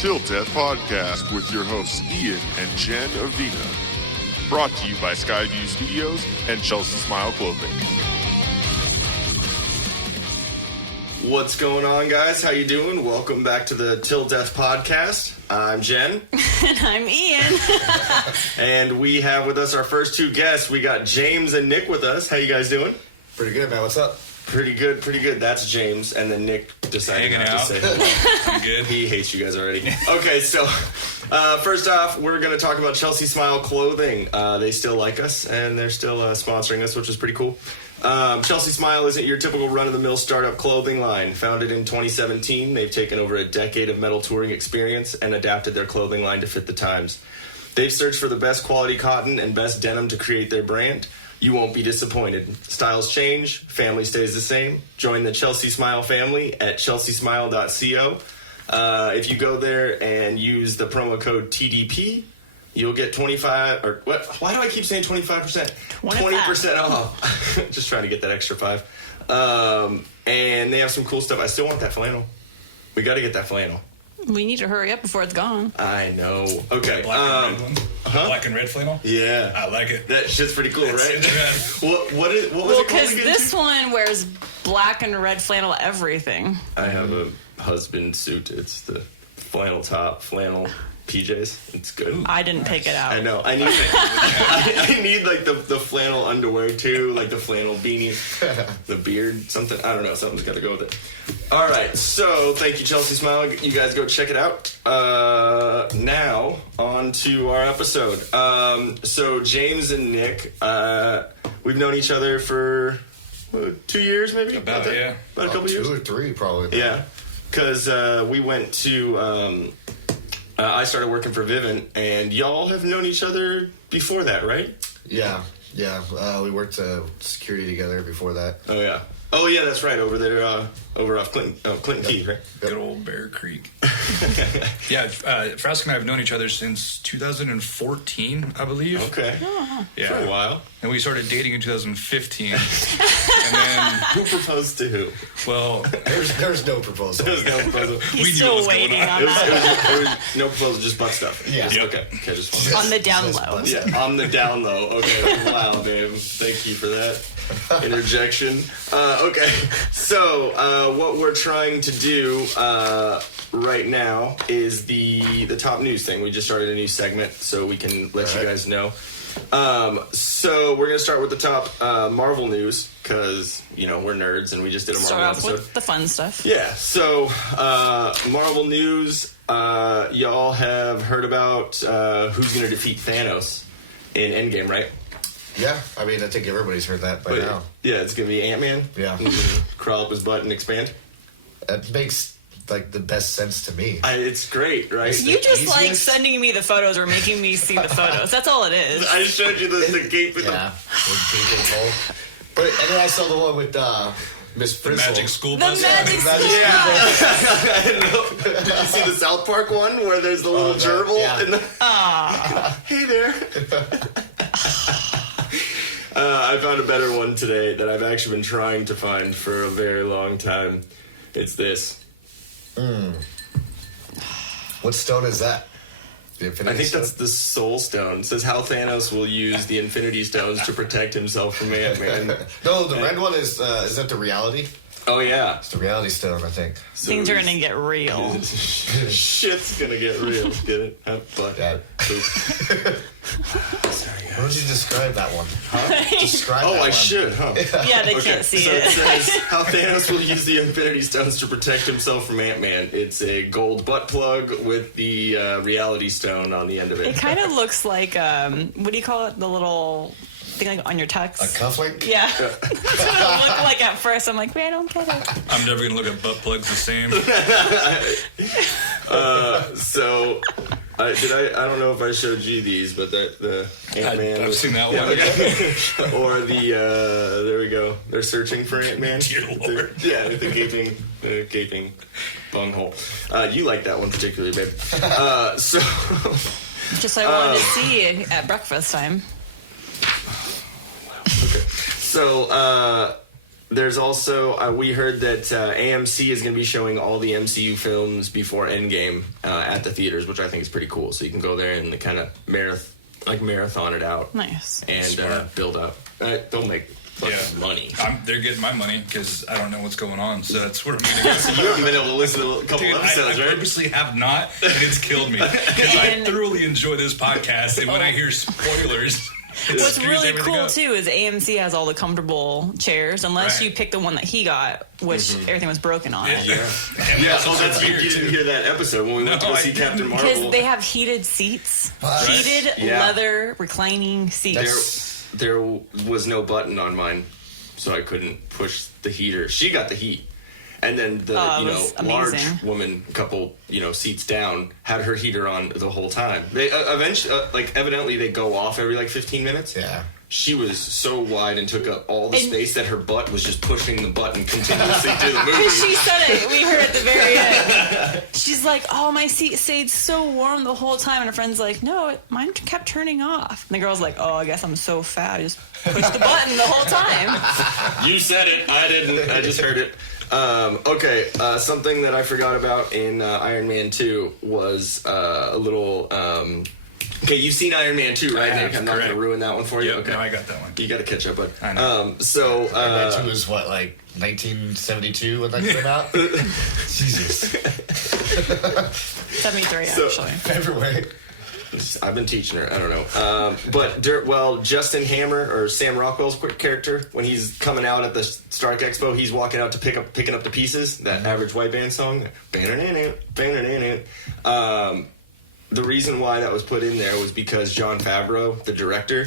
Till Death Podcast with your hosts Ian and Jen Avina. Brought to you by SKYVIEW Studios and Chelsea Smile Clothing. What's going on, guys? How you doing? Welcome back to the Till Death Podcast. I'm Jen. And I'm Ian. And we have with us our first two guests. We got James and Nick with us. How you guys doing? Pretty good, man. What's up? Pretty good, pretty good. That's James. And then Nick decided not to say that. I'm good. He hates you guys already. Okay, so first off, we're going to talk about Chelsea Smile Clothing. They still like us, and they're still sponsoring us, which is pretty cool. Chelsea Smile isn't your typical run-of-the-mill startup clothing line. Founded in 2017, they've taken over a decade of metal touring experience and adapted their clothing line to fit the times. They've searched for the best quality cotton and best denim to create their brand. You won't be disappointed. Styles change, family stays the same. Join the Chelsea Smile family at chelseasmile.co. If you go there and use the promo code TDP, you'll get 25, or what? Why do I keep saying 25%? 20% off. Just trying to get that extra 5. And they have some cool stuff. I still want that flannel. We got to get that flannel. We need to hurry up before it's gone. I know. Okay. Black and red one. Black and red flannel? Yeah. I like it. That shit's pretty cool, right? What was it called because again? this one wears black and red flannel everything. I have a husband suit. It's the flannel top, flannel PJs. It's good. Ooh, I didn't pick it out. I know. I need I need like the flannel underwear too, like the flannel beanie, the beard, something. I don't know. Something's got to go with it. All right. So thank you, Chelsea Smile. You guys go check it out. Now on to our episode. So James and Nick, we've known each other for 2 years, maybe. About a couple years. 2 or 3, probably. Yeah, because we went to. I started working for Vivint, and y'all have known each other before that, right? Yeah. We worked security together before that. Oh yeah, that's right. Over there, over off Clinton Key, right? Good old Bear Creek. Yeah, Frasca and I have known each other since 2014, I believe. Okay. Yeah. For a while. And we started dating in 2015. And then, who proposed to who? well, There's no proposal. There was no proposal. He's we knew still what was going waiting on. on There that. was no proposal, just butt stuff. Yeah. Just, Yep. Okay, just one. On the down Just low. buzz. Yeah, on the down low. Okay, wow, babe. Thank you for that interjection. Okay, so what we're trying to do right now is the top news thing. We just started a new segment, so we can let you guys know. So we're gonna start with the top Marvel news because we're nerds and we just did a Marvel Start off episode. with the fun stuff. Yeah, so Marvel news. Y'all have heard about who's gonna defeat Thanos in Endgame, right? Yeah, I mean, I think everybody's heard that by now. Yeah, it's gonna be Ant-Man. Yeah. Crawl up his butt and expand. That makes, like, the best sense to me. It's great, right? You just like easiest- sending me the photos or making me see the photos. That's all it is. I showed you the gape with Yeah. With gaping hole. But, and then I saw the one with Miss the Frizzle. magic school The bus. magic Magic school the. bus. Did you see the South Park one where there's the little no, gerbil? yeah. In the... Hey there. I found a better one today that I've actually been trying to find for a very long time. It's this. What stone is that? The I Infinity think Stone? that's the Soul Stone. It says how Thanos will use the Infinity Stones to protect himself from Ant-Man. No, the red one is that the reality? Oh, yeah. It's the reality stone, I think. So Things are gonna get real. Shit's gonna get real. Get it? But Dad. poop. How would you describe that one? Describe Oh, that I one. should, huh? Yeah, they Okay, can't see so it. it says how Thanos will use the Infinity Stones to protect himself from Ant-Man. It's a gold butt plug with the Reality Stone on the end of It it. kind of looks like what do you call it? The little thing like on your tux. A cufflink? Yeah. That's what it looked like at first. I'm like, man, I don't get it. I'm never going to look at butt plugs the same. So, I don't know if I showed you these, but the Ant-Man. I've seen that Yeah, one. okay. Or there we go. They're searching for Ant-Man. Dear Lord. Yeah, the gaping bunghole. You like that one particularly, babe. So. Just what I wanted to see at breakfast time. Okay. So, There's also, we heard that AMC is going to be showing all the MCU films before Endgame at the theaters, which I think is pretty cool. So you can go there and kind of marathon it out. Nice. And build up. They'll make money. They're getting my money because I don't know what's going on. So that's what I'm going to do. So you haven't been able to listen to a couple episodes, I right? purposely have not, and it's killed me. Because I thoroughly enjoy this podcast, and when I hear spoilers... What's really cool too is AMC has all the comfortable chairs, unless you pick the one that he got, which everything was broken on it. That's weird. You didn't hear that episode when we went to go see Captain Marvel. Because they have heated seats, heated leather reclining seats. There was no button on mine, so I couldn't push the heater. She got the heat. And then the large woman, a couple seats down, had her heater on the whole time. They eventually, evidently, they go off every 15 minutes. Yeah. She was so wide and took up all the space that her butt was just pushing the button continuously through the movie. Because she said it, we heard at the very end. She's like, "Oh, my seat stayed so warm the whole time," and her friend's like, "No, mine kept turning off." And the girl's like, "Oh, I guess I'm so fat. I just pushed the button the whole time." You said it. I didn't. I just heard it. Something that I forgot about in Iron Man 2 was a little... okay, you've seen Iron Man 2, right, Nick? I'm not going to ruin that one for you. Yep, okay. no, I got that one. You got to catch up, bud. I know. Iron Man 2 was what, 1972 when that came out? Jesus. 73, actually. February. I've been teaching her. I don't know. Justin Hammer, or Sam Rockwell's character, when he's coming out at the Stark Expo, he's walking out to picking up the pieces. That Average White Band song. The reason why that was put in there was because Jon Favreau, the director,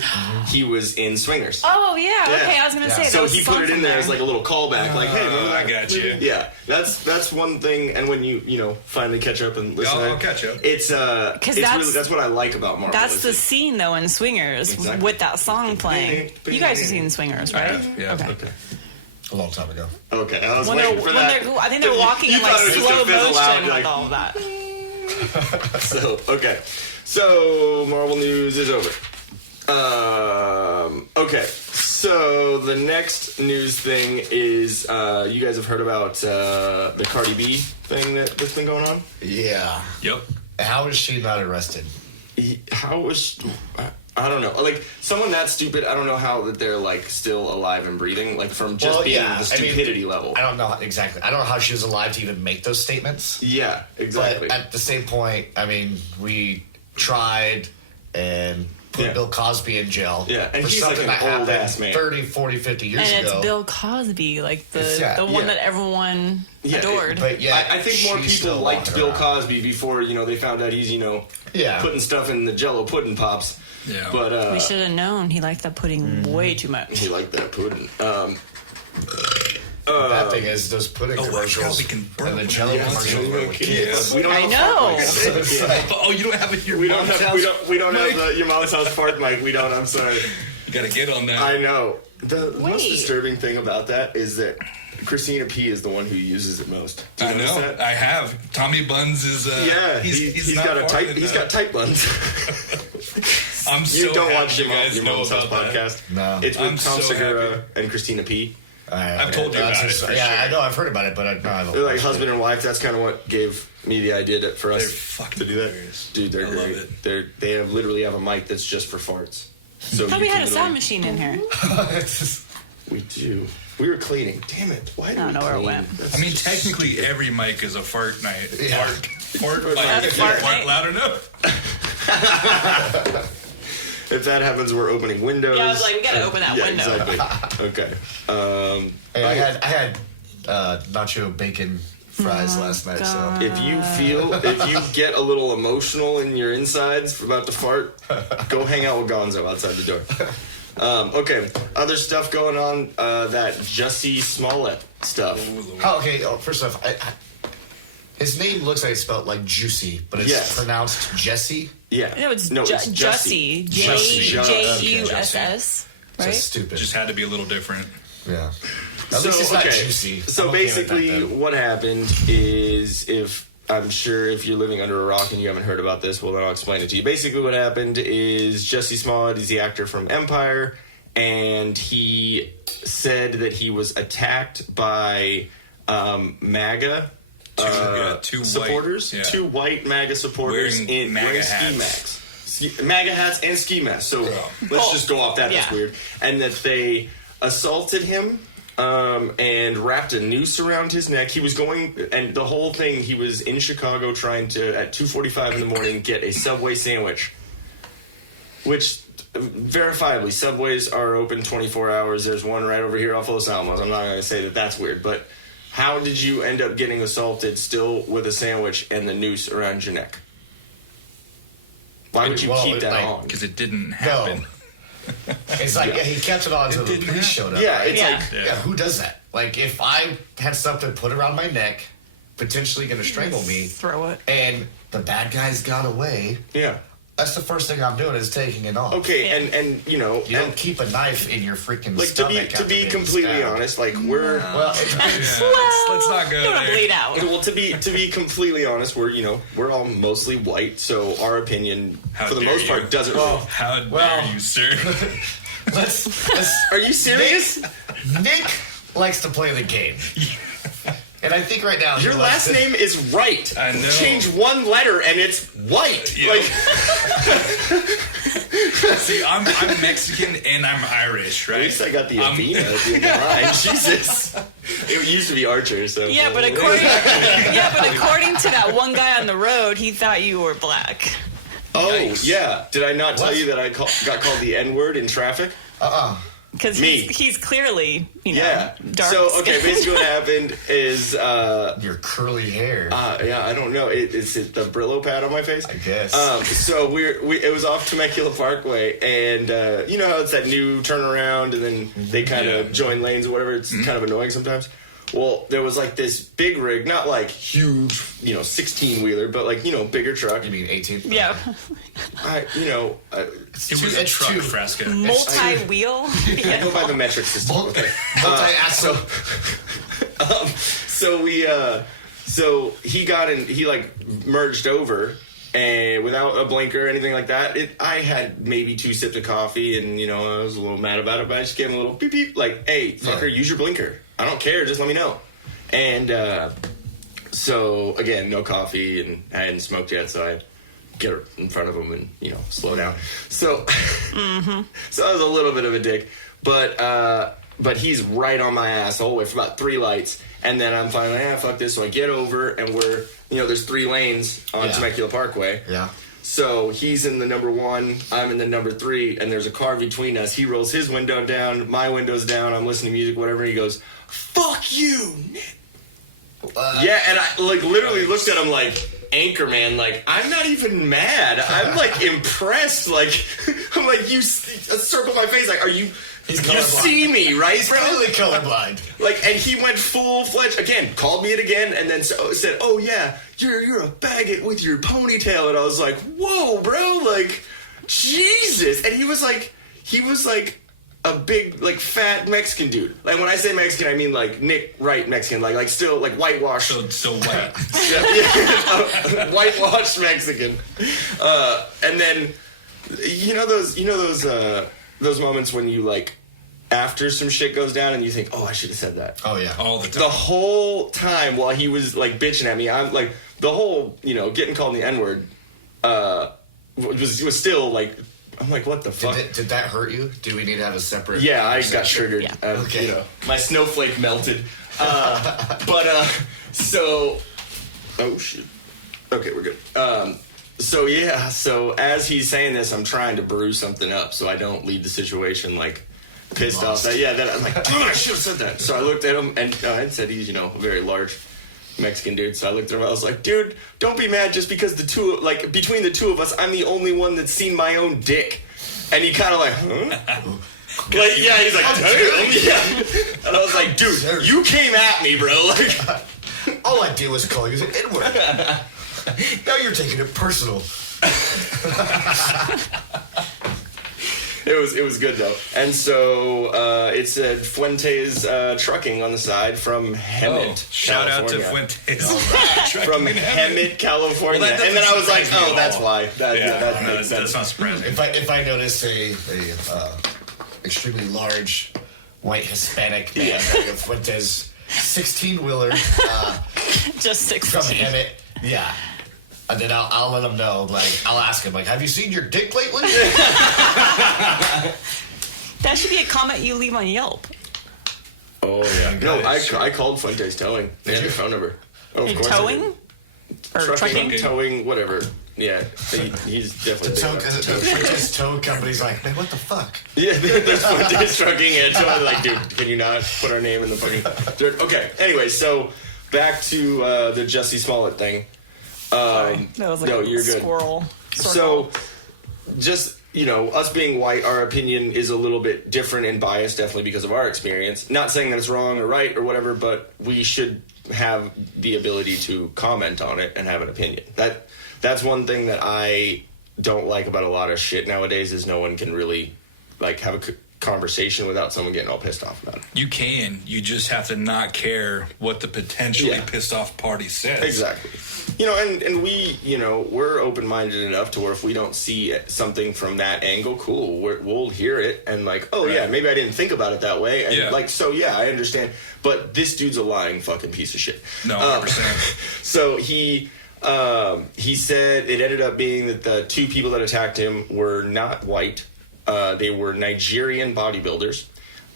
he was in Swingers. Oh, yeah. Okay, I was going to say that. So he put it in there as a little callback. Hey, I got you. Yeah, that's one thing. And when you finally catch up and listen, I'll catch up. It's that's what I like about Marvel. That's the scene though in Swingers with that song playing. You guys have seen Swingers, right? Yeah. Okay. A long time ago. Okay, I was waiting for that. I think they're walking in slow motion with all of that. So Marvel news is over. So the next news thing is you guys have heard about the Cardi B thing that's been going on? Yeah. Yep. How is she not arrested? How was... I don't know. Someone that stupid, I don't know how that they're, still alive and breathing, from just being the stupidity level. I don't know exactly. I don't know how she was alive to even make those statements. Yeah, exactly. But at the same point, we tried and put Bill Cosby in jail. Yeah, and for he's something an that old-ass happened man. 30, 40, 50 years ago. And it's Bill Cosby, the one that everyone adored. I think more people liked Bill Cosby before, they found out he's, putting stuff in the Jell-O pudding pops. Yeah. But we should have known he liked that pudding way too much. He liked that pudding. The bad thing is those pudding commercials and the Jell-O commercials were with kids. We don't I know. You don't have it here. We don't have your mom's house fart mic. We don't. I'm sorry. You gotta get on that. I know. The most disturbing thing about that is that Christina P is the one who uses it most. I know. That? I have. Tommy Buns is. He's got tight buns. I'm so you don't happy watch you guys your know mom's house about that. podcast. No, it's with I'm Tom so Segura and Christina P. I've told you about it. For sure. I know. I've heard about it, but I don't. They're like husband and wife. That's kind of what gave me the idea for us to do that. Hilarious. Dude, they're great. They literally have a mic that's just for farts. So I thought we had a sound machine in here. We do. We were cleaning. Damn it! Why did I don't know where it went. Technically, every mic is a fart night. Yeah. Fart mic. If you fart loud enough. If that happens, we're opening windows. Yeah, I was like, we gotta open that window. Exactly. Okay. I had nacho bacon fries last night. So if you get a little emotional in your insides about to fart, go hang out with Gonzo outside the door. Okay, other stuff going on. That Jussie Smollett stuff. First off, his name looks like it's spelled like juicy, but it's pronounced Jesse. Yeah. No, it's Jussie. J-U-S-S. Right? That's stupid. Just had to be a little different. Yeah. At least it's not juicy. So basically, what happened is, I'm sure if you're living under a rock and you haven't heard about this, well, then I'll explain it to you. Basically, what happened is Jussie Smollett, he's the actor from Empire, and he said that he was attacked by MAGA two supporters, white, two white MAGA supporters wearing MAGA ski masks. MAGA hats and ski masks. So let's just go off that. That's weird. And that they assaulted him and wrapped a noose around his neck. He was going, and the whole thing, he was in Chicago trying to, at 2:45 in the morning, get a Subway sandwich. Which, verifiably, Subways are open 24 hours. There's one right over here off Los Alamos. I'm not going to say that that's weird, but how did you end up getting assaulted still with a sandwich and the noose around your neck? Why would you keep that on? Because it didn't happen. No. It's like, he kept it on until the police showed up. Yeah, right? it's like, who does that? Like, if I had something put around my neck, potentially going to strangle me, throw it, and the bad guys got away. Yeah. That's the first thing I'm doing is taking it off. Okay, and you know, you don't keep a knife in your freaking like stomach. To be completely honest, like we're let's not go don't there. bleed out. Well, to be completely honest, we're all mostly white, so our opinion for the most part doesn't. How dare you, sir? Let's. Are you serious? Nick likes to play the game. And I think right now your last name is Wright. I know. Change one letter and it's white. Yeah. Like, see, I'm Mexican and I'm Irish, right? At least I got the Avina at the end of the line. Jesus, it used to be Archer. So Yeah, but according to that one guy on the road, he thought you were black. Oh Yikes. yeah, did I not tell you that I got called the N-word in traffic? Because he's clearly, dark. So, okay, basically what happened is... your curly hair. Yeah, I don't know. Is it the Brillo pad on my face? I guess. So it was off Temecula Parkway, and you know how it's that new turnaround, and then they kind of join lanes or whatever. It's kind of annoying sometimes. Well, there was like this big rig, not like huge, 16-wheeler, but like, bigger truck. You mean 18? Yeah. It was a truck, Frasca. Multi-wheel? I go by the metric system. Okay. Multi-axle. So he got in, he like merged over, and without a blinker or anything like that. I had maybe 2 sips of coffee, and I was a little mad about it, but I just gave him a little beep beep, like, hey, fucker, use your blinker. I don't care, just let me know. And so again, no coffee, and I hadn't smoked yet, so I get in front of him and slow down. So so I was a little bit of a dick, but he's right on my ass the whole way for about 3 lights, and then I'm finally fuck this. So I get over, and we're there's 3 lanes on Temecula Parkway. Yeah. So he's in the number 1, I'm in the number 3, and there's a car between us. He rolls his window down, my window's down, I'm listening to music, whatever, and he goes, "Fuck you, Nick." Yeah, and I literally looked at him like Anchorman, like, I'm not even mad. I'm like impressed. Like, I'm like, you circle my face, like, are you... You see me, right, He's bro? clearly colorblind. Like, and he went full-fledged, again, called me it again, and then said, "Oh, yeah, you're a faggot with your ponytail." And I was like, whoa, bro, like, Jesus. And he was like a big, like, fat Mexican dude. Like, when I say Mexican, I mean, like, Nick Wright Mexican, like still, like, whitewashed. So white. Whitewashed Mexican. And then, those moments when you, like, after some shit goes down and you think, oh, I should have said that. Oh, yeah. All the time. The whole time while he was, like, bitching at me, I'm, like, the whole, getting called the N-word was still, like, I'm like, what the fuck? Did that hurt you? Do we need to have a separate... Yeah, I got triggered. Yeah. Okay. My snowflake melted. So... Oh, shit. Okay, we're good. So as he's saying this, I'm trying to brew something up so I don't leave the situation, like, pissed off. Then I'm like, dude, I should have said that. So I looked at him, and I said he's, a very large Mexican dude. So I looked at him, I was like, dude, don't be mad just because between the two of us, I'm the only one that's seen my own dick. And he kind of like, huh? Like, yeah, he's like, damn, yeah. And I was like, dude, you came at me, bro. Like, all I did was call you an N-word. Now you're taking it personal. It was good though, and so it said Fuentes Trucking on the side from Hemet. Shout out to Fuentes. From Hemet, California. Well, and then I was like, oh, that's why. That makes sense. That's not surprising. If I notice a extremely large white Hispanic man driving a Fuentes 16-wheeler Just from 16. Hemet. Yeah. And then I'll let him know, like, I'll ask him, like, have you seen your dick lately? That should be a comment you leave on Yelp. Oh, yeah. No, I called Fuentes Towing. They had their phone number. Oh, of course. Towing? Or trucking? Towing, whatever. Yeah, he's definitely The tow company's like, man, what the fuck? Yeah, there's Fuentes Trucking and towing. Like, dude, can you not put our name in the fucking dirt? Okay, anyway, so back to the Jussie Smollett thing. That was like no, a you're good. squirrel. So, just, us being white, our opinion is a little bit different and biased, definitely because of our experience. Not saying that it's wrong or right or whatever, but we should have the ability to comment on it and have an opinion. That's one thing that I don't like about a lot of shit nowadays is no one can really, like, have a conversation without someone getting all pissed off about it. You can. You just have to not care what the potentially pissed off party says. Exactly. And we, we're open-minded enough to where if we don't see something from that angle, cool, we'll hear it and like, oh, yeah, maybe I didn't think about it that way. And I understand. But this dude's a lying fucking piece of shit. No, 100%. So he said it ended up being that the two people that attacked him were not white. They were Nigerian bodybuilders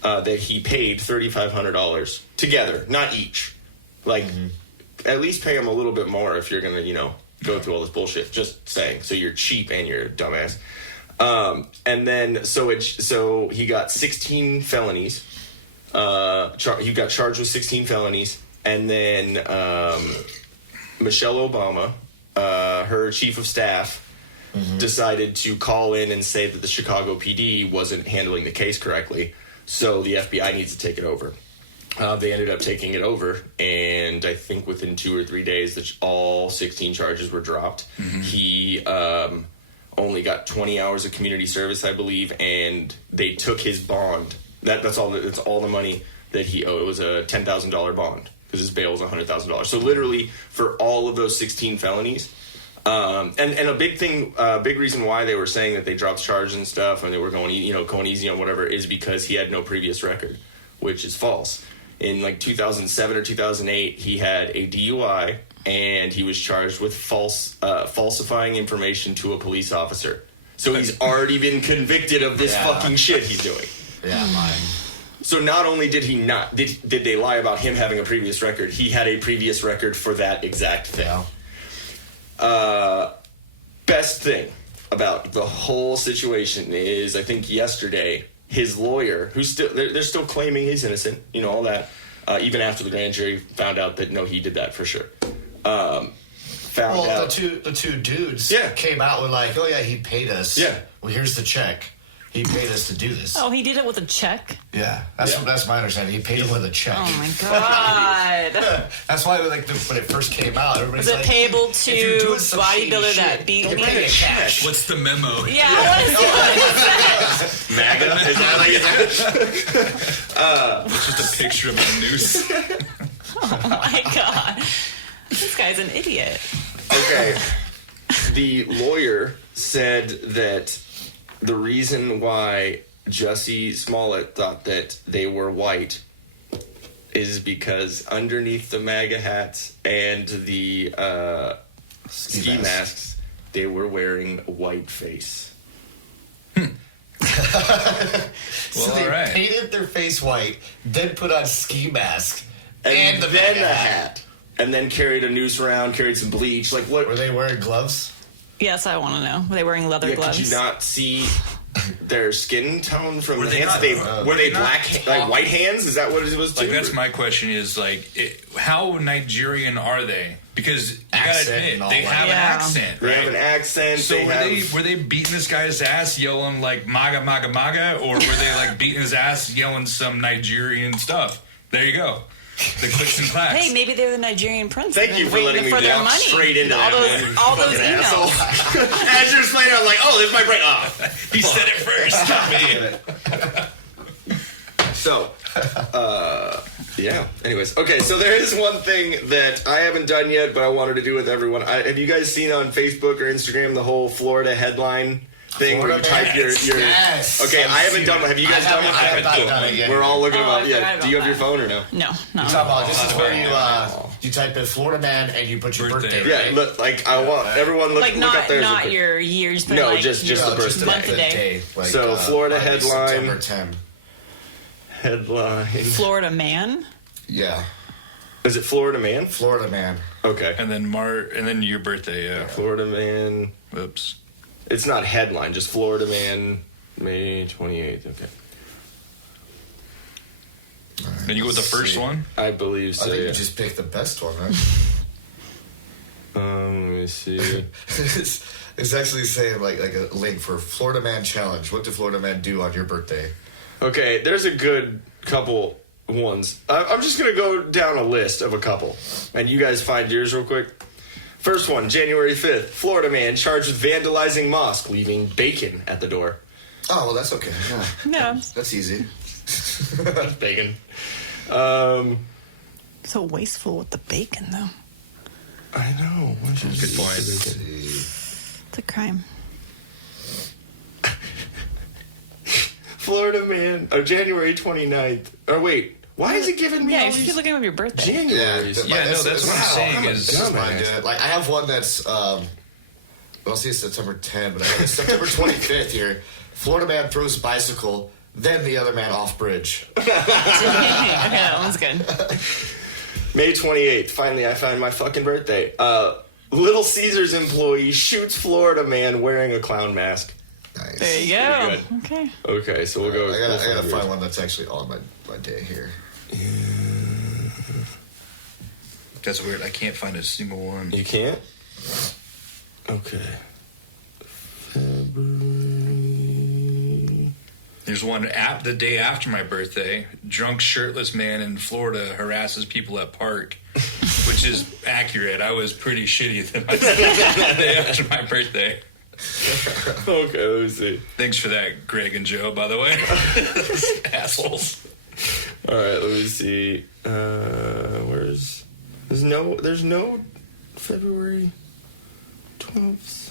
that he paid $3,500 together, not each. Like, at least pay them a little bit more if you're going to, go through all this bullshit. Just saying. So you're cheap and you're a dumbass. And then, so he got 16 felonies. He got charged with 16 felonies. And then Michelle Obama, her chief of staff, decided to call in and say that the Chicago PD wasn't handling the case correctly, so the FBI needs to take it over. They ended up taking it over, and I think within 2 or 3 days, all 16 charges were dropped. He only got 20 hours of community service, I believe, and they took his bond. That's all the money that he owed. It was a $10,000 bond because his bail was $100,000. So literally, for all of those 16 felonies. And a big reason why they were saying that they dropped charges and stuff and they were going easy on whatever is because he had no previous record, which is false. In like 2007 or 2008, he had a DUI and he was charged with falsifying information to a police officer. So he's already been convicted of this fucking shit he's doing. Yeah, lying. So not only did they lie about him having a previous record, he had a previous record for that exact thing. Yeah. Best thing about the whole situation is, I think yesterday, his lawyer, who's still they're still claiming he's innocent, all that, even after the grand jury found out that no, he did that for sure. Found out the two dudes came out with like, oh yeah, he paid us. Yeah. Well, here's the check. He paid us to do this. Oh, he did it with a check? Yeah, that's my understanding. He paid him with a check. Oh my god. That's why when it first came out, everybody's was it like, payable to bodybuilder that beat me? Cash. What's the memo? Yeah, what is it? MAGA? Is that like It's just a picture of a noose. Oh my god. This guy's an idiot. Okay. The lawyer said that the reason why Jussie Smollett thought that they were white is because underneath the MAGA hats and the ski masks, they were wearing white face. So they painted their face white, then put on ski mask and the then MAGA a hat. And then carried a noose around, carried some bleach. Like what? Were they wearing gloves? Yes, I want to know. Were they wearing leather gloves? Could you not see their skin tone from the hands? Not, were they black, like white hands? Is that what it was? Like that's my question. Is like, how Nigerian are they? Because you gotta admit, they have an accent. Right? They have an accent. So were they beating this guy's ass, yelling like "maga maga maga," or were they like beating his ass, yelling some Nigerian stuff? There you go. The clicks and clacks. Hey, maybe they're the Nigerian prince. Thank you for letting me jump straight into all those emails. As you're explaining, I'm like, oh, this is my brain. Oh, he said it first. So, yeah. Anyways, okay. So there is one thing that I haven't done yet, but I wanted to do with everyone. Have you guys seen on Facebook or Instagram the whole Florida headline thing where you type your Yes. Okay, I haven't done it. Have you guys done it? I have not done it yet. We're all looking Oh, about. I Yeah. forgot Do you have about your that. phone or no? No. Talk about this is where you type in Florida man and you put your birthday. Yeah. Look, like I want everyone look Like look up theirs. not your years, but No, like just the birthday. month and day. Like, So, Florida probably headline. September 10. Headline. Florida man. Yeah, Is it Florida man? Florida man. Okay. And then your birthday, yeah. Florida man. Oops. It's not headline, just Florida man, May 28th. Okay. Then you go with the first one? I believe I so. think Yeah. you just picked the best one, right? Let me see. it's actually saying like a link for Florida Man Challenge. What do Florida Men do on your birthday? Okay, there's a good couple ones. I'm just going to go down a list of a couple, and you guys find yours real quick. First one, January 5th. Florida man charged with vandalizing mosque, leaving bacon at the door. Oh, well, that's okay. Yeah. No. That's easy. Bacon. So wasteful with the bacon, though. I know. Good point. It's a crime. Florida man. Oh, January 29th. Oh, wait. Why is it giving me Yeah, all you should these be looking up your birthday. Januaries? Yeah, no, that's what I'm saying I'm a is- This is mine, dumbass. dude. Like, I have one that's, I'll see it's September 10, but I have September 25th here. Florida man throws bicycle, then the other man off bridge. Okay, that one's good. May 28th. Finally, I found my fucking birthday. Little Caesars employee shoots Florida man wearing a clown mask. Nice. There you go. Pretty Okay. Okay, so we'll go. I gotta yours. find one that's actually on my day here. That's weird. I can't find a single one. You can't? Okay. February. There's one the day after my birthday. Drunk shirtless man in Florida harasses people at park, which is accurate. I was pretty shitty the day after my birthday. Okay, let me see. Thanks for that, Greg and Joe, by the way. Assholes. All right, let me see. There's no February 12th.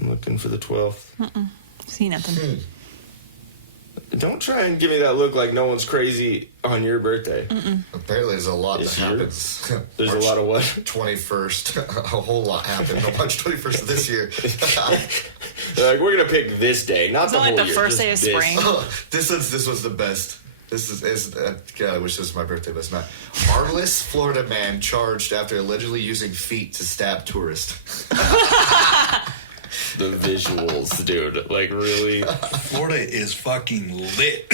I'm looking for the 12th. See nothing. Don't try and give me that look like no one's crazy on your birthday. Apparently, there's a lot This that year? happens. There's a lot of what? 21st. A whole lot happened on March 21st of this year. They're like, we're gonna pick this day, not It's the not like whole the year. first just day of this. spring. This was the best. God, I wish this was my birthday, but it's not. Armless Florida man charged after allegedly using feet to stab tourist. The visuals, dude. Like, really? Florida is fucking lit.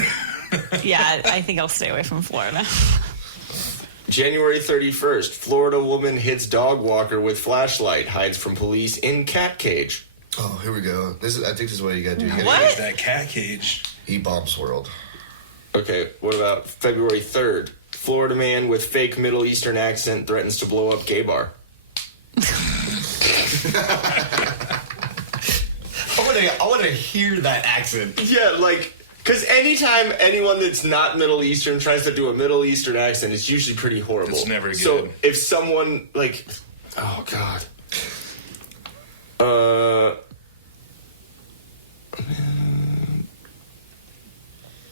Yeah, I think I'll stay away from Florida. January 31st. Florida woman hits dog walker with flashlight, hides from police in cat cage. Oh, here we go. I think this is what you gotta do. You gotta What? There's that cat cage. E-Bombs World. Okay, what about February 3rd? Florida man with fake Middle Eastern accent threatens to blow up gay bar. I want to hear that accent. Yeah, like, because anytime anyone that's not Middle Eastern tries to do a Middle Eastern accent, it's usually pretty horrible. It's never So good. if someone, like, oh, God.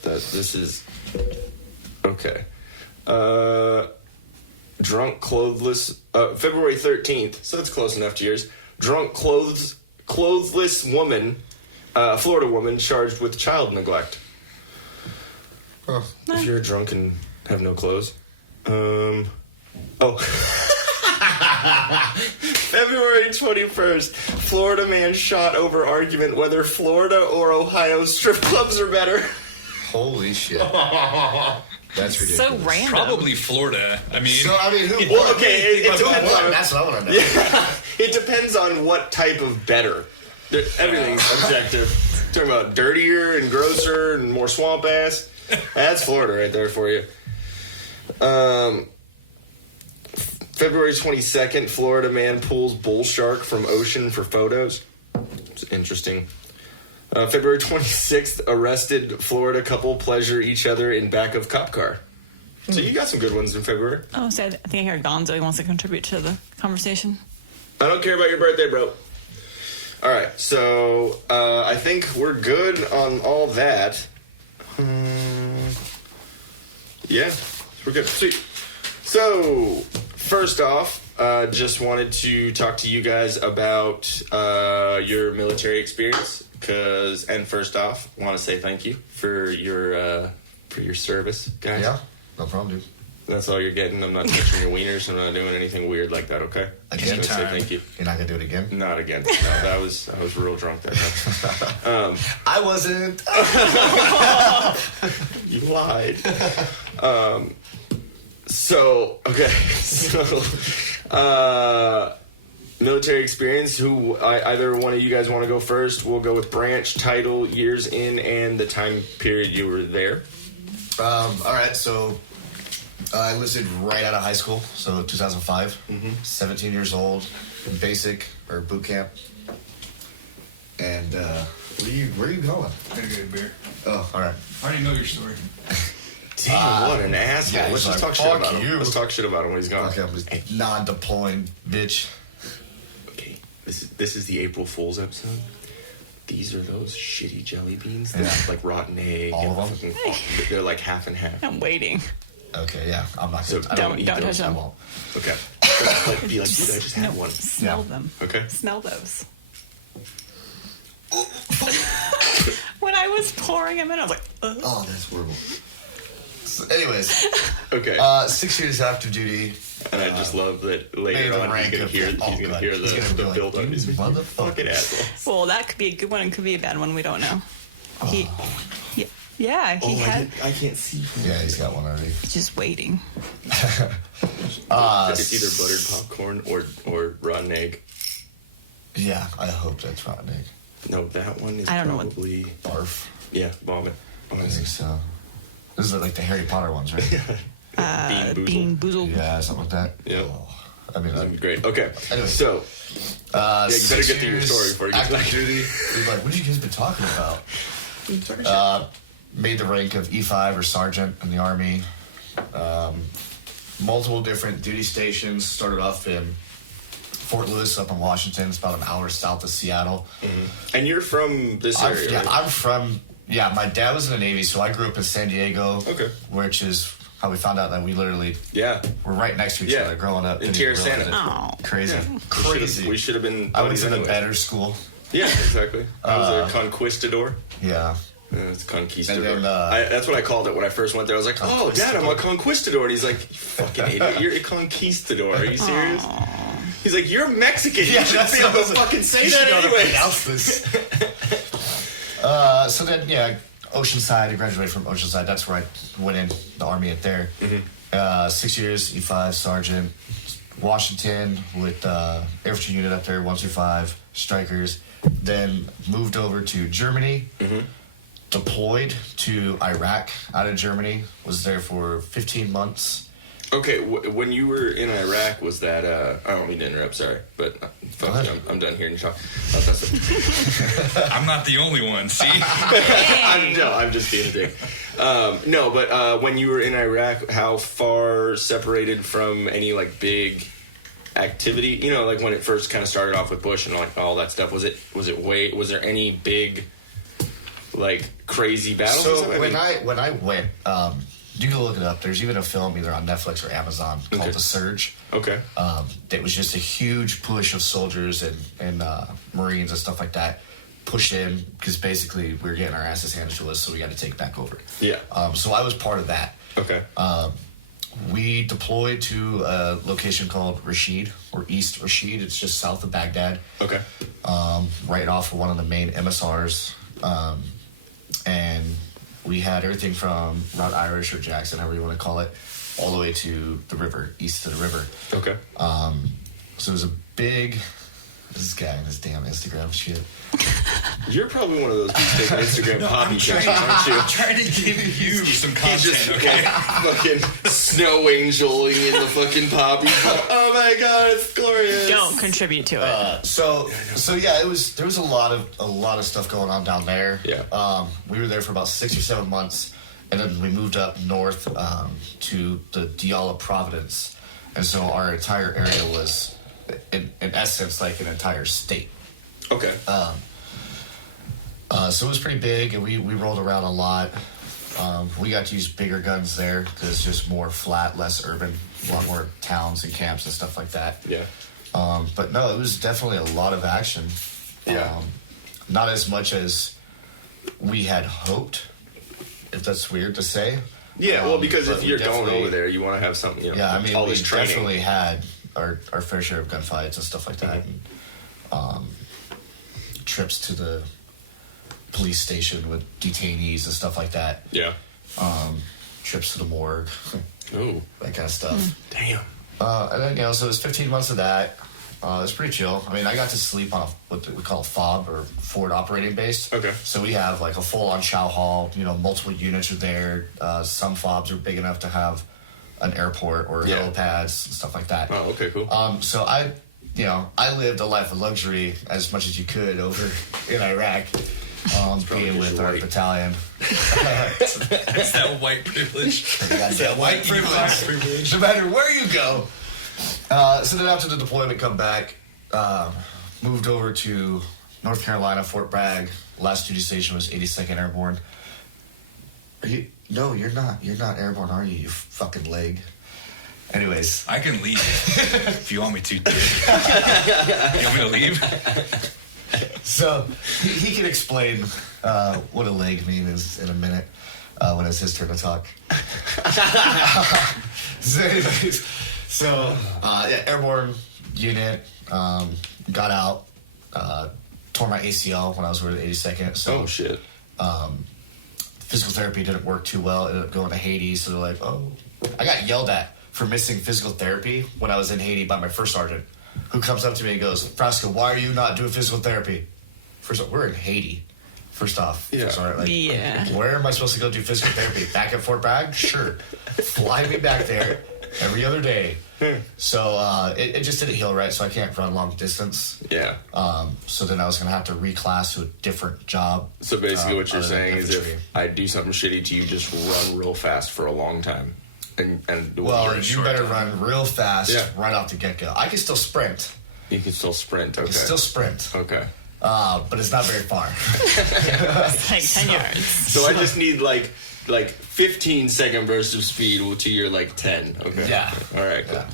This is, okay. Drunk clothless, February 13th, so that's close enough to yours. Drunk clothless woman, Florida woman charged with child neglect. Huh. If you're drunk and have no clothes. February 21st, Florida man shot over argument whether Florida or Ohio strip clubs are better. Holy shit. That's ridiculous. So random. Probably Florida. I mean, So, I mean, who Well, won? okay, it depends on, That's what I want to know. it depends on what type of better. Everything's subjective. Talking about dirtier and grosser and more swamp ass. That's Florida right there for you. February 22nd, Florida man pulls bull shark from ocean for photos. It's interesting. February 26th, arrested Florida couple pleasure each other in back of cop car. So you got some good ones in February. Oh, so I think I heard Gonzo. He wants to contribute to the conversation. I don't care about your birthday, bro. All right, so I think we're good on all that. Yeah, we're good. Sweet. So, first off, just wanted to talk to you guys about your military experience. And first off, want to say thank you for your service, guys. Yeah, no problem, dude. That's all you're getting. I'm not touching your wieners. I'm not doing anything weird like that. Okay. Again, Just gonna say thank you. You're not gonna do it again? Not again. No, I was real drunk that night. I wasn't. You lied. So military experience. Either one of you guys want to go first? We'll go with branch, title, years in, and the time period you were there. All right, so I enlisted right out of high school, so 2005. 17 years old, in basic or boot camp. And where are you going? I gotta get a beer. Oh, all right. I already know your story. Damn, what an asshole. yeah, Let's he's just like, talk shit "Fuck about him. you." Let's talk shit about him when he's gone. Okay, I'm just non-deploying, bitch. Okay, this is the April Fool's episode. These are those shitty jelly beans that Yeah. like rotten egg. All and of them? fucking- they're like half and half. I'm waiting. Okay, yeah, I'm not So gonna. I don't eat touch those. them. I won't. Okay. Like, be like, dude, I just had one. Smell Yeah. them. Okay. Smell those. When I was pouring them in, I was like, ugh. Oh, that's horrible. So, anyways, Okay. 6 years after duty. And I just love that made later the on he's rank gonna of hear, oh, he's gonna God. hear He's gonna the be like, build on "You these fucking motherfucker." assholes. Well, that could be a good one and could be a bad one. We don't know. He I can't see. Yeah, he's got one already. he's just waiting. It's either buttered popcorn or rotten egg. Yeah, I hope that's rotten egg. No, that one is I don't know what- probably Barf. yeah, vomit. I think so. This is like the Harry Potter ones, right? Bean boozled. Yeah, something like that. Yeah. Oh, I mean, That'd be great. Okay. Anyway. So you better 6 get through your years story before you get active back. duty. He's like, what have you guys been talking about? Made the rank of E5 or sergeant in the Army. Multiple different duty stations. Started off in Fort Lewis up in Washington. It's about an hour south of Seattle. And you're from this area, right? I'm from, my dad was in the Navy, so I grew up in San Diego. Okay. Which is how we found out that we literally Yeah. were right next to each Yeah. other growing up. In Didn't even realize Terrasana. it. Oh. Crazy. Yeah. Crazy. We should have been. I went to the anyways. better school. Yeah, exactly. I was a conquistador. Yeah. It's conquistador. And then, that's what I called it when I first went there. I was like, "Oh, Dad, I'm a conquistador," and he's like, "You fucking idiot! You're a conquistador. Are you serious?" He's like, "You're Mexican. You should be able to fucking say that anyway." Pronounce this. So then, Oceanside. I graduated from Oceanside. That's where I went in the Army at there. 6 years, E5 sergeant. Washington with infantry unit up there, 125 strikers. Then moved over to Germany. Deployed to Iraq out of Germany. Was there for 15 months. Okay, when you were in Iraq, was that? I don't mean to interrupt. Sorry, but fuck you, I'm done hearing you talk. I'm not the only one. See, I'm just being a dick. No, but when you were in Iraq, how far separated from any like big activity? You know, like when it first kind of started off with Bush and like all that stuff. Was there any big like crazy battles? So when I went, you can look it up. There's even a film either on Netflix or Amazon called The Surge. Okay. It was just a huge push of soldiers and Marines and stuff like that pushed in because basically we were getting our asses handed to us, so we got to take it back over. Yeah. So I was part of that. Okay. We deployed to a location called Rashid or East Rashid. It's just south of Baghdad. Okay. Right off of one of the main MSRs. And we had everything from Route Irish or Jackson, however you want to call it, all the way to the river, east of the river. Okay. So it was a big... This guy and his damn Instagram shit. You're probably one of those people taking Instagram poppy pictures, aren't you? I'm trying to give you some content. He's just Okay. fucking snow angeling in the fucking poppy. Oh my god, it's glorious. Don't contribute to it. So yeah, there was a lot of stuff going on down there. Yeah. We were there for about 6 or 7 months, and then we moved up north to the Diyala Providence, and so our entire area was, in essence, like an entire state. Okay. So it was pretty big, and we rolled around a lot. We got to use bigger guns there because it's just more flat, less urban, a lot more towns and camps and stuff like that. Yeah. But no, it was definitely a lot of action. Yeah. Not as much as we had hoped, if that's weird to say. Yeah, well, because but if we you're going definitely- over there, you want to have something, you know, Yeah, I mean, all we this training. definitely had our fair share of gunfights and stuff like that. And, trips to the police station with detainees and stuff like that. Yeah. Trips to the morgue, Ooh. that kind of stuff. Damn. And then, you know, so it was 15 months of that. It was pretty chill. I mean, I got to sleep on what we call a FOB, or forward operating base. Okay. So we have like a full-on chow hall. You know, multiple units are there. Some FOBs are big enough to have an airport or helipads and stuff like that. Oh, okay, cool. So I lived a life of luxury as much as you could over in Iraq, being with our white. battalion. It's that white privilege. That white privilege. No matter where you go. So then after the deployment, come back, moved over to North Carolina, Fort Bragg. Last duty station was 82nd Airborne. No, you're not. You're not airborne, are you? You fucking leg. Anyways. I can leave if you want me to, dude. You want me to leave? So he can explain what a leg means in a minute when it's his turn to talk. So anyways, airborne unit, got out, tore my ACL when I was with 82nd. So Oh, shit. physical therapy didn't work too well. Ended up going to Haiti. So they're like, oh, I got yelled at for missing physical therapy when I was in Haiti by my first sergeant, who comes up to me and goes, Frasca, why are you not doing physical therapy? First off, we're in Haiti. First off, Yeah. Where am I supposed to go do physical therapy? Back at Fort Bragg? Sure. Fly me back there every other day. So it just didn't heal right, so I can't run long distance. Yeah. So then I was going to have to reclass to a different job. So basically what you're other than saying is infantry. if I do something shitty to you, just run real fast for a long time. And Well, You're in you short better time. run real fast Yeah. right off the get-go. I can still sprint. you can still sprint. I Okay. can still sprint. Okay. But it's not very far. It's like 10 yards. So I just need like 15-second burst of speed to your like 10. Okay. Yeah. All right. Cool. Yeah.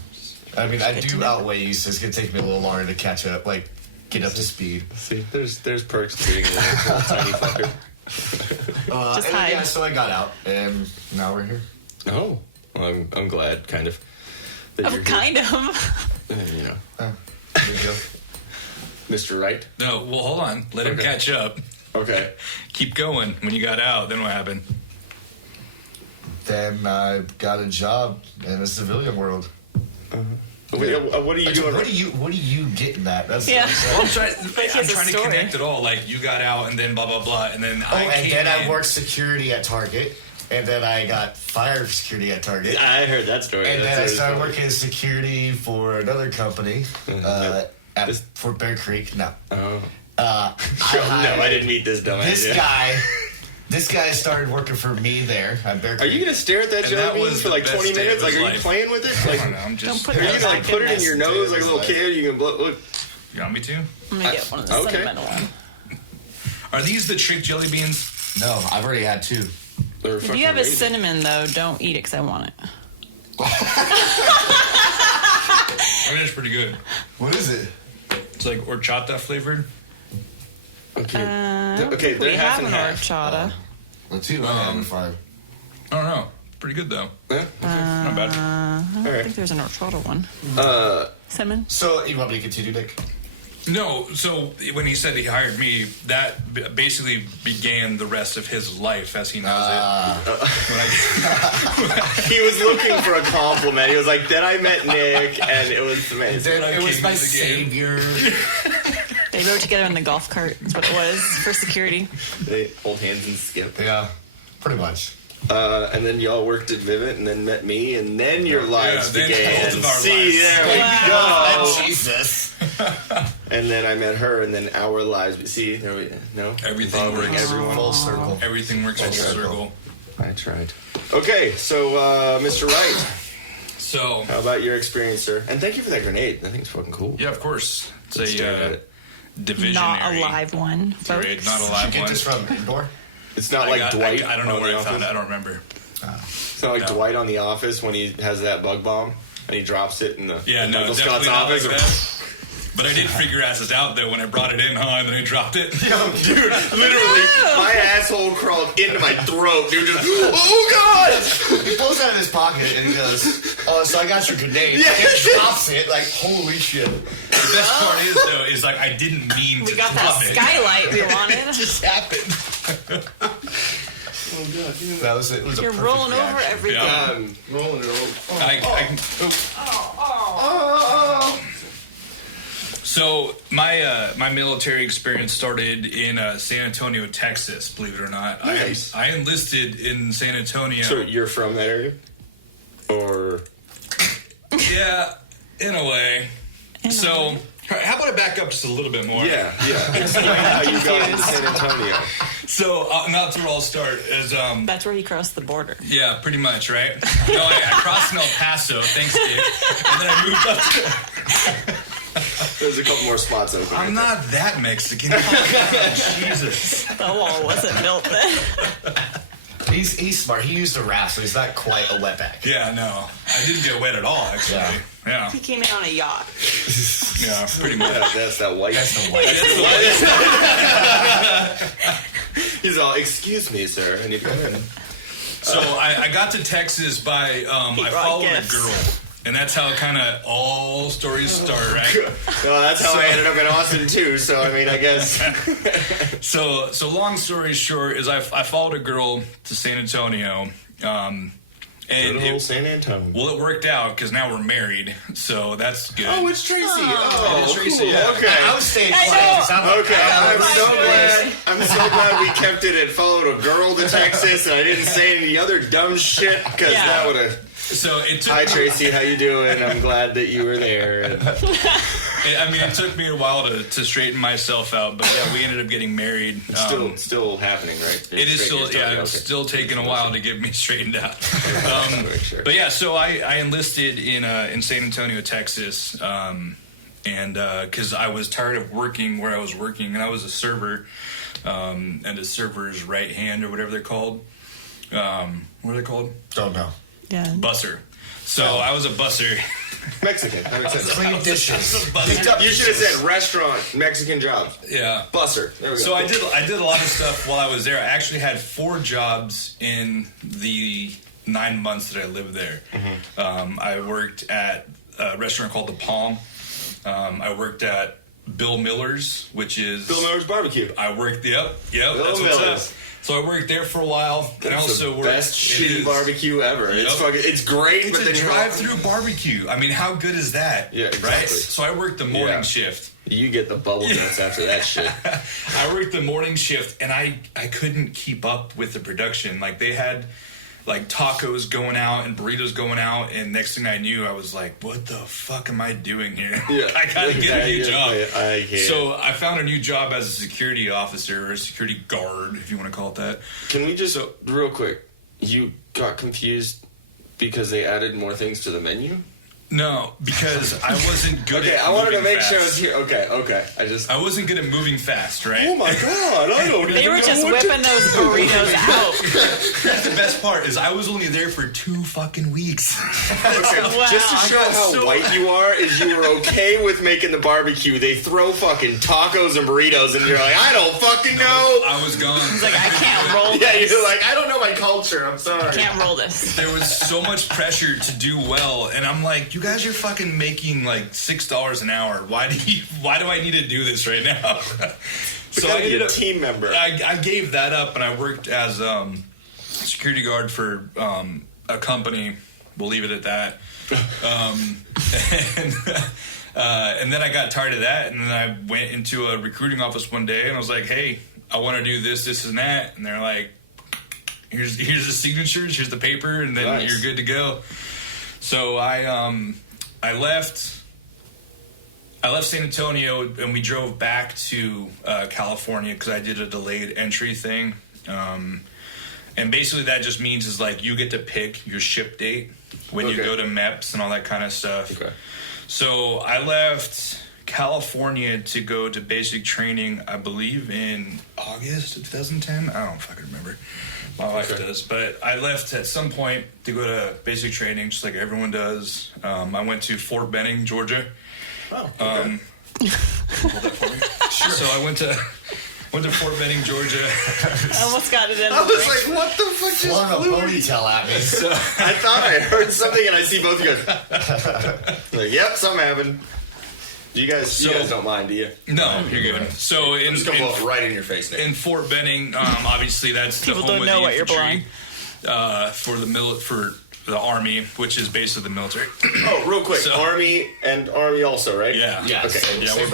I mean, I do outweigh you, so it's going to take me a little longer to catch up, get up to speed. See, there's perks to being a little tiny fucker. Just and then, hide. yeah, so I got out, and now we're here. Oh, well, I'm glad, kind of. That you're Kind of. here. You know, There you go. Mr. Wright. No, well, hold on. Let him Okay. catch up. Okay. Keep going. When you got out, then what happened? Then I got a job in the civilian world. What are you doing? What are you getting at? That's Yeah. Well, I'm trying, he has I'm a trying to story. connect it all. Like, you got out, and then blah, blah, blah. And then I and came then I in. worked security at Target, and then I got fire security at Target. I heard that story. And That then I story's started funny. working as security for another company at Fort Bear Creek. No. Oh. I No, hired I didn't meet this dumbass. This Yeah. This guy started working for me there at Bear Are Creek. you gonna stare at that And jelly that bean was for the like best 20 day of minutes? Like, his are you life. playing with it? I Like, don't know. I'm just. Don't put are you that gonna like back put in it in this your nose like a little life. kid? You can blow. Look. You want me to? I'm going to get one of the Okay. sentimental one. Are these the trick jelly beans? No, I've already had two. They're If fucking you have a amazing. cinnamon, though, don't eat it because I want it. I mean, it's pretty good. What is it? It's like horchata flavored. Okay. Okay, Okay, we they're half have and an half. horchata. The two I had five. I don't know. Pretty good, though. Yeah? Not bad. I All right. think there's an horchata one. Cinnamon. So you want me to continue, Nick? No, so when he said he hired me, that basically began the rest of his life as he knows it. When I- He was looking for a compliment. He was like, "Then I met Nick, and it was amazing." I It was came my to the game. savior. They rode together in the golf cart. Is what it was for security. They hold hands and skip. Yeah, pretty much. And then y'all worked at Vivint, and then met me, and then your lives then began. both of our See, lives. there we Oh, go. Jesus. And then I met her, and then our lives. See, there we no. Everything Involving works. everyone. Full circle. Everything works full circle. I tried. Okay, so Mr. Wright, So, how about your experience, sir? And thank you for that grenade. I think it's fucking cool. yeah, of course. It's Staring at a it. divisionary. Not a live one, folks. Right, not a live Get one. this from indoor. It's not like Dwight. I don't know on where The I found it. Office. I don't remember. It's not like No. Dwight on The Office when he has that bug bomb and he drops it in the Yeah, no, Michael definitely Scott's not like office. that. But I did figure asses out though when I brought it in, and then I dropped it. Yo, dude, literally, my asshole crawled into my throat, dude. Just, oh god! He pulls out of his pocket and he goes, "Oh, so I got your grenade." Yeah. And he drops it like, holy shit! The best part is though, is like I didn't mean We to got that drop it. skylight we wanted. It just happened. Oh god, dude. That was it. Was You're a perfect rolling over reaction. everything. Yeah. I'm rolling it over. So my military experience started in San Antonio, Texas. Believe it or not, Nice. I enlisted in San Antonio. So you're from that area? Or Yeah, in a way. So how about I back up just a little bit more? yeah. Explain how you got into San Antonio. So that's where I'll start. Is That's where he crossed the border. Yeah, pretty much, right? No, I crossed in El Paso, thanks, Dave. And then I moved up to... There's a couple more spots open. I'm not that Mexican. Oh, God, Jesus. The wall wasn't built then. He's smart. He used a raft, so he's not quite a wetback. Yeah, no. I didn't get wet at all, actually. Yeah, He came in on a yacht. yeah, pretty much. That's that white. That's the white. He's all, excuse me, sir. I need to come in. So I got to Texas by, I brought followed gifts. a girl. And that's how kind of all stories start, right? No, that's how I ended up in Austin too. So I mean, I guess. So long story short is I followed a girl to San Antonio. And Good old San Antonio. well, it worked out because now we're married, so that's good. Oh, it's Tracy. Oh, It's Tracy, cool. yeah. Okay. I was staying I quiet. know. 'Cause I'm like, Okay, I'm my so stories. glad. I'm so glad we kept it and followed a girl to Texas, and I didn't say any other dumb shit because Yeah. that would have. So it took Hi Tracy, how you doing? I'm glad that you were there. it took me a while to straighten myself out, but yeah, we ended up getting married. Still happening, right? It is still, Straightening yeah, your it's story, still taking a while to get me straightened out. okay. Make sure. But yeah, so I enlisted in San Antonio, Texas, and because I was tired of working where I was working, and I was a server, and a server's right hand or whatever they're called. What are they called? Don't know. Yeah. Busser. So I was a busser. Mexican. That makes sense. Clean dishes. You should have said restaurant, Mexican jobs. Yeah. Busser. There we go. So I did a lot of stuff while I was there. I actually had 4 jobs in the 9 months that I lived there. I worked at a restaurant called The Palm. I worked at Bill Miller's, which is Bill Miller's Barbecue. I worked. Yep. Bill That's what's Miller's. up. So I worked there for a while. And I That's also the worked. best it shitty is. barbecue ever. Yep. It's great, It's but a then you're drive-through barbecue. I mean, how good is that? Yeah, exactly. Right. So I worked the morning Yeah. shift. You get the bubble guts after that shit. I worked the morning shift, and I couldn't keep up with the production. Like they had like tacos going out and burritos going out, and next thing I knew, I was like, "What the fuck am I doing here? Yeah. I gotta get a new job." I can't. So I found a new job as a security officer or a security guard, if you want to call it that. Can we just, real quick, you got confused because they added more things to the menu? No, because I wasn't good Okay, at I wanted to moving make sure I fast. was here. Okay. I wasn't good at moving fast, right? Oh my god, I don't They even were know just what to whipping those burritos out. Here's the best part is I was only there for 2 fucking weeks. Okay, Wow. just to show how so- white you are, is you were okay with making the barbecue. They throw fucking tacos and burritos, and you're like, I don't fucking know. I was gone. He's like, I can't roll Yeah, this. you're like, I don't know my culture. I'm sorry. Can't roll this. There was so much pressure to do well, and I'm like, you guys are fucking making like $6 an hour. Why do I need to do this right now? So I be ended a up team member. I gave that up, and I worked as security guard for a company. We'll leave it at that. And then I got tired of that, and then I went into a recruiting office one day, and I was like, "Hey, I want to do this, and that." And they're like, "Here's the signatures, here's the paper, and then Nice. you're good to go." So I left San Antonio, and we drove back to California because I did a delayed entry thing. And basically that just means is like you get to pick your ship date when you Okay. go to MEPS and all that kind of stuff. Okay. So I left California to go to basic training, I believe in August of 2010. I don't fucking remember. My wife does. But I left at some point to go to basic training, just like everyone does. I went to Fort Benning, Georgia. Oh, okay. Hold that for me. Sure. So I went to Fort Benning, Georgia. I almost got it in. I was like, what the fuck just Flung a flew? ponytail at me. So I thought I heard something, and I see both you guys. Like, yep, something happened. You guys don't mind, do you? No, you're good. So I'm just gonna blow it right in your face, Nick. in Fort Benning, obviously that's People the home don't of know the what you're infantry for the Army, which is base of the military. Oh, real quick, So- Army also, right? Yeah. Yes. Okay. Yeah, we're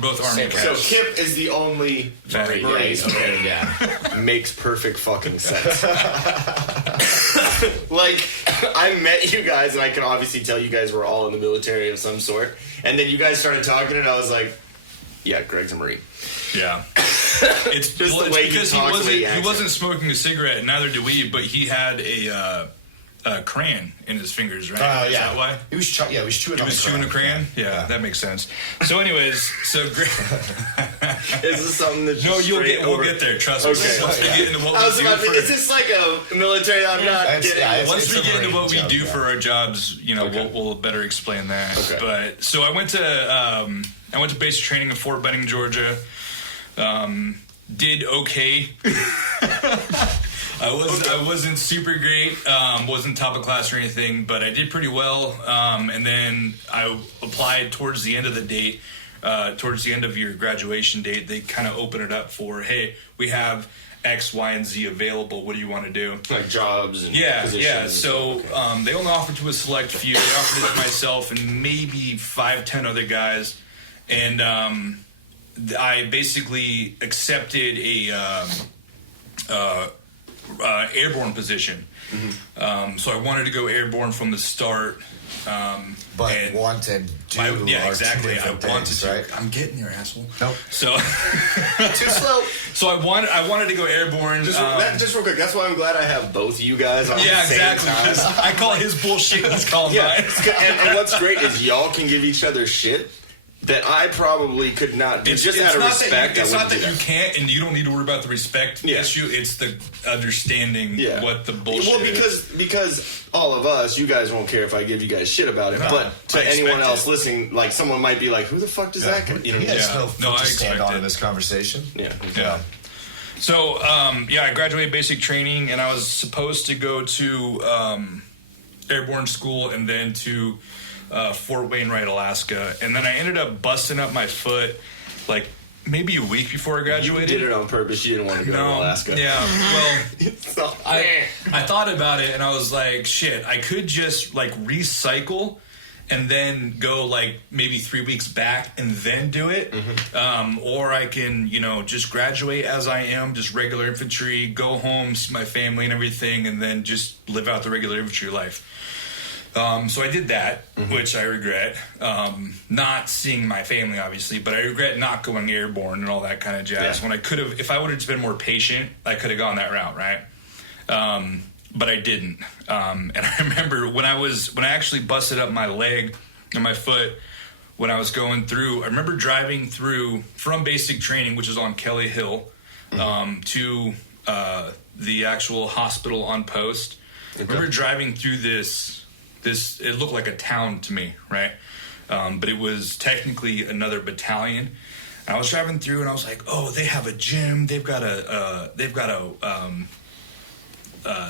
both Army Same So guys. Kip is the only Very Marine. Okay, yeah. Makes perfect fucking sense. Like, I met you guys, and I can obviously tell you guys were all in the military of some sort. And then you guys started talking, and I was like, yeah, Greg's a Marine. Yeah. It's Just the it's way he because talks, the way he acts. he wasn't smoking a cigarette, and neither do we, but he had a crayon in his fingers, right? Is that why? He was chewing He was chewing a crayon? Yeah, that makes sense. So anyways, Is this something that No, we'll get there, trust me. Okay. Once we get into what I was we do about to, is this like a military? I'm not getting. Once we get into what we joke, do for our jobs, we'll better explain that. Okay. But so I went to basic training in Fort Benning, Georgia. Did okay. I wasn't super great. Wasn't top of class or anything, but I did pretty well. And then I applied towards the end of the date. Towards the end of your graduation date, they kind of open it up for, hey, we have X, Y, and Z available. What do you want to do? Like jobs and positions. Yeah. So they only offered to a select few. They offered it to myself and maybe 5-10 other guys. And I basically accepted a airborne position. Mm-hmm. So I wanted to go airborne from the start. But wanted to. Exactly. I wanted things, to. right? I'm getting there, asshole. Nope. So Too slow. So I wanted to go airborne. Just real quick. That's why I'm glad I have both of you guys on the same exactly. time. 'Cause I call his bullshit. He's calling mine. and what's great is y'all can give each other shit that I probably could not do. Just out of respect. It's not that you can't, and you don't need to worry about the respect Yeah. issue. It's the understanding what the bullshit Well, is. because all of us, you guys won't care if I give you guys shit about it. No, But to I anyone expect else it. listening, like someone might be like, "Who the fuck does that?" You know? He has no No, foot I to stand expect on it. in this conversation. Yeah. So, I graduated basic training, and I was supposed to go to airborne school and then to Fort Wainwright, Alaska. And then I ended up busting up my foot like maybe a week before I You graduated. did it on purpose. You didn't want to go to Alaska. Yeah, well, So, I thought about it and I was like, shit, I could just like recycle and then go like maybe 3 weeks back and then do it. Or I can, just graduate as I am, just regular infantry, go home, see my family and everything, and then just live out the regular infantry life. So I did that, which I regret. Not seeing my family, obviously, but I regret not going airborne and all that kind of jazz. Yeah. When I could have, if I would have been more patient, I could have gone that route, right? But I didn't. And I remember when I actually busted up my leg and my foot when I was going through. I remember driving through from basic training, which is on Kelly Hill, to the actual hospital on post. I remember driving through this it looked like a town to me, right? But it was technically another battalion. And I was driving through and I was like, oh, they have a gym, they've got a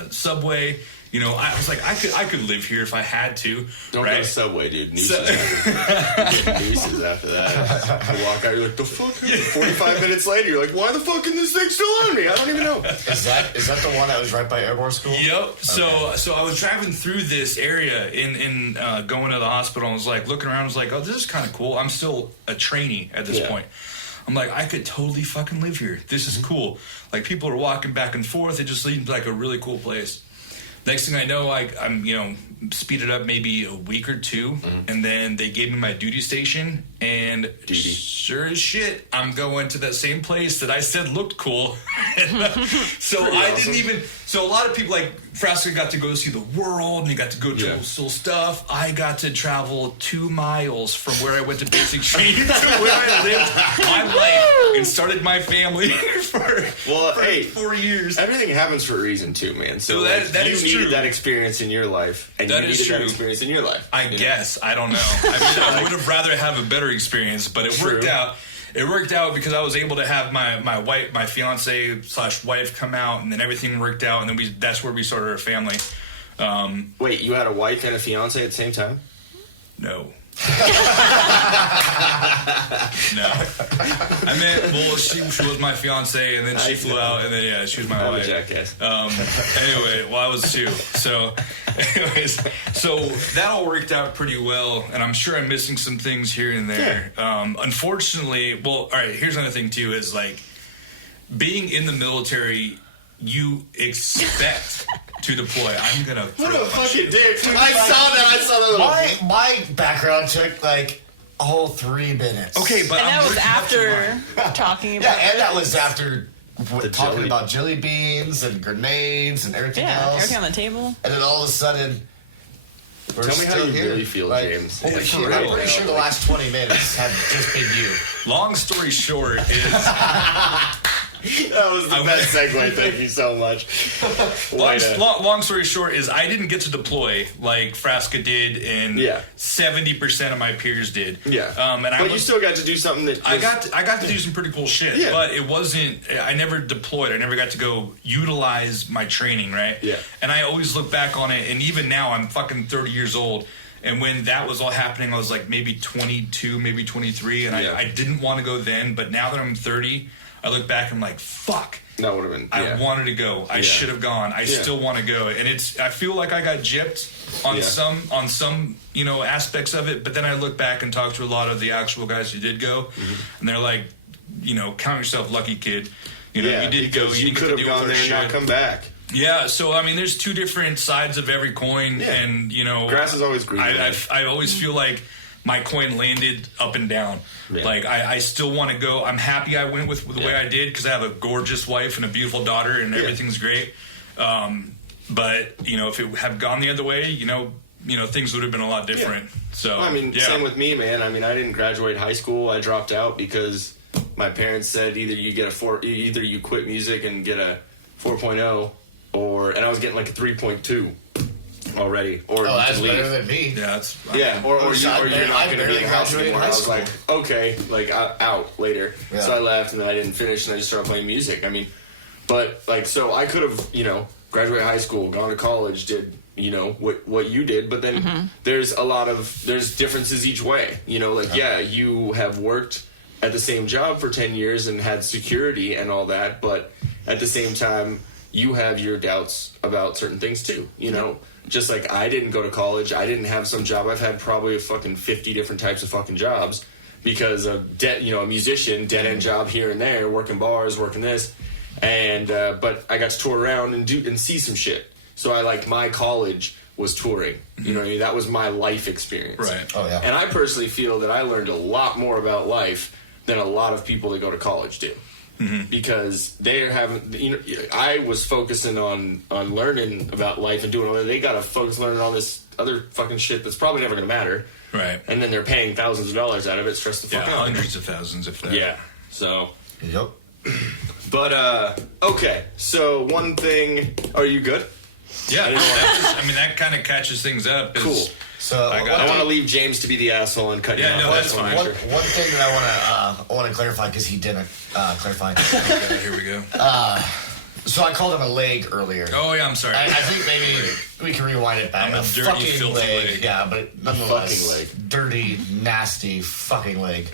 Subway. I was like, I could live here if I had to. don't right? go to Subway, dude. Nieces after that. You walk out, you're like, the fuck? 45 minutes later, you're like, why the fuck is this thing still on me? I don't even know. Is that the one that was right by airborne school? Yep. Okay. So I was driving through this area in going to the hospital. And I was like looking around. I was like, oh, this is kind of cool. I'm still a trainee at this point. I'm like, I could totally fucking live here. This is cool. Like people are walking back and forth. It just seems like a really cool place. Next thing I know, I'm speeded up maybe a week or two, and then they gave me my duty station, and sure as shit, I'm going to that same place that I said looked cool. So I didn't even. So a lot of people, like Frasca, got to go see the world, and he got to go do cool stuff. I got to travel 2 miles from where I went to basic training to where I lived my life and started my family for 4 years. Everything happens for a reason too, man. So that you is needed true. that experience in your life, and That you is needed that true. experience in your life. I guess. I don't know. I mean, I would have rather have a better experience, but it worked out. It worked out because I was able to have my fiance / wife come out, and then everything worked out, and then that's where we started our family. Wait, you had a wife and a fiance at the same time? No. No. I meant, well, she was my fiance, and then she flew out, and then, she was my I'm wife. a jackass. Anyway, well, I was too. So, anyways, that all worked out pretty well, and I'm sure I'm missing some things here and there. Unfortunately, well, all right, here's another thing, too, is, like, being in the military, you expect to deploy. I'm gonna throw What a my fucking dick. I saw that. My background took like a whole 3 minutes. Okay, but And that I'm was working up to after mine. talking Yeah, about and that was after talking jelly- about jelly beans and grenades and everything yeah, else. everything on the table. And then all of a sudden, we're Tell me how still you here. really feel, Like, James. Holy Yeah, shit, for I'm real. pretty sure the last 20 minutes have just been you. Long story short is That was the best segue. Thank you so much. long story short is I didn't get to deploy like Frasca did, and 70% of my peers did. Yeah, and you still got to do something that I got to do some pretty cool shit. Yeah. But it wasn't. I never deployed. I never got to go utilize my training. Right. Yeah. And I always look back on it, and even now I'm fucking 30 years old. And when that was all happening, I was like maybe 22, maybe 23, and I didn't want to go then. But now that I'm 30. I look back and I'm like, fuck. That would have been. I wanted to go. I should have gone. I still want to go. And I feel like I got gypped on some aspects of it. But then I look back and talk to a lot of the actual guys who did go, and they're like, count yourself lucky, kid. You did go. You could have gone there and not come back. Yeah, so I mean, there's 2 different sides of every coin, and grass is always green. I always feel like my coin landed up and down. Yeah. Like I still want to go. I'm happy I went with the way I did because I have a gorgeous wife and a beautiful daughter, and everything's great. But if it had gone the other way, things would have been a lot different. Yeah. So well, I mean, same with me, man. I mean, I didn't graduate high school. I dropped out because my parents said either you quit music and get a 4.0, and I was getting like a 3.2 already, or that's leave. better than me. Yeah, or you're not going to be in the house anymore. I was like, okay, out later. Yeah. So I left, and then I didn't finish, and I just started playing music. I mean, but so I could have graduated high school, gone to college, did what you did, but then there's differences each way. You have worked at the same job for 10 years and had security and all that, but at the same time you have your doubts about certain things too. Just like I didn't go to college, I didn't have some job. I've had probably a fucking 50 different types of fucking jobs because of a musician, dead end job here and there, working bars, working this, and but I got to tour around and see some shit. So my college was touring. You know what I mean? That was my life experience. Right. Oh yeah. And I personally feel that I learned a lot more about life than a lot of people that go to college do. Because they're having, I was focusing on learning about life and doing all that. They got to focus learning all this other fucking shit that's probably never going to matter. Right. And then they're paying thousands of dollars out of it. Stress the fuck out. Hundreds of thousands, if that. Yeah. So. Yep. But okay. So one thing. Are you good? Yeah. That kind of catches things up. Cool. So I want to leave James to be the asshole and cut you off. No, that's fine. One thing that I want to clarify because he didn't clarify. Okay, here we go. So I called him a leg earlier. Oh yeah, I'm sorry. I think maybe we can rewind it back. I'm a dirty, fucking filthy leg. Yeah, but nonetheless, fucking leg. Dirty, nasty, fucking leg.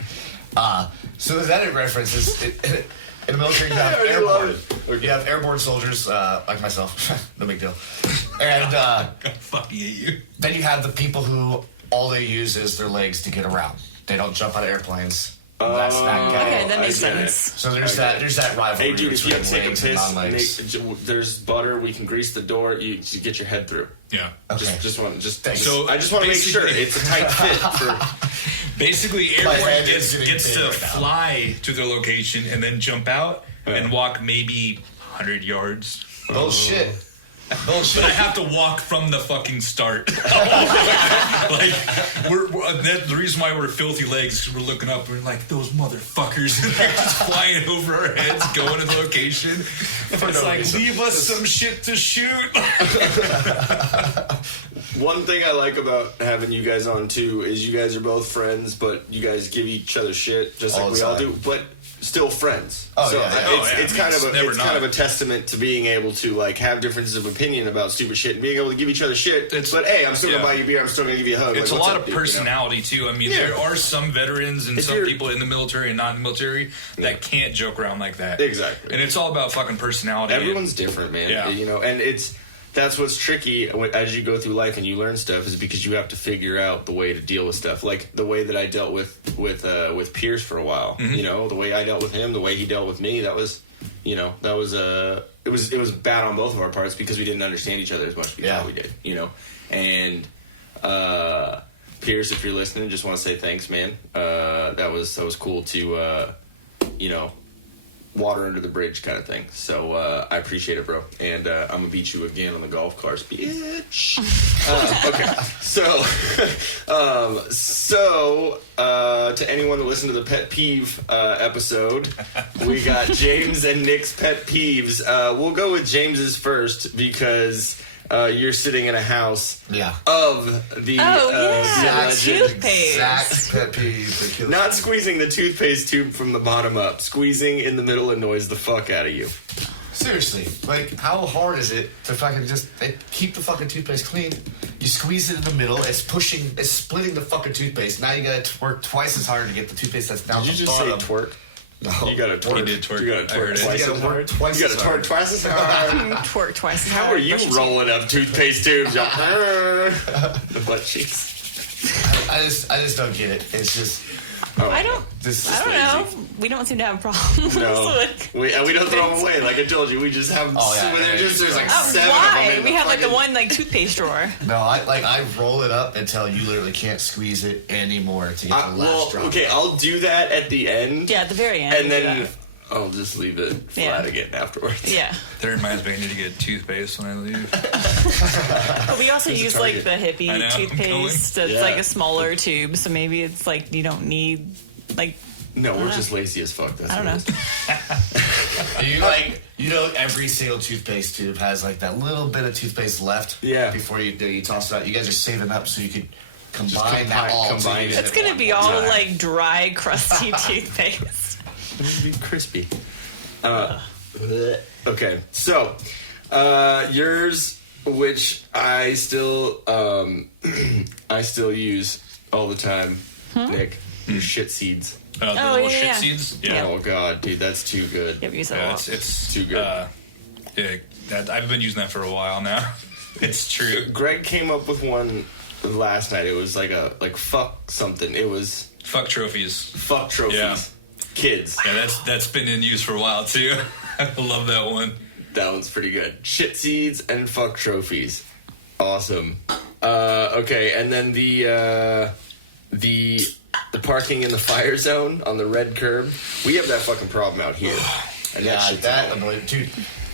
So that reference is in the military. You have airborne. You have airborne soldiers like myself. No big deal. And I fucking hate you. then you have the people who all they use is their legs to get around. They don't jump out of airplanes. That's that guy. Okay, that makes I get it. sense. So there's that rivalry Hey, dude, if you between take a legs and piss, non-legs. there's butter. We can grease the door. You get your head through. Yeah. Okay. Thanks. So I just want to make sure basically- it's a tight fit. For Basically, My everyone head is getting gets big to right now. fly to their location and then jump out and walk maybe 100 yards. Bullshit. But I have to walk from the fucking start. Like, the reason why we're filthy legs, we're looking up, we're like, those motherfuckers, and they're just flying over our heads, going to the location. It's like, leave us some shit to shoot. One thing I like about having you guys on too is you guys are both friends, but you guys give each other shit just like we all do, but still friends. It's kind of a testament to being able to like have differences of opinion about stupid shit and being able to give each other shit. But hey, I'm still gonna buy you beer. I'm still gonna give you a hug. It's like, a lot up, of personality too. I mean, there are some veterans and some people in the military and not in the military that can't joke around like that. Exactly. And it's all about fucking personality. Everyone's different, man. Yeah. You know, and that's what's tricky as you go through life and you learn stuff is because you have to figure out the way to deal with stuff. Like the way that I dealt with Pierce for a while. Mm-hmm. You know, the way I dealt with him, the way he dealt with me. That was, you know, it was bad on both of our parts because we didn't understand each other as much as we did. You know, and Pierce, if you're listening, just want to say thanks, man. That was cool to you know, water under the bridge kind of thing. So I appreciate it, bro. And I'm gonna beat you again on the golf course, bitch. Okay, so to anyone that listened to the pet peeve episode, we got James and Nick's pet peeves. We'll go with James's first because you're sitting in a house of the toothpaste. Exact pet peeve that kills not me. squeezing the toothpaste tube from the bottom up, squeezing in the middle annoys the fuck out of you. Seriously, like, how hard is it to fucking just keep the fucking toothpaste clean? You squeeze it in the middle, it's splitting the fucking toothpaste. Now you gotta work twice as hard to get the toothpaste that's down Did the you just bottom. say twerk? No. You gotta twerk. He did twerk. You gotta I heard twerk it. twice You as gotta hard. work twice You as gotta hard. twerk twice as hard. Twerk twice as How hard. are you rolling up toothpaste tubes? The butt cheeks. I just don't get it. It's just... I don't know. We don't seem to have a problem. No, we don't throw them away. Like I told you, we just have. There's like 7 why? of them. We have like the one like toothpaste drawer. No, I roll it up until you literally can't squeeze it anymore to get the last drop. Okay, I'll do that at the end. Yeah, at the very end. And then I'll just leave it flat again afterwards. Yeah. That reminds me, I need to get toothpaste when I leave. But we also use like the hippie I know, toothpaste that's like a smaller tube, so maybe it's like you don't need like. No, we're just lazy as fuck. That's I don't know. You know, every single toothpaste tube has like that little bit of toothpaste left. Yeah. Before you toss it out, you guys are saving up so you could combine that all. Combine it. It's gonna be all like dry, crusty toothpaste. It's gonna be crispy. Okay, so yours, which I still use all the time, Nick. Your shit seeds. The little shit seeds? Yeah. Oh god, dude, that's too good. Yeah, we use that a lot. It's too good. I've been using that for a while now. It's true. Greg came up with one last night. It was like fuck something. It was Fuck trophies. fuck trophies. Yeah. Kids. Yeah, that's been in use for a while too. I love that one. That one's pretty good. Shit seeds and fuck trophies. Awesome. Okay, and then the parking in the fire zone on the red curb. We have that fucking problem out here. And that annoyed, dude.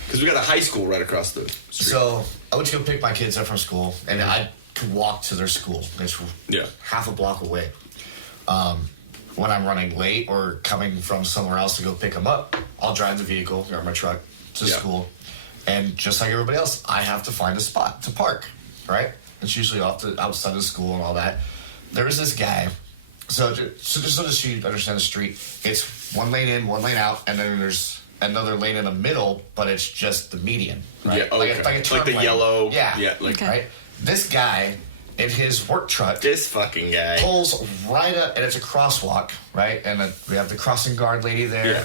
Because we got a high school right across the street. So I went to go pick my kids up from school, and I could walk to their school. It's half a block away. When I'm running late or coming from somewhere else to go pick them up, I'll drive the vehicle or my truck to school, and just like everybody else, I have to find a spot to park. Right? It's usually outside of the school and all that. There was this guy. So just so that you understand the street, it's one lane in, one lane out, and then there's another lane in the middle, but it's just the median. Right? Yeah, okay. Like a turn like the lane. yellow. Yeah. Okay. Right? This guy in his work truck This fucking guy. pulls right up, and it's a crosswalk, right? And then we have the crossing guard lady there. Yeah.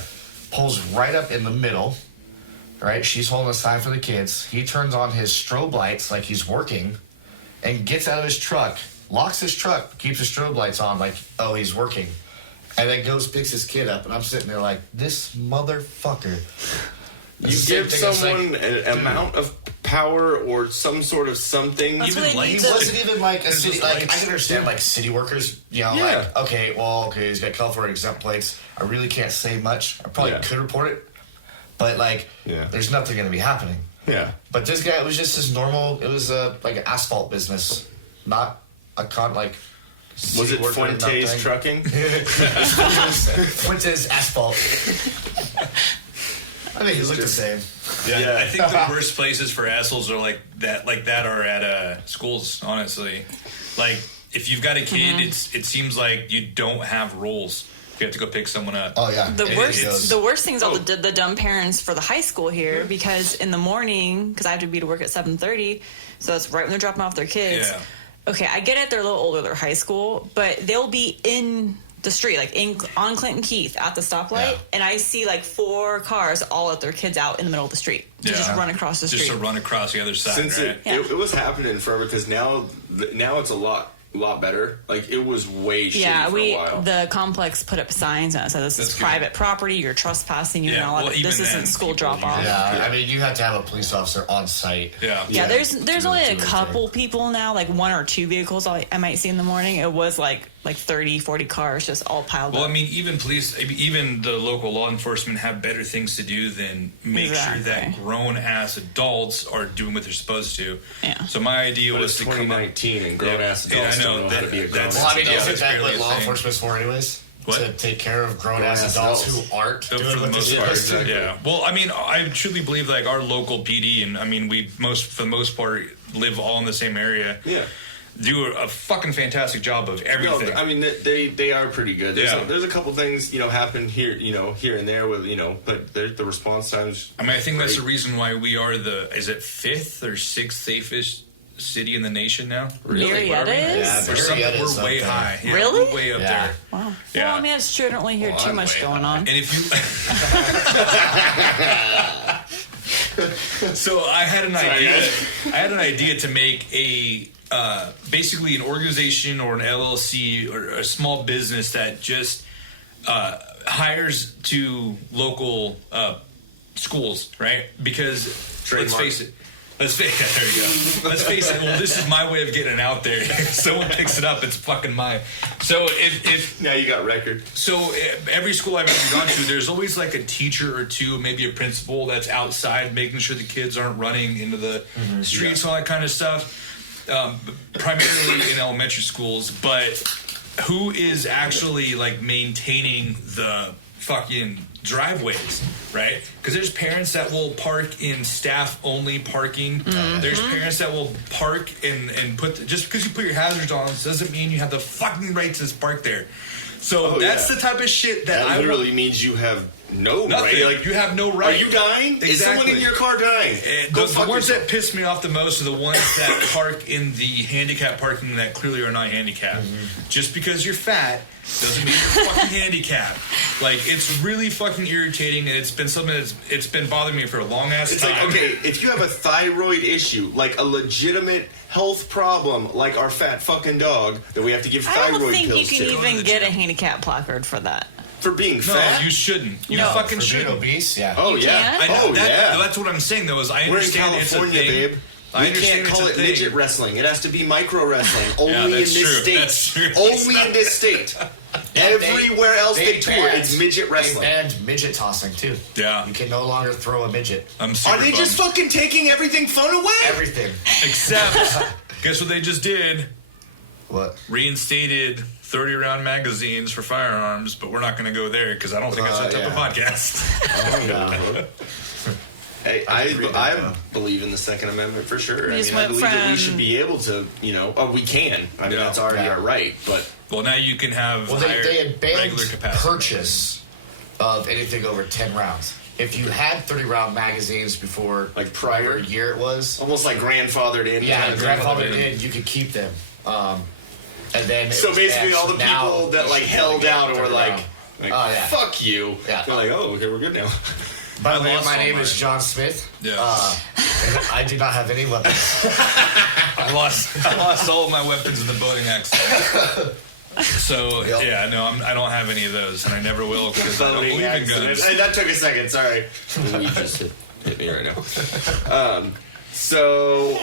Pulls right up in the middle, right? She's holding a sign for the kids. He turns on his strobe lights like he's working and gets out of his truck, locks his truck, keeps his strobe lights on like, oh, he's working. And then goes, picks his kid up, and I'm sitting there like, this motherfucker. You give someone an amount of power or some sort of something. That's what they need He to- wasn't even like a city. Like, I lights. can understand like city workers, you know, Yeah. like okay, he's got California exempt plates. I really can't say much. I probably could report it, but like, there's nothing going to be happening. Yeah. But this guy, it was just his normal. It was like an asphalt business, not a Was it Fuentes Trucking? Fuentes Asphalt. I mean, he looked the same. Yeah, I think the worst places for assholes are like that are at schools. Honestly, like if you've got a kid, it seems like you don't have roles. You have to go pick someone up. Oh yeah. The worst thing is all the dumb parents for the high school here, because in the morning, because I have to be to work at 7:30, so that's right when they're dropping off their kids. Yeah. Okay, I get it, they're a little older, they're high school, but they'll be in the street, like on Clinton Keith at the stoplight, and I see like 4 cars all with their kids out in the middle of the street to just run across the street. Just to run across the other side. Since right? it was happening forever, because now it's a lot better. Like, it was way shitty for a while. The complex put up signs and said this is private property, you're trespassing, you're not allowed, this isn't school drop off. Yeah, I mean, you have to have a police officer on site. Yeah, there's only a couple people now, like 1 or 2 vehicles I might see in the morning. It was like 30, 40 cars just all piled up. Well, I mean, even the local law enforcement have better things to do than make sure that grown-ass adults are doing what they're supposed to. Yeah. So my idea was to come up... 2019 and grown-ass adults don't know how to be a grown-ass Well, I mean, adult. isn't that what law enforcement's for anywa's? What? To take care of grown-ass adults who aren't doing for what the they're most supposed part. to. Yeah. Well, I mean, I truly believe like our local PD, and I mean, for the most part live all in the same area. Yeah. Do a fucking fantastic job of everything. No, I mean, they are pretty good. There's a couple things, happen here, here and there with, but the response times. I mean, I think that's the reason why we are is it 5th or 6th safest city in the nation now? Really? Marietta is? Yeah, we're way high. Yeah, really? We're way up there. Wow. Yeah. Well, I mean, it's true. I don't really hear too much going on. And if you... So I had an idea to make a... basically an organization or an LLC or a small business that just hires to local schools, right? Because let's face it. There you go. Let's face it. Well, this is my way of getting it out there. If someone picks it up, it's fucking mine. So if now you got record. So every school I've ever gone to, there's always like a teacher or two, maybe a principal that's outside making sure the kids aren't running into the streets, all that kind of stuff. Primarily in elementary schools, but who is actually like maintaining the fucking driveways, right? Because there's parents that will park in staff only parking. There's parents that will park and put just because you put your hazards on doesn't mean you have the fucking right to park there. So that's the type of shit that literally means you have no nothing. right. Like you have no right. Are you dying? Exactly. Is someone in your car dying? The ones that piss me off the most are the ones that park in the handicap parking that clearly are not handicapped. Just because you're fat doesn't mean you're fucking handicapped. Like, it's really fucking irritating, and it's been something it's been bothering me for a long ass time. Like, okay, if you have a thyroid issue, like a legitimate health problem, like our fat fucking dog, that we have to give thyroid pills to. I don't think you can even get a handicap placard for that. For being fat? No, you shouldn't. You fucking shouldn't. Obese, yeah. Oh, yeah. That's what I'm saying, though, is I understand We're in California, it's a thing. babe. I We can't call it midget wrestling. It has to be micro wrestling. Only in this state. That's true. Only in this state. Everywhere else they tour, it's midget wrestling. And midget tossing, too. Yeah. You can no longer throw a midget. I'm super Are they just fucking taking everything fun away? Everything. Except, guess what they just did? What? Reinstated 30-round magazines for firearms, but we're not going to go there because I don't think that's that type of podcast. Oh, no. Hey, I believe in the Second Amendment for sure. I believe that we should be able to, we can. I mean, that's already our right, but... Well, now you can have they had banned regular capacity. Purchase of anything over 10 rounds. If you had 30-round magazines before, like prior year it was... Almost like grandfathered in. Yeah, grandfathered in, you could keep them. And then... So basically all the people that, like, held out were like, fuck you. Yeah. They're like, oh, okay, we're good now. By the way, my name is John Smith. Yeah. And I do not have any weapons. I lost all of my weapons in the boating accident. So, I don't have any of those, and I never will because I don't believe in guns. Hey, that took a second, sorry. You just hit me right now. So...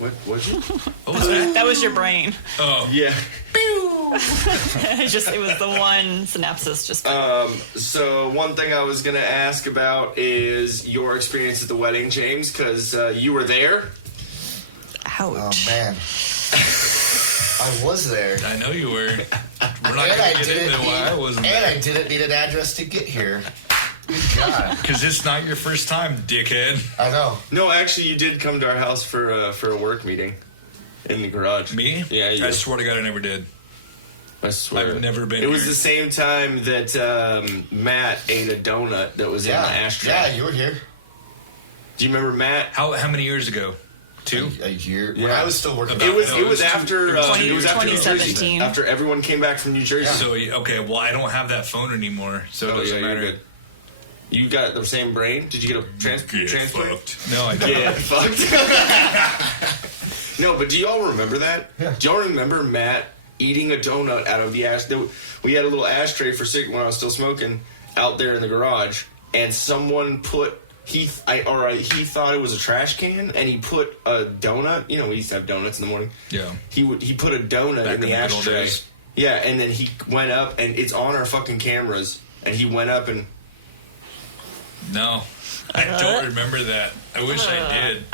What was it? What was that? That was your brain. Oh. Yeah. It was the one synopsis. Just So one thing I was gonna ask about is your experience at the wedding, James, because you were there. ouch. Oh man, I was there. I know you were. We're not And going I to get didn't into why I wasn't And I there. didn't need an address to get here. Good God. Because it's not your first time, dickhead. I know. No, actually, you did come to our house for a work meeting in the garage. Me? Yeah, you. I swear to God I never did. I swear. I've never been It was here. the same time that Matt ate a donut that was in the ashtray. Yeah, you were here. Do you remember Matt? How many years ago? 2? A year. When Yeah. I was still working. About- It was No, it was after it was it was after New Jersey. 2017. After everyone came back from New Jersey. So, okay, well, I don't have that phone anymore, so it Oh, doesn't yeah, you're matter. good. You got the same brain? Did you get a transplant? No, I didn't. Get fucked. No, but do y'all remember that? Yeah. Do y'all remember Matt eating a donut out of the ash? We had a little ashtray for cigarette when I was still smoking out there in the garage, and someone put he thought it was a trash can, and he put a donut. You know, we used to have donuts in the morning. Yeah. He put a donut Back in the in the good old ashtray. days. Yeah, and then he went up, and it's on our fucking cameras. And he went up and No, I don't remember that. I wish I did.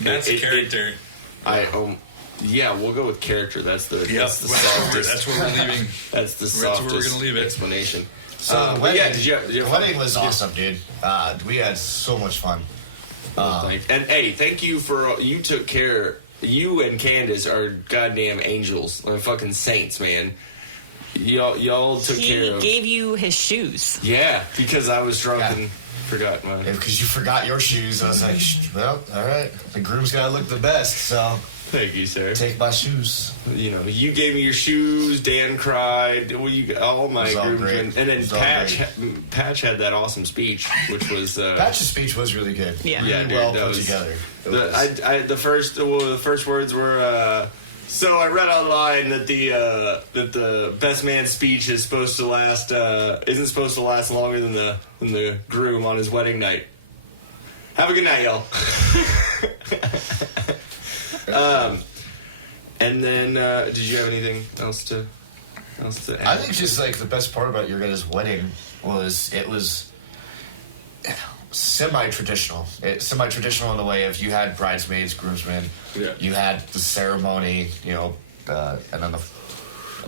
That's a character. Yeah, we'll go with character. That's the Yep, that's the that's where we're leaving. That's the That's where softest we're gonna leave it. explanation. So the but wedding, yeah, did you the wedding was awesome, dude. We had so much fun. And hey, thank you for you took care. You and Candace are goddamn angels, like fucking saints, man. Y'all took care He of. gave you his shoes. Yeah, because I was drunk Yeah. and forgot mine. Because you forgot your shoes, I was like, well, all right. The groom's gotta look the best, so Thank you, sir. take my shoes. You know, you gave me your shoes. Dan cried. Well, all my It was all groomsmen, great. and It then was all Patch had that awesome speech, which was Patch's speech was really good. Yeah. Really Yeah, dude, well that put was- together. It the first words were. So I read online that the best man speech is supposed to last isn't supposed to last longer than the groom on his wedding night. Have a good night, y'all. And then did you have anything else to add? I think just like the best part about your guys' wedding was it was semi-traditional. Semi-traditional in the way of you had bridesmaids, groomsmen. Yeah. You had the ceremony, and then I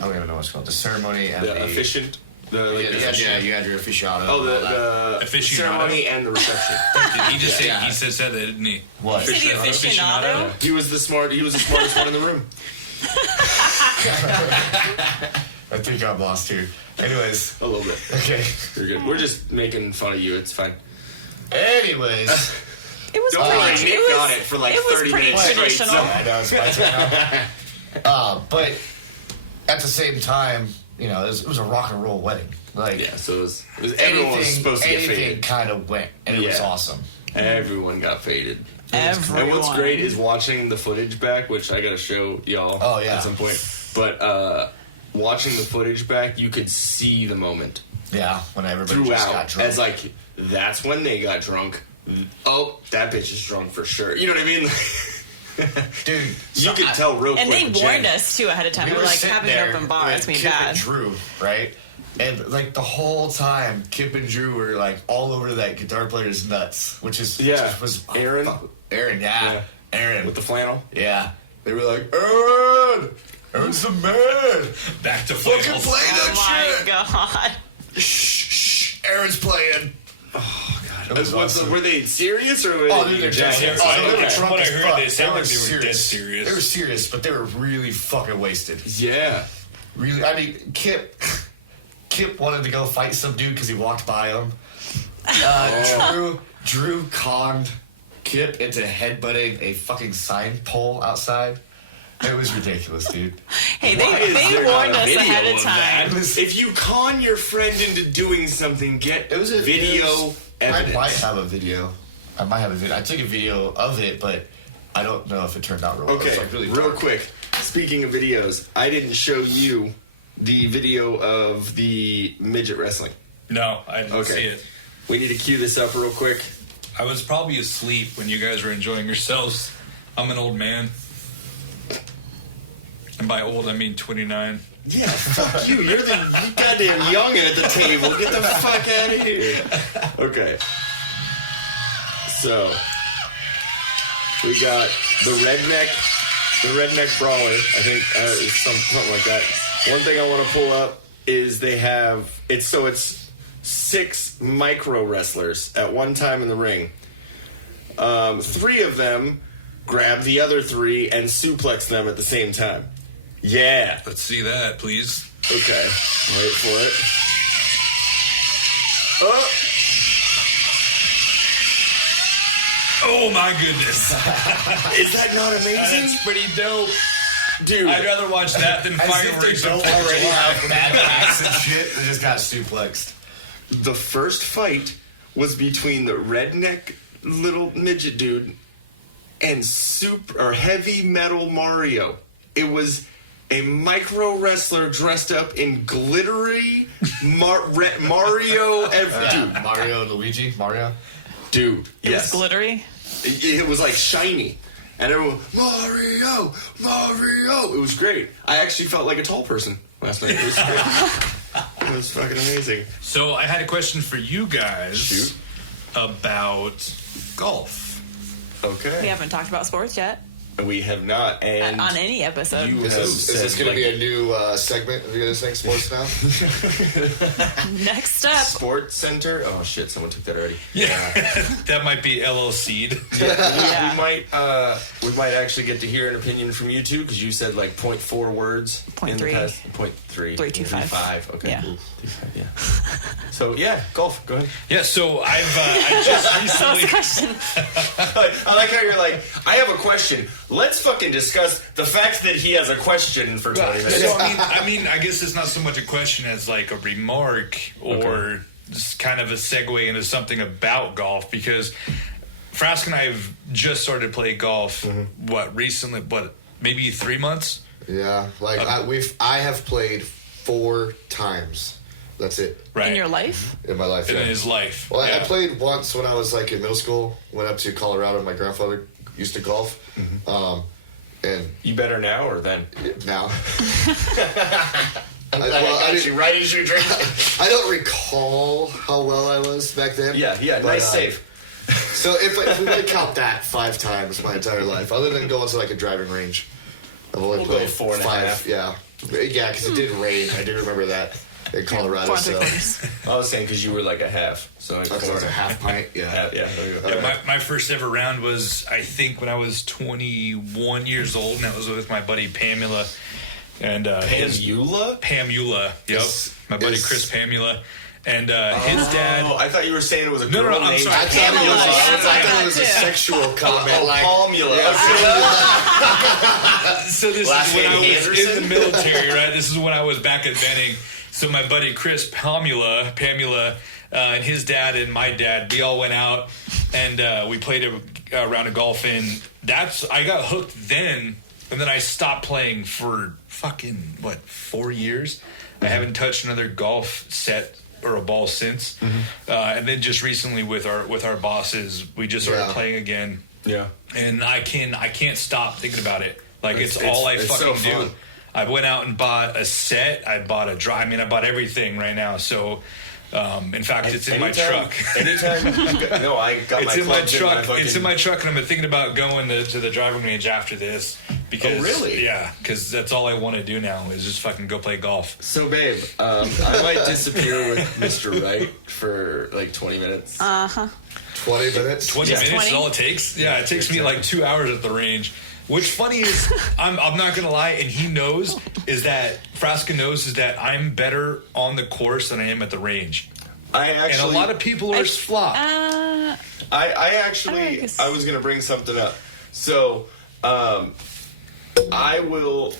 don't even know what it's called. The ceremony and the efficient. Yeah, you had your aficionado. Oh, and all that. the Aficionado? ceremony and the reception. Did he just say Yeah. he said that, didn't he? What? Is he the aficionado? He was the smartest one in the room. I think I'm lost here. Anyways, A little bit. okay. You're good. We're just making fun of you. It's fine. Anyways. It was Don't pretty. worry, Nick it was, got it for like it was 30 pretty minutes straight, traditional. so- I know it's my turn now. But at the same time, it was a rock and roll wedding. Like Yeah, so it was everyone was supposed to get anything faded. kind of went, and it was Yeah. awesome. Everyone got faded. Everyone. And what's great is watching the footage back, which I gotta show y'all Oh, yeah. at some point. But watching the footage back, you could see the moment Yeah, when everybody just got throughout. drunk. As like, that's when they got drunk. Oh, that bitch is drunk for sure. You know what I mean? Dude, You could tell real And quick. they with warned Jen. us too ahead of time. we They were were like sitting having an there open bar. with It's gonna be Kip bad. and Drew, right? And like the whole time, Kip and Drew were like all over that guitar player's nuts, which was Aaron? Aaron, yeah. Aaron With the flannel. yeah. They were like, Aaron's the man. Back to Fucking flannels. play Oh that shit. my god. Shh, Aaron's playing. It was awesome. Were they serious or were Oh, they dude, they're just- dead serious. Oh, They were okay. drunk What I as heard, fuck. they sounded like they were serious. dead serious. They were serious, but they were really fucking wasted. Yeah. Really, I mean, Kip wanted to go fight some dude because he walked by him. Drew conned Kip into headbutting a fucking sign pole outside. It was ridiculous, dude. Hey, Why is they there not warned a us video ahead of of time. that? If you con your friend into doing something, get video evidence. I might have a video. I took a video of it, but I don't know if it turned out real well. Okay, It's like really real dark. quick. Speaking of videos, I didn't show you the video of the midget wrestling. No, I didn't see Okay. it. We need to cue this up real quick. I was probably asleep when you guys were enjoying yourselves. I'm an old man. And by old, I mean 29. Yeah, fuck you. You're the goddamn youngin' at the table. Get the fuck out of here. Okay. So, we got the redneck brawler. I think something like that. One thing I want to pull up is they have it's 6 micro wrestlers at one time in the ring. 3 of them grab the other 3 and suplex them at the same time. Yeah. Let's see that, please. Okay. Wait for it. Oh. Oh my goodness. Is that not amazing? That's pretty dope. Dude. I'd rather watch that than fireworks. Already have bad backs and shit. They just got suplexed. The first fight was between the redneck little midget dude and heavy metal Mario. It was a micro wrestler dressed up in glittery Mario. Dude. Mario and Luigi. Mario. Dude. It was glittery. It was like shiny. And everyone, Mario! It was great. I actually felt like a tall person last night. It was great. It was fucking amazing. So I had a question for you guys. Shoot. About golf. Okay. We haven't talked about sports yet. We have not. And On any episode. Is this going to be a new segment of this thing, Sports Now? Next step. Sports Center? Oh shit, someone took that already. Yeah. That might be LLC'd. Yeah. We might actually get to hear an opinion from you two, because you said like 0.4 words. 0.3. in the past. 0.3. 325. Okay. Yeah. Cool. Yeah. So yeah, golf. Go ahead. Yeah, so I just recently... Question. I like how you're like, I have a question. Let's fucking discuss the fact that he has a question for 20 minutes. So, I mean, I guess it's not so much a question as like a remark or just kind of a segue into something about golf, because Frasca and I have just started to play golf. Recently? Maybe 3 months? Yeah, like I have played 4 times. That's it. Right. In your life? In my life. In yeah. his life. Well, yeah. I played once when I was like in middle school. Went up to Colorado. My grandfather used to golf. And You better now or then? now, right as you drink. I don't recall how well I was back then. Yeah, but, nice save. So if we might count that 5 times my entire life, other than going to like a driving range, I've only We'll played go 4.5. Yeah, because it did rain. I do remember that in Colorado. 4 So 3/4. I was saying because you were like a half. So like okay, it was a half pint. Yeah. Yeah, there you go. Yeah, my first ever round was, I think, when I was 21 years old, and that was with my buddy Pamela. And Pamula, yep. My buddy Chris Pamula. And his dad... Oh, I thought you were saying it was a No, girl I'm named sorry. I thought it was a sexual comment. Like, Palmula. So this Last is when name I was Anderson? in the military, right? This is when I was back at Benning. So my buddy Chris Pamula, and his dad and my dad, we all went out and we played a round of golf. And I got hooked then, and then I stopped playing for fucking 4 years. I haven't touched another golf set or a ball since. And then just recently with our bosses, we just started playing again. Yeah. And I can't stop thinking about it. Like it's all I fucking so do. fun. I went out and bought a set. I bought a drive. I mean, I bought everything right now. So, in fact, it's in my truck. Anytime. No, I got It's my in my clubs truck. fucking- It's in my truck, and I'm thinking about going to the driving range after this. Because, Oh, really? Yeah, because that's all I want to do now is just fucking go play golf. So, babe, I might disappear with Mr. Wright for like 20 minutes. 20 minutes. 20 minutes 20? is all it takes. Yeah, it takes me like 2 hours at the range. Which funny is, I'm not gonna lie, and he knows Frasca knows is that I'm better on the course than I am at the range. And a lot of people are flop. I was gonna bring something up. So, I will.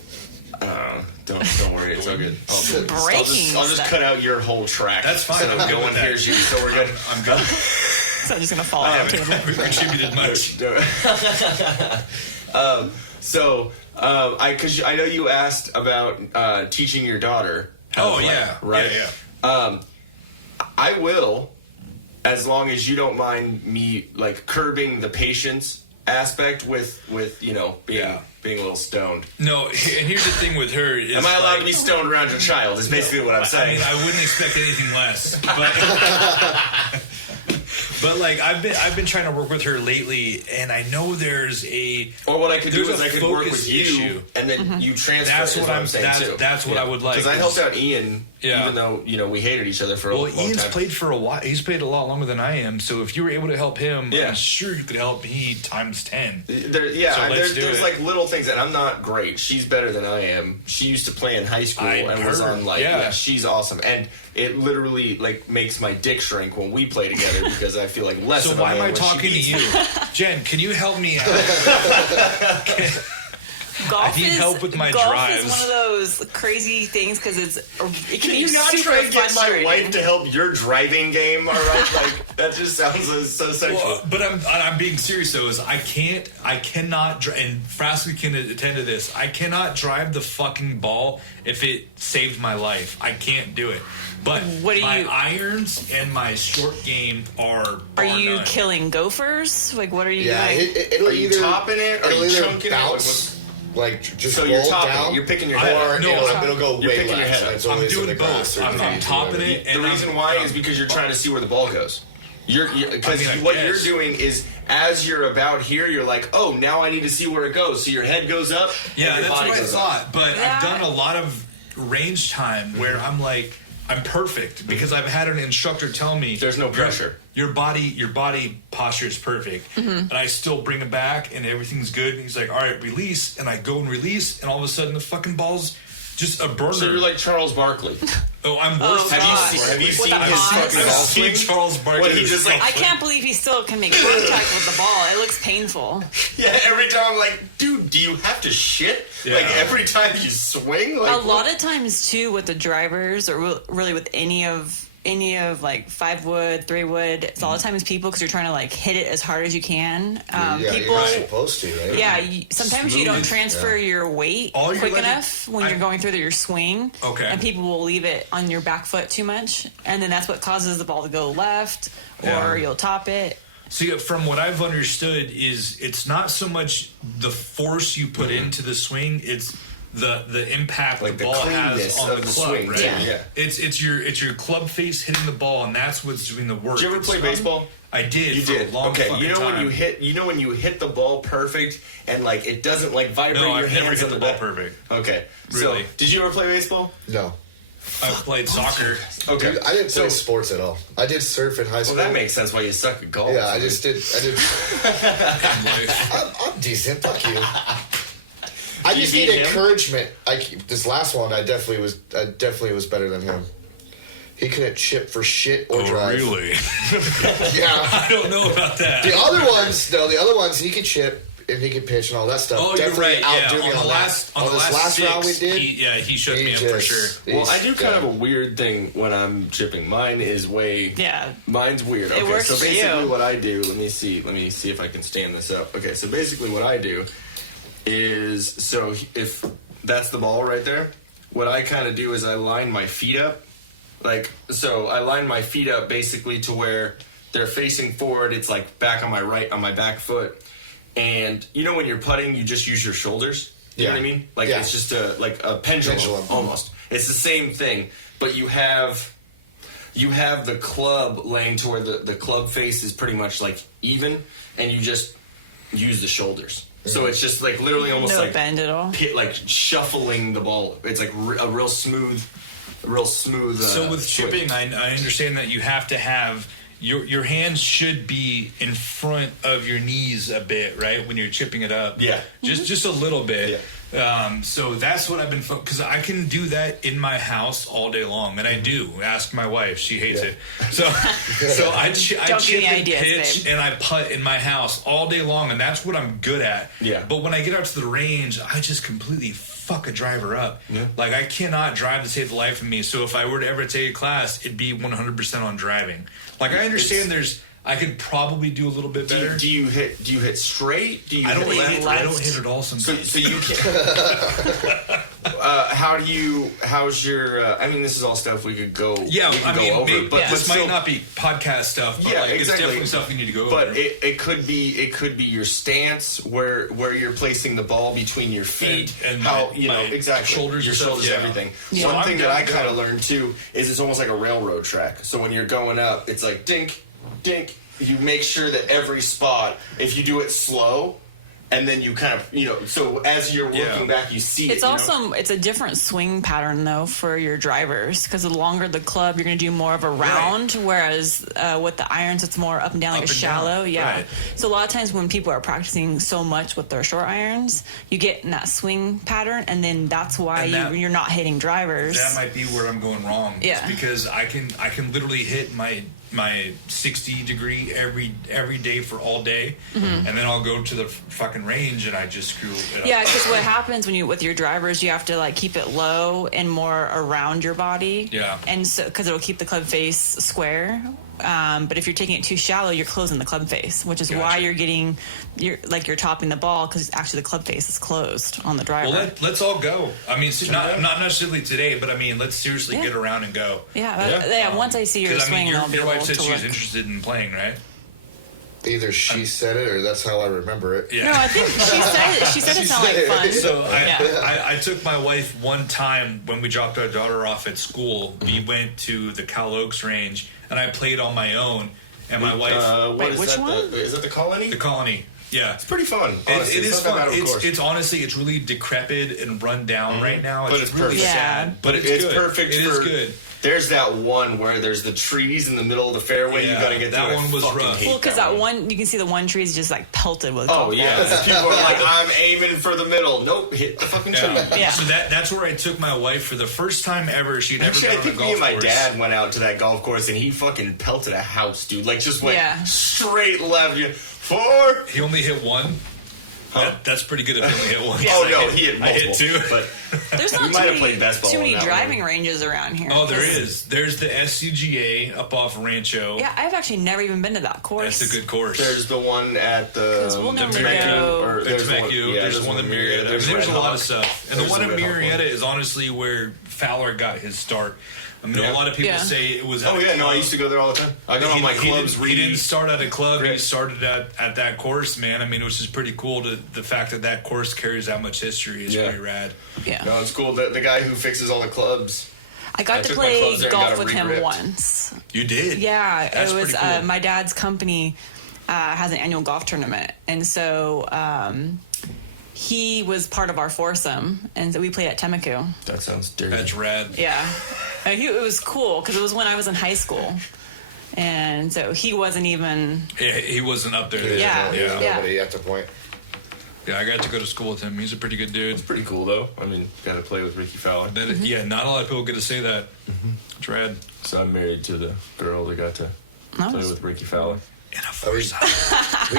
Don't worry, it's all good. I'll just cut out your whole track. That's fine. So I'm good no one with that. hears you. So we're good. I'm good. So I'm just gonna fall I off the table. haven't contributed much. Because I know you asked about teaching your daughter. how to play, Yeah. right? Yeah. I will, as long as you don't mind me like curbing the patience aspect with being a little stoned. No, and here's the thing with her: is am I allowed to be stoned around your child? Is basically what I'm saying. I wouldn't expect anything less, but. But like I've been trying to work with her lately, and I know there's a what I could do is I could work with you, issue. And then you transfer. That's what I'm saying too. That's what I would like. Because I helped out Ian, even though we hated each other for a long time. Ian's played for a while. He's played a lot longer than I am. So if you were able to help him, I'm sure you could help me times 10. There's like little things, and I'm not great. She's better than I am. She used to play in high school and was on she's awesome, and it literally like makes my dick shrink when we play together because I feel like less. So why am I talking to you, Jen? Can you help me out? I need help with my golf drives. Is one of those crazy things because it can you be not super try to get my frustrating. wife to help your driving game? All right, like that just sounds so sexual. Well, but I'm being serious though. Is I cannot and Frasca can attend to this. I cannot drive the fucking ball if it saved my life. I can't do it. But my irons and my short game are you none. killing gophers? Like, what are you doing? Are you topping it? Are you chunking bounce, it? Like just so roll you're topping down. It. You're picking your head. It'll go you're way picking your left. head. It's I'm always in doing the grass both. or I'm topping it. The reason why is because you're trying to see where the ball goes. Because what you're doing is as you're about here, you're like, oh, now I need to see where it goes. So your head goes up. Yeah, and your that's body what I goes thought. up. But I've done a lot of range time where I'm like, I'm perfect because I've had an instructor tell me there's no pressure. Your body posture is perfect, and I still bring it back, and everything's good. And he's like, "All right, release," and I go and release, and all of a sudden the fucking ball's just a burner. So you're like Charles Barkley. Oh, I'm worse. Have you seen his fucking I've ball seen swing? Charles Barkley. I can't believe he still can make contact with the ball. It looks painful. Yeah, every time I'm like, dude, do you have to shit? Yeah. Like every time you swing? Like, a lot of times too with the drivers, or really with any of like 5-wood, 3-wood, it's a lot of times people because you're trying to like hit it as hard as you can. People, you're not supposed to, right? Yeah, sometimes you don't transfer your weight quick enough when you're going through your swing. Okay. And people will leave it on your back foot too much, and then that's what causes the ball to go left, or you'll top it. See, from what I've understood is it's not so much the force you put into the swing, it's the impact like the ball has on the club, swing, right? Yeah. It's your club face hitting the ball, and that's what's doing the work. Did you ever play baseball? I did. You for did. A long okay. fucking time. when you hit the ball perfect and like it doesn't like vibrate your I've hands never hit on the the ball back. perfect. Okay. Really? So, did you ever play baseball? No. I played soccer. Okay. Dude, I didn't play sports at all. I did surf in high school. Well, that makes sense why you suck at golf. Yeah, I did. I'm decent. Fuck you. I just need encouragement. This last one, I definitely was better than him. He couldn't chip for shit or drive. Really? Yeah. I don't know about that. The other ones, he could chip and he could pitch and all that stuff. Oh, definitely you're right. outdo me On the last round we did. He shut me up for sure. Well, I do kind of a weird thing when I'm chipping. Mine is mine's weird. Okay, works so for basically you. what I do, let me see if I can stand this up. Okay, so basically what I do is, so if that's the ball right there, what I kind of do is I line my feet up. So I line my feet up basically to where they're facing forward. It's like back on my back foot. And you know when you're putting, you just use your shoulders. You know what I mean? Like it's just a pendulum almost. It's the same thing, but you have the club laying to where the club face is pretty much like even, and you just use the shoulders. So it's just like literally almost No like bend at all. like shuffling the ball. It's like a real smooth. So with chipping, I understand that you have to have your hands should be in front of your knees a bit, right? When you're chipping it up, just a little bit. Yeah. So that's what I've been because I can do that in my house all day long, and I do. Ask my wife; she hates it. So I chip and pitch and I putt in my house all day long, and that's what I'm good at. Yeah. But when I get out to the range, I just completely fuck a driver up. Yeah. Like I cannot drive to save the life of me. So if I were to ever take a class, it'd be 100% on driving. Like I understand there's I could probably do a little bit better. Do you hit straight? Do you I don't hit left? I don't hit it all sometimes. So you can. How's your? I mean, this is all stuff we could go. Yeah, we could I mean, go over, maybe, but this still, might not be podcast stuff. But Yeah, like, exactly. It's definitely stuff we need to go But over. it could be your stance, where you're placing the ball between your feet, And how my exactly shoulders your and stuff, shoulders, yeah. everything. Yeah. One So thing I'm that I down to kind of go. learned too is it's almost like a railroad track. So when you're going up, it's like dink, dink. You make sure that every spot, if you do it slow, and then you kind of, so as you're working back, you see It's it. also it's a different swing pattern though for your drivers because the longer the club, you're going to do more of a round. Whereas with the irons, it's more up and down, like Up a and shallow. down, Yeah. right. So a lot of times when people are practicing so much with their short irons, you get in that swing pattern, and then that's why And you're not hitting drivers. That might be where I'm going wrong. Yeah. It's because I can literally hit my 60 degree every day for all day, and then I'll go to the fucking range and I just screw it up. Yeah, because what happens when with your drivers, you have to like keep it low and more around your body. Yeah. And so because it'll keep the club face square. But if you're taking it too shallow, you're closing the club face, which is why you're topping the ball because actually the club face is closed on the driver. Well, let's all go. I mean, not necessarily today, but I mean, let's seriously get around and go. Yeah. Once I see your Because I swing, mean, I'll be your able wife said to she was look. interested in playing, right? Either she said it or that's how I remember it. Yeah. No, I think she said it sounded like fun. So Yeah. I took my wife one time when we dropped our daughter off at school. We went to the Cal Oaks range, and I played on my own. And my wife, what is which that? one? Is that the Colony? the Colony, yeah. It's pretty fun. Honestly. It is It's not that fun. bad of a course. It's honestly, it's really decrepit and run down right now. But It's it's really perfect. sad, Yeah. but it's good. perfect It for. is good. There's that one where there's the trees in the middle of the fairway. Yeah, You gotta get that through. I one was fucking rough. hate Well, because that one, you can see the one tree is just like pelted with Oh golf yeah, balls. people are like, I'm aiming for the middle. Nope, hit the fucking tree. Yeah. Yeah. So that's where I took my wife for the first time ever. She'd ever Actually, I been on a think me golf and my course. dad went out to that golf course and he fucking pelted a house, dude. Like just went Yeah. straight left. Four. He only hit one. That's pretty good if he only hit one. Oh I no, hit- he hit I hit multiple. two. But There's We not might have too played best ball many on that driving one. ranges around here. Oh, there 'cause- is. There's the SCGA up off Rancho. Yeah, I've actually never even been to that course. That's a good course. there's the one at the 'Cause we'll normally Temecula, go- or There's one- Temecula, there's one in Marietta. There's Red a lot Hawk. of stuff. And the There's one in Red Hawk Marietta is honestly where Fowler got his start. I mean, Yeah. a lot of people Yeah. say it was at Oh a yeah, no, I club. used to go there all the time. I got all my clubs. He didn't start at a club. He Great. started at that course, man. I mean, which is pretty cool. The fact that course carries that much history is Yeah. pretty rad. Yeah. No, it's cool. The guy who fixes all the clubs. I got I to took my play clubs there and golf got it with him re-gripped. once. You did? Yeah, That's it was pretty cool. my dad's company has an annual golf tournament, and so he was part of our foursome, and so we played at Temecula. That sounds dirty. That's rad. Yeah, it was cool because it was when I was in high school, and so he wasn't even. Yeah, he wasn't up there. Yeah. There's Yeah. nobody at the point. Yeah, I got to go to school with him. He's a pretty good dude. Pretty cool though. I mean, got to play with Ricky Fowler. Yeah, not a lot of people get to say that. It's rad. So I'm married to the girl that got to play with Ricky Fowler. In a Oh, we Forza.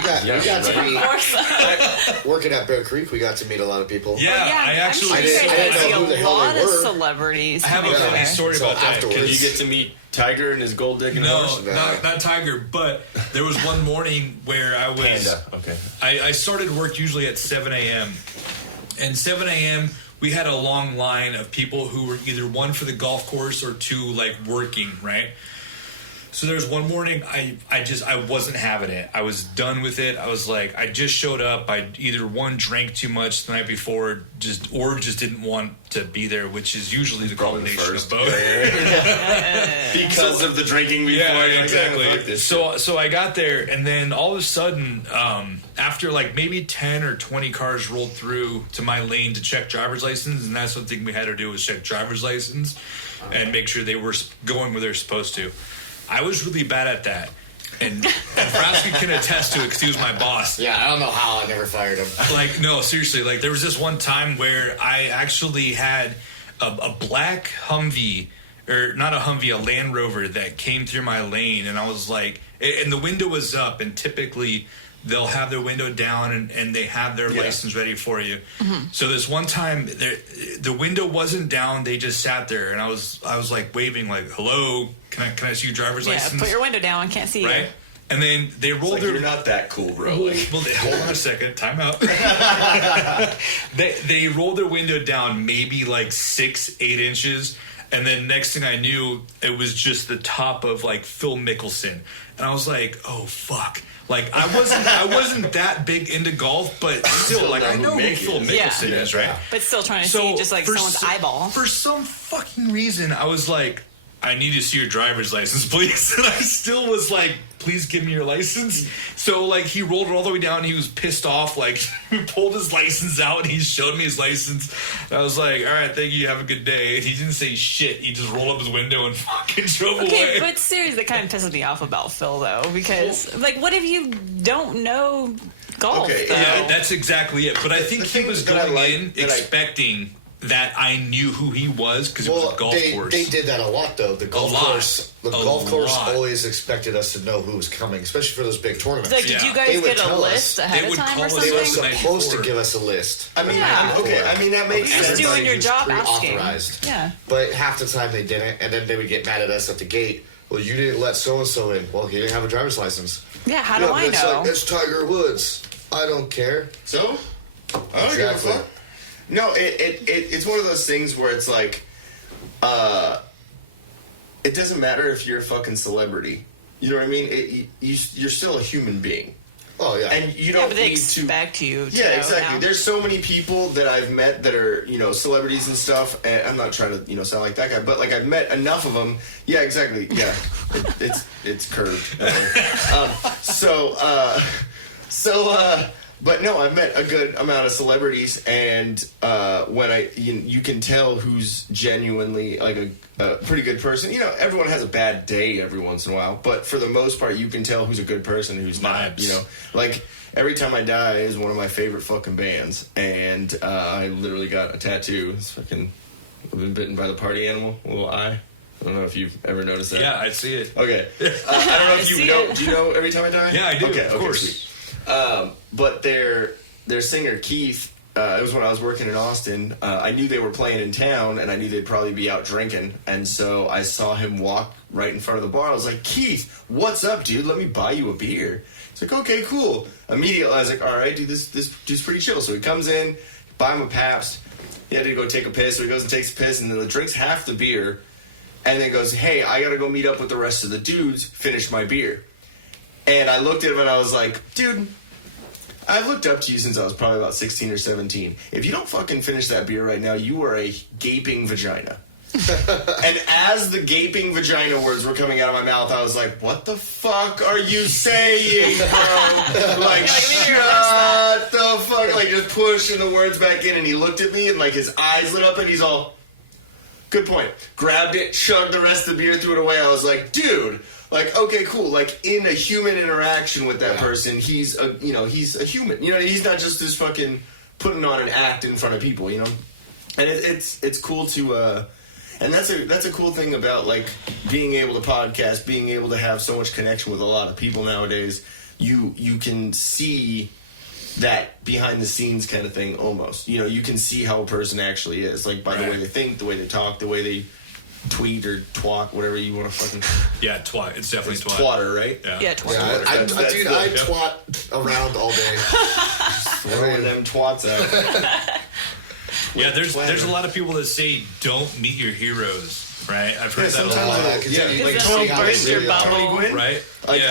got to right. meet, working at Bear Creek, we got to meet a lot of people. Yeah, I actually. I'm I didn't- sure I didn't you know see who the a hell they lot of were. celebrities. I have a coming funny there. story So about that. afterwards- Did you get to meet Tiger and his gold digging No, horse? not Tiger, but there was one morning where I was. Panda. Okay. I started work usually at 7 a.m. And 7 a.m. we had a long line of people who were either one for the golf course or two like working, right? So there was one morning I wasn't having it. I was done with it. I was like, I just showed up. I either one drank too much the night before, or just didn't want to be there, which is usually the Probably the combination first. of both. Because of the drinking before. Yeah, you're like, exactly. fuck this shit. So I got there, and then all of a sudden, after like maybe 10 or 20 cars rolled through to my lane to check driver's license, and that's something we had to do was check driver's license and make sure they were going where they're supposed to. I was really bad at that. And Frasca can attest to it because he was my boss. Yeah, I don't know how I never fired him. Like, no, seriously. Like, there was this one time where I actually had a black Humvee, or not a Humvee, a Land Rover that came through my lane. And I was like, and the window was up. And typically, they'll have their window down and they have their license ready for you. Mm-hmm. So this one time, the window wasn't down. They just sat there. And I was like waving, like, hello, can I see your driver's Yeah, license? put your window down. Can't see Right? you. And then they rolled You're not that cool, bro. Well, hold on a second. Time out. they rolled their window down maybe like 6-8 inches. And then next thing I knew, it was just the top of like Phil Mickelson. And I was like, oh, fuck. Like, I wasn't that big into golf, but still, like, I know who Phil Mickelson is, right? But still trying to see just like someone's eyeball. For some fucking reason, I was like, I need to see your driver's license, please. And I still was like, please give me your license. So, like, he rolled it all the way down. And he was pissed off. Like, he pulled his license out and he showed me his license. And I was like, all right, thank you. Have a good day. And he didn't say shit. He just rolled up his window and fucking drove away. Okay, but seriously, that kind of pisses me off about Phil, though. Because, like, what if you don't know golf, Okay, though? Yeah, that's exactly it. But I think he was going in expecting that I knew who he was because it was a golf course. They did that a lot, though. The golf course always expected us to know who was coming, especially for those big tournaments. Like, did you guys get a list ahead of time or something? They were supposed to give us a list. I mean, that makes You're sense. just doing your job asking. Authorized. Yeah. But half the time they didn't, and then they would get mad at us at the gate. Well, you didn't let so-and-so in. Well, he didn't have a driver's license. Yeah, how do I it's know? Like, it's Tiger Woods. I don't care. So? I don't give a fuck. No, it's one of those things where it's like, it doesn't matter if you're a fucking celebrity. You know what I mean? You're still a human being. Oh, yeah. And you don't but they need expect you to Yeah, know exactly. now. There's so many people that I've met that are, celebrities and stuff, and I'm not trying to, sound like that guy, but, like, I've met enough of them. Yeah, exactly. Yeah. It's curved. But no, I've met a good amount of celebrities, and when you can tell who's genuinely like a pretty good person. Everyone has a bad day every once in a while, but for the most part, you can tell who's a good person and who's not. Like Every Time I Die is one of my favorite fucking bands, and I literally got a tattoo. It's fucking, I've been bitten by the party animal, a little eye. I don't know if you've ever noticed that. Yeah, I see it. Okay. I don't know if you know. Do you know Every Time I Die? Yeah, I do. Okay, of course. Sweet. But their singer Keith, it was when I was working in Austin. I knew they were playing in town, and I knew they'd probably be out drinking. And so I saw him walk right in front of the bar. I was like, Keith, what's up, dude? Let me buy you a beer. He's like, okay, cool. Immediately, I was like, all right, dude, this dude's pretty chill. So he comes in, buy him a Pabst. He had to go take a piss, so he goes and takes a piss, and then drinks half the beer, and then goes, hey, I gotta go meet up with the rest of the dudes, finish my beer. And I looked at him and I was like, dude, I've looked up to you since I was probably about 16 or 17. If you don't fucking finish that beer right now, you are a gaping vagina. And as the gaping vagina words were coming out of my mouth, I was like, what the fuck are you saying, bro? Like, shut the fuck. Like, just pushing the words back in. And he looked at me and, like, his eyes lit up and he's all, good point. Grabbed it, chugged the rest of the beer, threw it away. I was like, dude. Like, okay, cool. Like, in a human interaction with that person, he's a human. He's not just this fucking putting on an act in front of people, And it's cool to, and that's a cool thing about, like, being able to podcast, being able to have so much connection with a lot of people nowadays. You can see that behind the scenes kind of thing almost. You can see how a person actually is, like, by the way they think, the way they talk, the way they tweet or twat, whatever you want to fucking... Yeah, twat. It's definitely twat. Twatter, right? Yeah, twat. Yeah, I twat around all day. Throwing them twats out. Yeah, there's a lot of people that say don't meet your heroes, right? I've heard that a lot. Like Tony burst your bubble. Gwynn, right? Like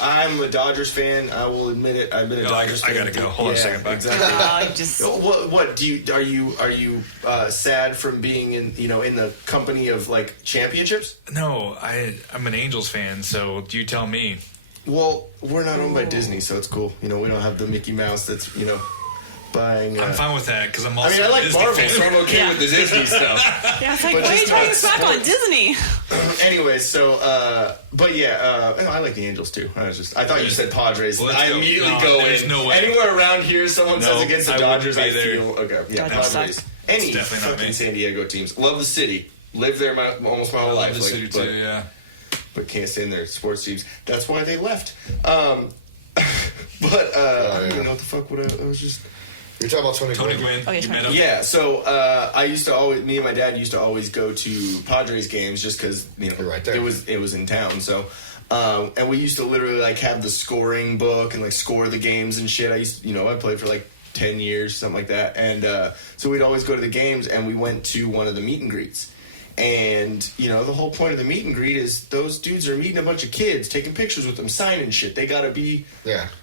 I'm a Dodgers fan. I will admit it. I've been a Dodgers fan. I gotta go. Hold on a second. Bye. Exactly. What do you are you sad from being in the company of like championships? No, I'm an Angels fan. So do you tell me? Well, we're not owned by Disney, so it's cool. We don't have the Mickey Mouse that's buying. I'm fine with that because I'm also. I like a Disney Marvel, fan. so I'm okay with the Disney stuff. Yeah, it's like, why are you trying to back on Disney? Anyway, so, I like the Angels too. I thought you said Padres. Well, I immediately go in. No way. Anywhere around here, someone says against the Dodgers, I there. feel okay. Yeah, Dodgers Padres. suck. Any definitely not fucking me. San Diego teams. Love the city. Lived there almost my whole life. The city too, yeah. But can't stand their sports teams. That's why they left. I don't even know what the fuck. I was just. You're talking about Tony Gwynn. Okay, You met him? Yeah, so me and my dad used to always go to Padres games just because You're right there. it was in town. So, and we used to literally like have the scoring book and like score the games and shit. I played for like 10 years, something like that, and so we'd always go to the games. And we went to one of the meet and greets. And, the whole point of the meet and greet is those dudes are meeting a bunch of kids, taking pictures with them, signing shit. They gotta be,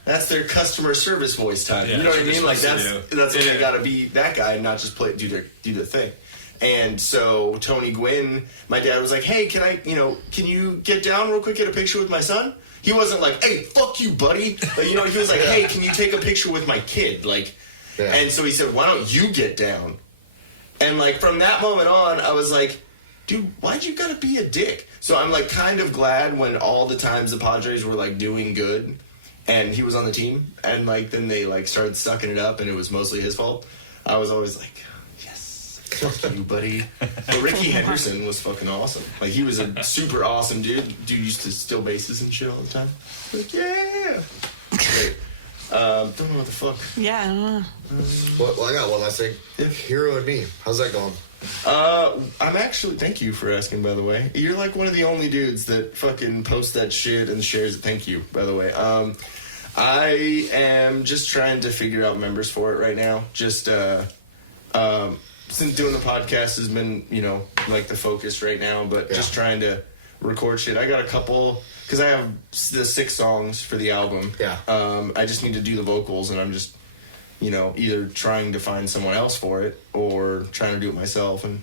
that's their customer service voice time. Yeah, you know what I mean? Like, that's when they gotta be that guy and not just do their thing. And so, Tony Gwynn, my dad was like, hey, can you get down real quick, get a picture with my son? He wasn't like, hey, fuck you, buddy. Like, he was like, hey, can you take a picture with my kid? Like, and so he said, why don't you get down? And, like, from that moment on, I was like, dude, why'd you gotta be a dick? So I'm like kind of glad when all the times the Padres were like doing good and he was on the team and like then they like started sucking it up and it was mostly his fault. I was always like, yes, fuck you, buddy. But Ricky Henderson was fucking awesome. Like he was a super awesome dude. Dude used to steal bases and shit all the time. Like, yeah. Great. Don't know what the fuck. Yeah, I don't know. Well, I got one last thing. Yeah. Hero and Me. How's that going? I'm actually, thank you for asking, by the way. You're like one of the only dudes that fucking posts that shit and shares it. Thank you, by the way. I am just trying to figure out members for it right now. Just, since doing the podcast has been, like the focus right now, but just trying to record shit. I got a couple, because I have the 6 songs for the album. Yeah. I just need to do the vocals, and I'm just, either trying to find someone else for it or trying to do it myself. And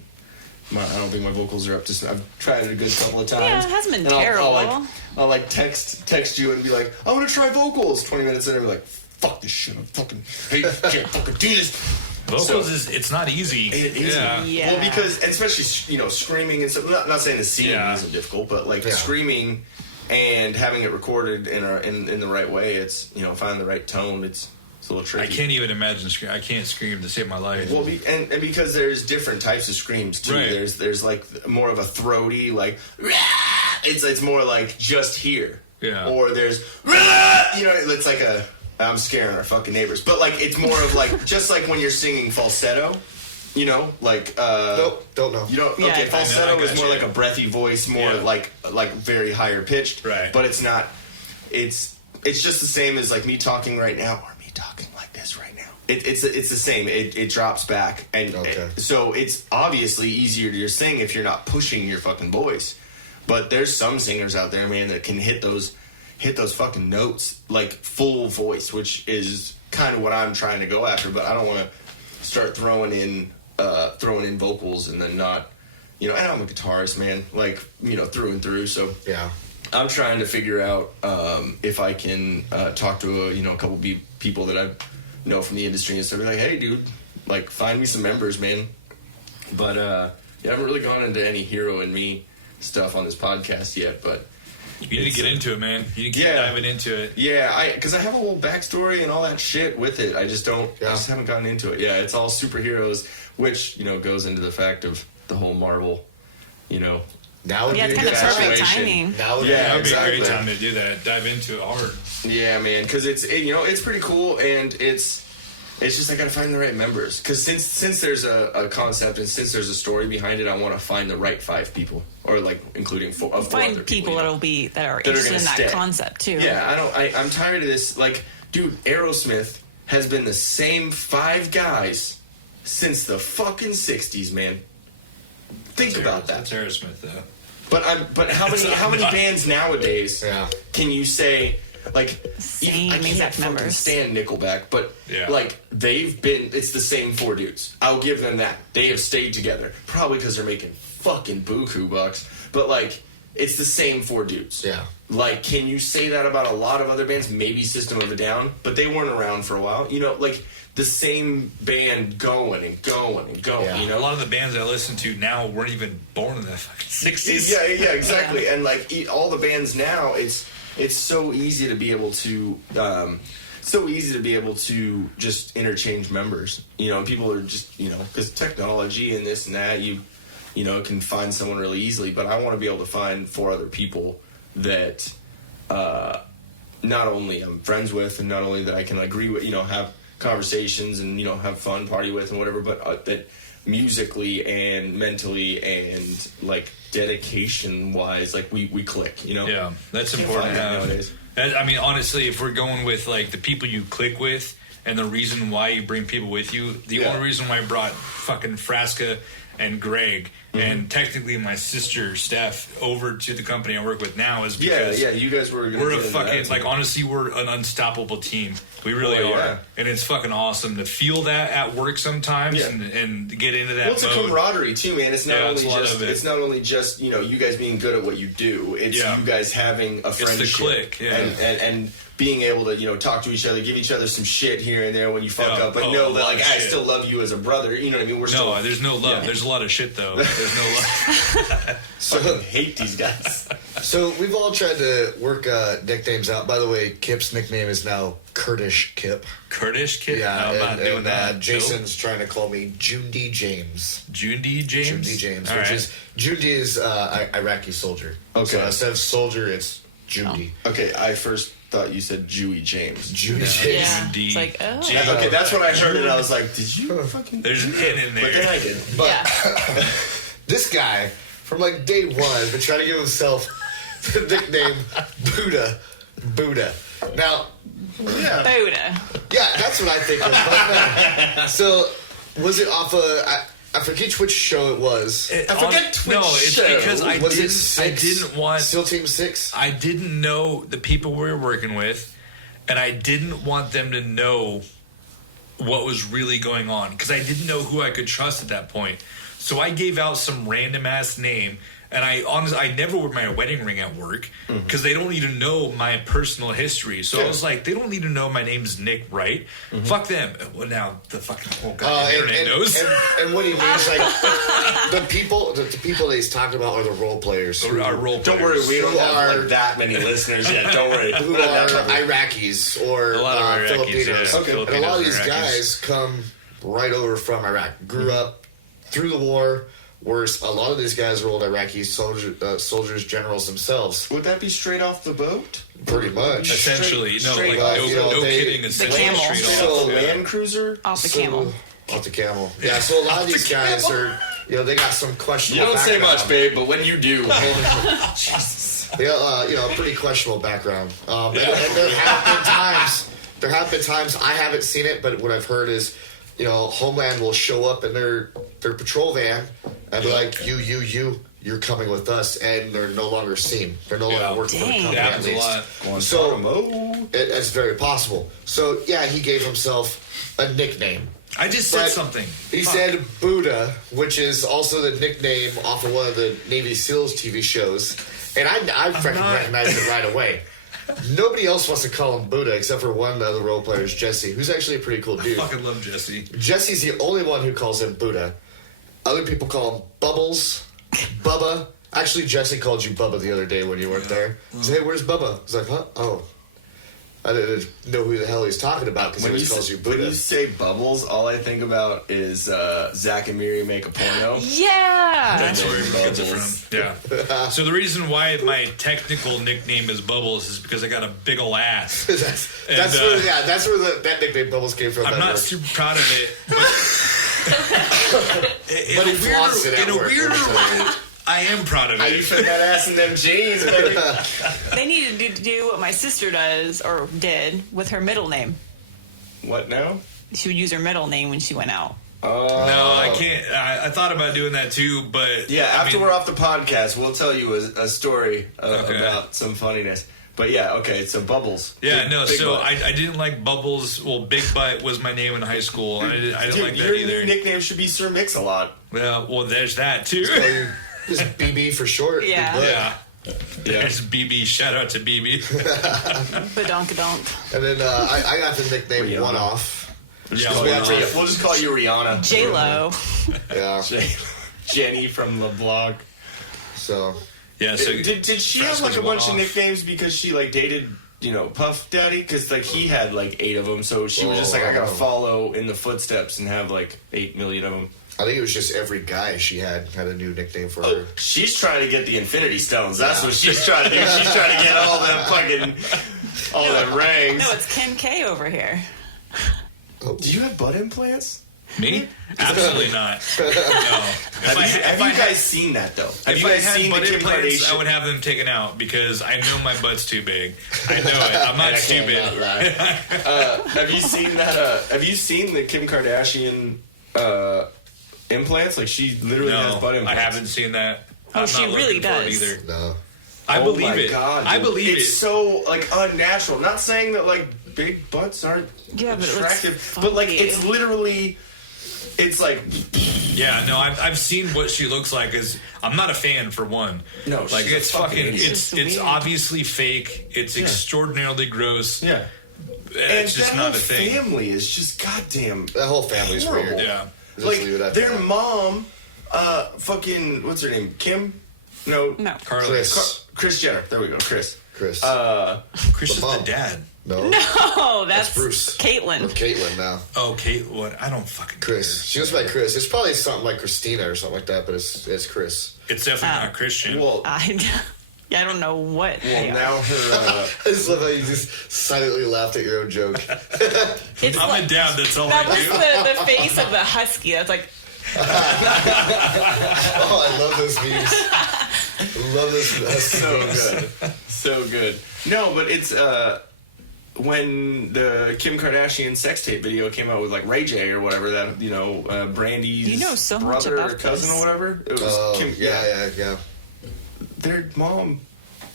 I don't think my vocals are up to. I've tried it a good couple of times. Yeah, it hasn't been and terrible. I'll like text you and be like, I want to try vocals. 20 minutes in, and be like, fuck this shit. I fucking hate. Can't fucking do this. Vocals it's not easy. It isn't. Yeah. Well, because especially screaming and stuff. Not saying the singing isn't difficult, but like screaming and having it recorded in the right way. It's finding the right tone. It's a little tricky. I can't even imagine scream. I can't scream to save my life. Well, and because there's different types of screams too. Right. There's like more of a throaty, like it's more like just here. Yeah. Or there's it's like I'm scaring our fucking neighbors. But like it's more of like just like when you're singing falsetto. Like Nope, don't know. You don't. Yeah, okay, falsetto I is more you. like a breathy voice, more like very higher pitched. Right. But it's not. It's just the same as like me talking right now or me talking like this right now. It's the same. It drops back, and so it's obviously easier to sing if you're not pushing your fucking voice. But there's some singers out there, man, that can hit those fucking notes like full voice, which is kind of what I'm trying to go after. But I don't want to start throwing in vocals and then not, and I'm a guitarist, man, like through and through. So I'm trying to figure out if I can talk to a couple people that I know from the industry and stuff. Be like, hey, dude, like find me some members, man. But I haven't really gone into any Hero and Me stuff on this podcast yet. But you need to get into it, man. You need to keep diving into it. Yeah, because I have a whole backstory and all that shit with it. I just don't. I just haven't gotten into it. Yeah, it's all superheroes, which goes into the fact of the whole Marvel. Now would be it's a kind of good perfect situation. timing. Now would That would be exactly. a great time to do that. Dive into it hard. Yeah, man, because it's pretty cool, and it's just I gotta find the right members. Because since there's a concept and since there's a story behind it, I want to find the right 5 people, or like including 4 other Find people that are interested in that concept too. Yeah, I'm tired of this. Like, dude, Aerosmith has been the same 5 guys since the fucking 60s, man. Think about that. That's Aerosmith, though. But how many bands nowadays can you say like Same I can't exact fucking members. stand Nickelback, but like it's the same 4 dudes. I'll give them that. They have stayed together probably because they're making fucking buku bucks. But like it's the same 4 dudes. Yeah. Like, can you say that about a lot of other bands? Maybe System of a Down, but they weren't around for a while. Like the same band going and going and going. A lot of the bands I listen to now weren't even born in the fucking 60s. Yeah, exactly. And like all the bands now, it's so easy to be able to just interchange members. And people are just because technology and this and that, you can find someone really easily. But I want to be able to find 4 other people that not only I'm friends with and not only that I can agree with, have conversations and have fun, party with, and whatever. But that musically and mentally and like dedication wise, like we click. Yeah, that's Can't important find to that have. nowadays. I mean, honestly, if we're going with like the people you click with and the reason why you bring people with you, the only reason why I brought fucking Frasca and Greg and technically my sister Steph over to the company I work with now is because you guys were we're a fucking like honestly we're an unstoppable team. We really are, yeah. and it's fucking awesome to feel that at work sometimes and get into that. Well, it's mode. a camaraderie too, man. It's not it's a lot of it. It's not only just you guys being good at what you do. It's you guys having a friendship, it's the click, and being able to talk to each other, give each other some shit here and there when you fuck up, but know that like I still love you as a brother. You know what I mean? There's no love. There's a lot of shit though. There's no love. So I hate these guys. So we've all tried to work nicknames out. By the way, Kip's nickname is now Kurdish Kip. Kurdish Kip? Yeah, No, I'm not doing that. Jason's trying to call me Jundi James. Jundi James? Jundi James, All which right. is Jundi is Iraqi soldier. Okay. So instead of soldier, it's Jundi. Okay, I first thought you said Jewy James. Jundi James. Yeah. Jundi It's like, oh. James. Okay, that's when I heard it. I was like, did you fucking? There's an N in there. But then I did. But Yeah. this guy, from like day one, has been trying to give himself the nickname Buddha. Now, Yeah. Buddha. yeah, that's what I think of. But no. So, was it off I forget which show it was. I forget which No, it's show. because I Was it didn't. I 6? didn't want. SEAL Team 6? I didn't know the people we were working with, and I didn't want them to know what was really going on because I didn't know who I could trust at that point. So I gave out some random ass name, and I never wear my wedding ring at work because they don't need to know my personal history. So I was like, they don't need to know my name's Nick Wright. Fuck them. Well, now the fucking whole goddamn internet knows. And what he means, like the people that he's talking about are the role players. Who Our role Don't worry, players. we don't Who have are- like that many listeners yet. Don't worry. who are Iraqis or A lot of Iraqis, Filipinos. yeah. And a lot of Filipinos these and Iraqis. guys come right over from Iraq. Grew up through the war. Whereas a lot of these guys are old Iraqi soldiers, generals themselves. Would that be straight off the boat? Pretty much. Essentially, Straight no, up, like you know, no they- kidding. It's The like camel. straight Straight off. off the Yeah. Land Cruiser? Off the camel. Off the camel. Yeah, so a lot of these guys are, they got some You questionable don't say background. much, babe, but when you do. They got, a pretty questionable background. And there have been times I haven't seen it, but what I've heard is, Homeland will show up in their patrol van and be like, you're coming with us, and they're no longer seen. They're no longer working for the Dang. company. It at happens a least. lot. So it's very possible. So yeah, he gave himself a nickname. I just said But something. He said Buddha, which is also the nickname off of one of the Navy SEALs TV shows, and I recognized it right away. Nobody else wants to call him Buddha except for one of the other role players, Jesse, who's actually a pretty cool I dude. fucking love Jesse. Jesse's the only one who calls him Buddha. Other people call him Bubbles, Bubba. Actually, Jesse called you Bubba the other day when you weren't there. He said, hey, where's Bubba? I was like, huh? Oh. I didn't know who the hell he's talking about because he always calls you When Buddha. you say bubbles, all I think about is Zach and Miri make a porno. Yeah. That's where he gets it Bubbles. from. Yeah. So the reason why my technical nickname is Bubbles is because I got a big ol' ass. that's where that nickname Bubbles came from. I'm that not work. super proud of it. But But he flaunts it at in a work, weirder let me tell you. way, I am proud of How you it. fit that ass in them jeans, baby? They needed to do what my sister does or did with her middle name. What now? She would use her middle name when she went out. No, I can't. I thought about doing that too, but Yeah, I after mean, we're off the podcast, we'll tell you a story Okay. about some funniness. But yeah, okay, so Bubbles. Yeah, Big- no. big So butt. I didn't like Bubbles. Well, Big Butt was my name in high school. And I didn't Dude, like your that either. nickname should be Sir Mix-a-Lot. Well, there's that too. Just BB for short. Yeah. Big butt. Yeah. There's BB. Shout out to BB. Badonk-a-donk. And then I got the nickname Rihanna. One Off. Yeah, We'll just call you Rihanna. J-Lo. Yeah. Jenny from the blog. So yeah. So Did she have Frasca's like a bunch of one-off. nicknames because she like dated Puff Daddy? Because like he had like 8 of them, so she was just like, I gotta follow in the footsteps and have like 8 million of them. I think it was just every guy she had a new nickname for her. She's trying to get the Infinity Stones. That's what she's trying to do. She's trying to get all them fucking all them rings. No, it's Ken K over here. Do you have butt implants? Me? Absolutely not. No. Have you guys seen that though? Have you guys seen the butt Kim implants, Kardashian? I would have them taken out because I know my butt's too big. I know it. I'm not stupid. Have you seen that? Have you seen the Kim Kardashian implants? Like she literally has butt I implants. haven't seen that. Oh, I'm she not really looking for it does. either. No. I believe my it. God, I dude. believe it's it. so like unnatural. Not saying that like big butts aren't Yeah, but it looks attractive, but like funky. it's literally, it's like Yeah, no, I've seen what she looks like. I'm not a fan for one. No, like she's a it's fucking idiot. it's It's weird. obviously fake. It's extraordinarily gross. yeah. It's just that not whole a thing. family is just goddamn That whole family's horrible. weird. Yeah. Just Like leave it at their that. mom, fucking what's her name? Kim? No, No. Carly. Chris Jenner. There we go, Chris. Chris. Chris is The the mom. dad. no. Oh, that's Bruce. Or Caitlyn. Caitlyn now. Oh, Kate. What? I don't fucking. Chris. She goes by Chris. It's probably something like Christina or something like that, but it's Chris. It's definitely not Christian. Well, I don't know what. they are. now her. I just love how you just silently laughed at your own joke. It's I'm like, a dad. That's all that I was do. the face of the husky. That's like, Oh, I love those memes. I love this. That's So good. So good. No, but it's when the Kim Kardashian sex tape video came out with like Ray J or whatever, that Brandy's You know so much brother about or cousin this. or whatever. It was Oh, Kim. yeah. Their mom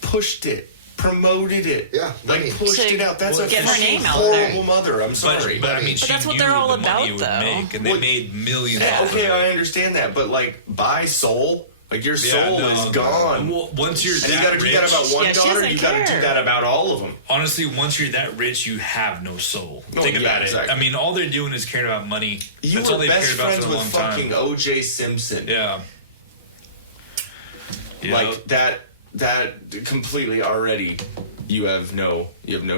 pushed it, promoted it. Yeah, like money. pushed To it out. That's a get her fucking name out horrible there. mother. I'm sorry. But I mean, But she that's what knew they're all the money about, it would though. make, and they Well, made millions. Yeah, off okay, of I it. understand that, but like buy soul. Like your soul is gone. Well, once you're And you that gotta do rich, that about one Yeah, she daughter. doesn't You gotta do care. that about all of them. honestly, once you're that rich, you have no soul. No, Think yeah, about exactly. it. I mean, all they're doing is caring about money. You That's were all they've best cared about friends for a with long fucking time. O.J. Simpson. Yeah. Like that completely already. You have no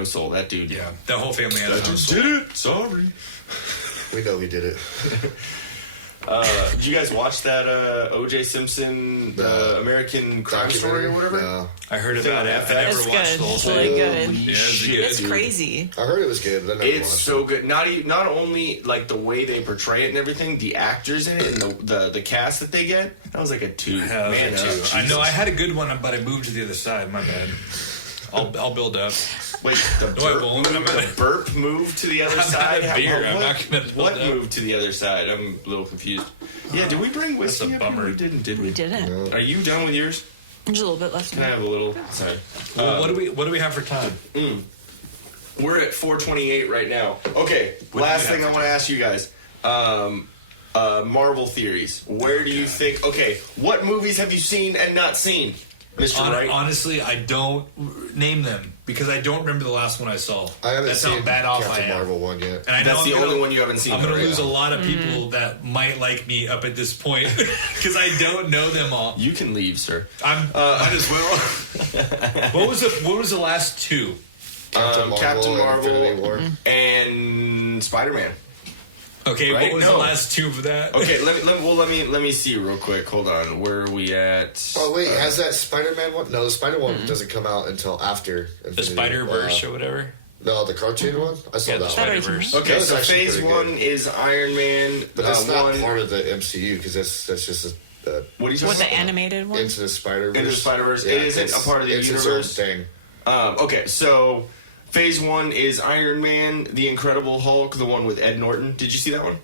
soul. That dude. Yeah, that whole family has no soul. Did it? Sorry. We know he did it. Did you guys watch that O.J. Simpson American Crime Story or whatever? No. I heard about it. I It's never it's watched good. the whole It's thing. really good. Holy Yeah, it's shit, good. It's dude. crazy. I heard it was good, but I never It's watched so it. good. Not only like the way they portray it and everything, the actors in it and the cast that they get. That was like a 2. Hell, Man, me too. Jesus. I know I had a good one, but I moved to the other side. My bad. I'll build up. Wait, the No, I won't. burp moved to the other I'm side? not a beer. I'm What- not gonna build What up. moved to the other side? I'm a little confused. Yeah, did we bring whiskey That's a up here? bummer. We didn't, did we? We didn't. Are you done with yours? There's a little bit left. Can I have a little? Sorry. Well, what do we have for time? We're at 4:28 right now. Okay, What last do we thing have I want to ask you guys. Marvel theories. Where do you think... Okay, what movies have you seen and not seen, Mr. Wright? Honestly, I don't name them because I don't remember the last one I saw. I haven't That's seen how bad off I Captain am. Marvel one yet. And I know That's the I'm only gonna- one you haven't seen. I'm going to though, lose right? a lot of people that might like me up at this point because I don't know them all. You can leave, sir. Might as well. What was the last two? Captain and Marvel. Infinity War. And Spider-Man. Okay, Right? what was No. the last two of that? Okay, let me see real quick. Hold on. Where are we at? Oh wait, has that Spider-Man one? No, the Spider one doesn't come out until after The Infinity Spider-Verse War. or whatever. No, the cartoon one. I saw Yeah, the that one. Spider-Verse. Okay, That was so actually phase pretty 1 good. is Iron Man. But that's not one. part of the MCU because that's just a What are you What, talking the about? animated one? Into the Spider-Verse. Into the Spider-Verse. It isn't it's- a part of the it's universe. Its own thing. Okay, so phase 1 is Iron Man, The Incredible Hulk, the one with Ed Norton. Did you see that one?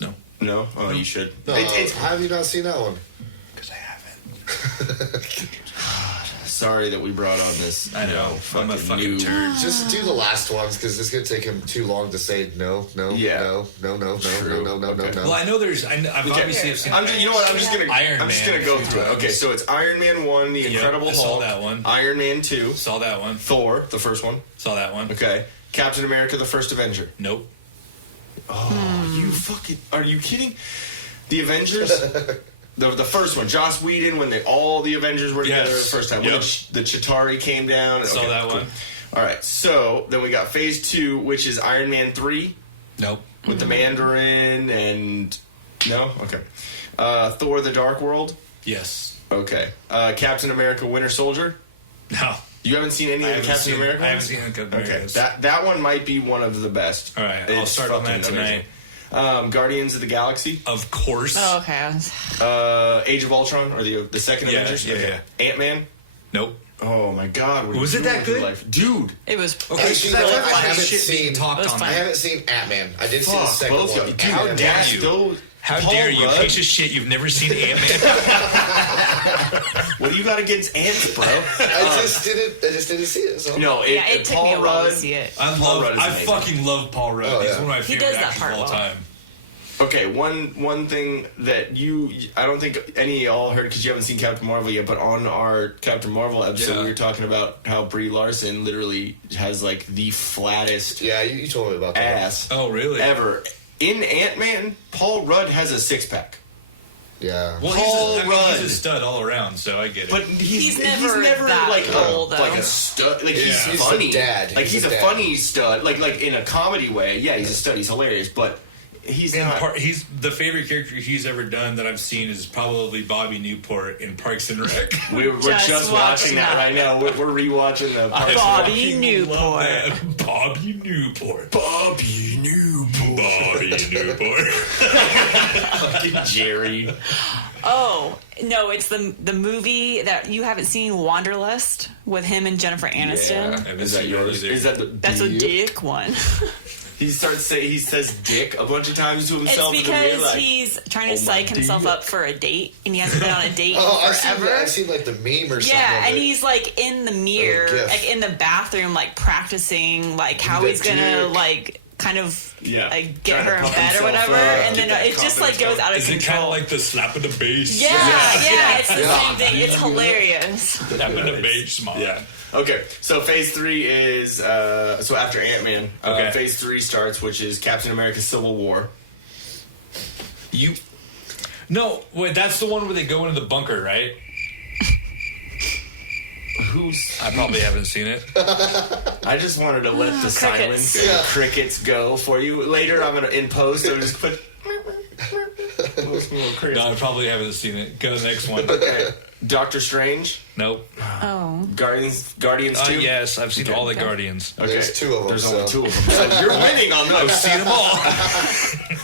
No. No? Oh, you should. No, It's have you not seen that one? Because I haven't. sorry that we brought on this. I know. I'm a fucking noob. turd. Just do the last ones because it's gonna take him too long to say no. Yeah. No. True. Okay. Well, I know there's. I've obviously have seen. You know what? I'm just gonna Iron I'm just Man gonna go a few through it. times. Okay, so it's Iron Man 1, The Incredible I saw Hulk, that one. Iron Man 2, Saw that one. Thor, the first one. Saw that one. Okay, Captain America, the First Avenger. Nope. Oh, you fucking... Are you kidding? The Avengers... The first one, Joss Whedon, when all the Avengers were together Yes. the first time. Yep. When the Chitauri came down. Saw Okay, that cool. one. All right, so then we got phase 2, which is Iron Man 3 Nope. with the Mandarin and... No? Okay. Thor, The Dark World. Yes. Okay. Captain America, Winter Soldier. No. You haven't seen any of the Captain America? I haven't seen any Captain America. Okay, that one might be one of the best. All right, I'll start on that tonight. Guardians of the Galaxy. Of course. Oh, okay. Age of Ultron, or the second Avengers? Yeah. Ant-Man? Nope. Oh my God! Was it that good? Dude? It was. Actually, that's no, why I haven't shit being seen. talked on. I haven't seen Ant-Man. I did see the second one. Dude, how dare you? How Paul dare you, Rudd? piece of shit? You've never seen Ant-Man? What do you got against ants, bro? I just didn't see it. So. No, It took me a while to see it. I fucking love Paul Rudd. Oh, He's yeah. one of my favorite does that actors part of all well. time. Okay, one thing that I don't think any of y'all heard because you haven't seen Captain Marvel yet, but on our Captain Marvel episode, we were talking about how Brie Larson literally has like the flattest Yeah, you told me about that. ass Oh, really? ever. In Ant-Man, Paul Rudd has a 6-pack. Yeah. Well, Paul Rudd. he's a stud all around, so I get it. But he's never that like old, though. like a stud. Like he's He's funny. a dad. Like he's a dad. funny stud. Like in a comedy way. Yeah, he's a stud. He's hilarious. But he's not. He's the favorite character he's ever done that I've seen is probably Bobby Newport in Parks and Rec. We're just watching that right now. We're rewatching the Parks and Rec. Bobby Newport. Bobby Newport. Bobby Newport. Bobby Newport. Fucking Jerry. Oh no, it's the movie that you haven't seen, Wanderlust, with him and Jennifer Aniston. haven't Is that seen yours? either. Is that the? That's a dick one. He says dick a bunch of times to It's himself. because he's trying to psych himself up for a date, and he hasn't been on a date Oh, I've forever. seen like the meme or something. Yeah, of and it. he's like in the mirror, GIF. like in the bathroom, like practicing, like how that he's gonna dick. like kind of like get Trying to her in pump bed or himself whatever, up, and get then that it just like confidence goes out of Is it kind control. of like the slap of the bass? Yeah, it's the same thing. It's hilarious. Slap of the bass, smart. Yeah. Okay, so Phase 3 is so after Ant-Man, Okay. Phase 3 starts, which is Captain America: Civil War. No, wait, that's the one where they go into the bunker, right? I probably haven't seen it. I just wanted to let the silence Crickets. and crickets go for you. Later, I'm gonna in post. I'm just put. No, I probably haven't seen it. Go to the next one. Okay. Doctor Strange, Nope. Oh, Guardians 2. Yes, I've seen all the Guardians. Okay. There's two of them, There's only so- 2 of them. So you're winning on I've those. seen them all.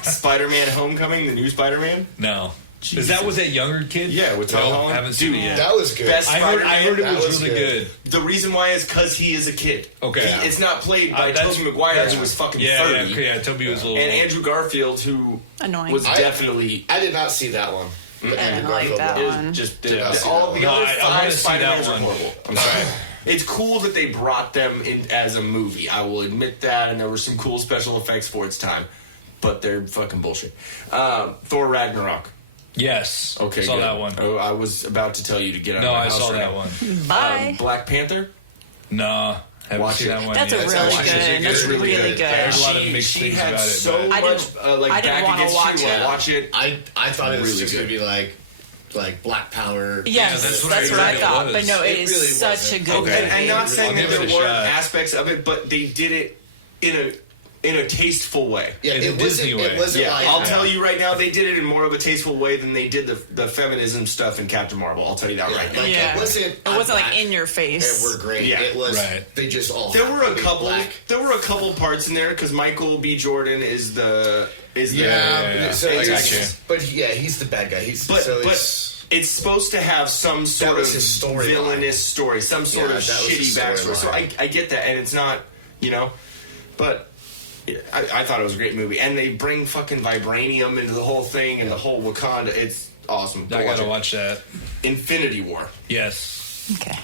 Spider-Man: Homecoming, the new Spider-Man. No. Jesus. Is that with that younger kid? Yeah, with Tom No, Holland. haven't seen Dude, it yet. That was good. Best I heard it That was was really good. The reason why is because he is a kid. Okay. It's not played by That's- Tobey Maguire, that's- who was fucking Yeah, 30. yeah, Toby was a little. And Andrew Garfield, who annoying. was I- definitely I did not see that one. The I Andrew didn't like Garfield that one. one. just Did not see all that the one. other No, I 5 wanna see that Spider-Mans are one. horrible. I'm sorry. It's cool that they brought them in as a movie. I will admit that, and there were some cool special effects for its time, but they're fucking bullshit. Thor Ragnarok. Yes. Okay, Saw good. that one. Oh, I was about to tell you to get out No, of my I house saw right that now. one. Bye. Black Panther. No, haven't Watch seen it. that one That's yet. a really actually good. good. That's It's really really good. good. I heard a lot of mixed She things had about it. so but- I much didn't- like I didn't back wanna against watch you. it. Watch it. I thought it was Really just good. going to be like Black Power. Yes, that's that's what I what heard I it thought. was. But no, it It is really such wasn't. a good Okay, movie. I'm not saying I'll that give there it a weren't shot. aspects of it, but they did it in a tasteful way. Yeah, In it a wasn't, Disney way. it wasn't Yeah, like I'll tell you right now, they did it in more of a tasteful way than they did the feminism stuff in Captain Marvel. I'll tell you that right now. Like, Yeah. it wasn't. It wasn't like in your face. We're great. Yeah. It was. Right. They just all. There were a happened to be couple. black. There were a couple parts in there because Michael B. Jordan is the Yeah. So I it's got just- you. But yeah, he's the bad guy. He's but so but it's, it's supposed to have some sort was of his storyline. villainous story, some sort Yeah, of that was his shitty backstory. So storyline. I get that, and it's not, but I thought it was a great movie, and they bring fucking vibranium into the whole thing and the whole Wakanda. It's awesome. Go I gotta it. watch that. Infinity War. Yes. Okay.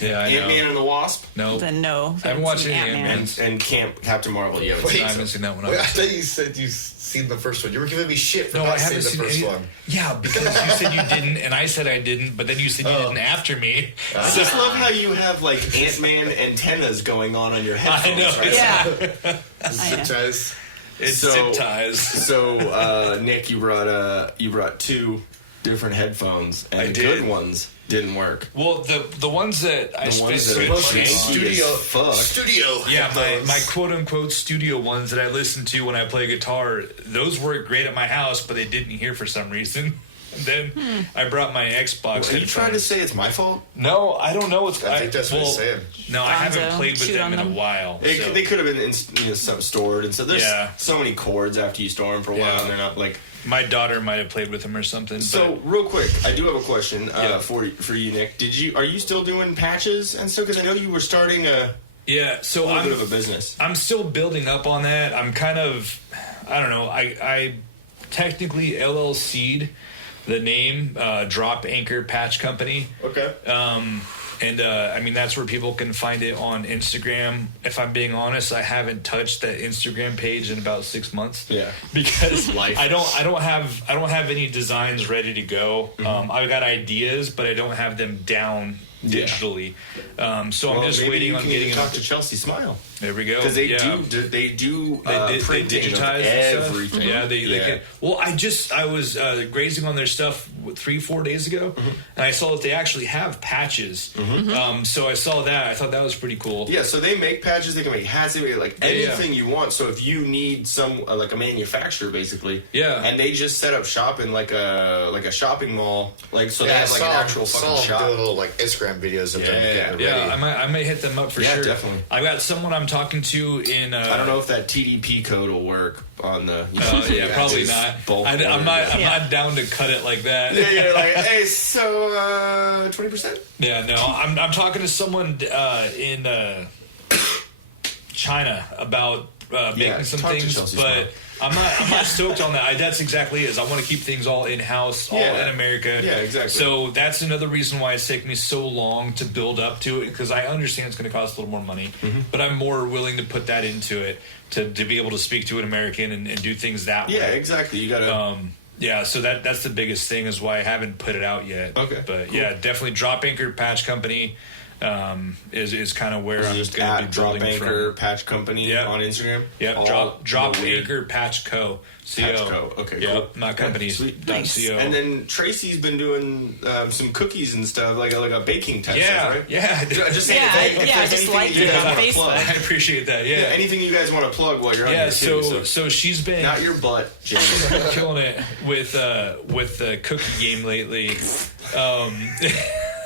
Yeah, I know. Ant-Man and the Wasp, No, Then no. I haven't watched any Ant-Man. Ant-Man. and Captain Marvel. Yeah, Wait, I haven't seen that one. Wait, I thought you said you've seen the first one. You were giving me shit for No, I not haven't seeing the seen first any. one. Yeah, because you said you didn't, and I said I didn't, but then you said you didn't after me. I just love how you have like Ant-Man antennas going on your headphones. know, Right? Yeah. I know. Sometimes. It's So- zip ties. So, Nick, you brought 2 different headphones, and I the did. good ones didn't work. Well, the ones that I The spent ones so that are much janky money as on. Studio. fuck. Studio. Yeah, my headphones. quote unquote studio ones that I listen to when I play guitar, those work great at my house, but they didn't here for some reason. Then I brought my Xbox. Are you trying to say it's my fault? No, I don't know what's. I think that's what he's saying. No, I haven't Gonzo, played with cheat them on in a them. while. They could have been stored, and so there's Yeah. so many cords after you store them for a while, Yeah. and they're not like. My daughter might have played with them or something. So real quick, I do have a question Yeah. for you, Nick. Are you still doing patches and stuff? Because I know you were starting a so little I'm bit of a business. I'm still building up on that. I'm kind of, I don't know. I technically LLC'd the name Drop Anchor Patch Company. Okay. And I mean, that's where people can find it on Instagram. If I'm being honest, I haven't touched that Instagram page in about 6 months. Yeah. Because Life. I don't have any designs ready to go. I've got ideas, but I don't have them down digitally. So I'm just maybe waiting you on can getting talk them. to Chelsea Smile. There we go. Because they Yeah. do They printing of digitize and stuff. everything. Yeah, they can. Well, I was grazing on their stuff 3-4 days ago, and I saw that they actually have patches. So I saw that. I thought that was pretty cool. Yeah, so they make patches. They can make hats. They make like anything you want. So if you need some like a manufacturer, basically, and they just set up shop in like a shopping mall, like so they have like an actual fucking shop. Doing little like Instagram videos of them getting ready. I might hit them up for sure. Definitely. I got someone I'm talking to in. I don't know if that TDP code will work on the. Probably not. I'm not down to cut it like that. Yeah, you're like, hey, so 20%. Yeah, no, I'm talking to someone in China about making some talk to things, Chelsea but Smile. I'm not stoked on that. That's exactly it. Is I want to keep things all in house, all in America. Yeah, exactly. So that's another reason why it's taken me so long to build up to it, because I understand it's going to cost a little more money, but I'm more willing to put that into it to be able to speak to an American and do things that way. Yeah, exactly. You gotta. So that's the biggest thing is why I haven't put it out yet. Okay, but cool. yeah, definitely Drop Anchor Patch Company is kind of where I'm just going to at be Drop building Anchor from. Patch Company on Instagram. Yep, Drop Anchor Patch Co. Patch Co. Okay, yep, cool. my company. Sweet. .co. And then Tracy's been doing some cookies and stuff, like a baking type stuff, right? Yeah. Just saying, if there's just anything liked that you it guys on want to plug. I appreciate that. Yeah. Anything you guys want to plug while you're on here too. So she's been Not your butt, James. killing it with the cookie game lately.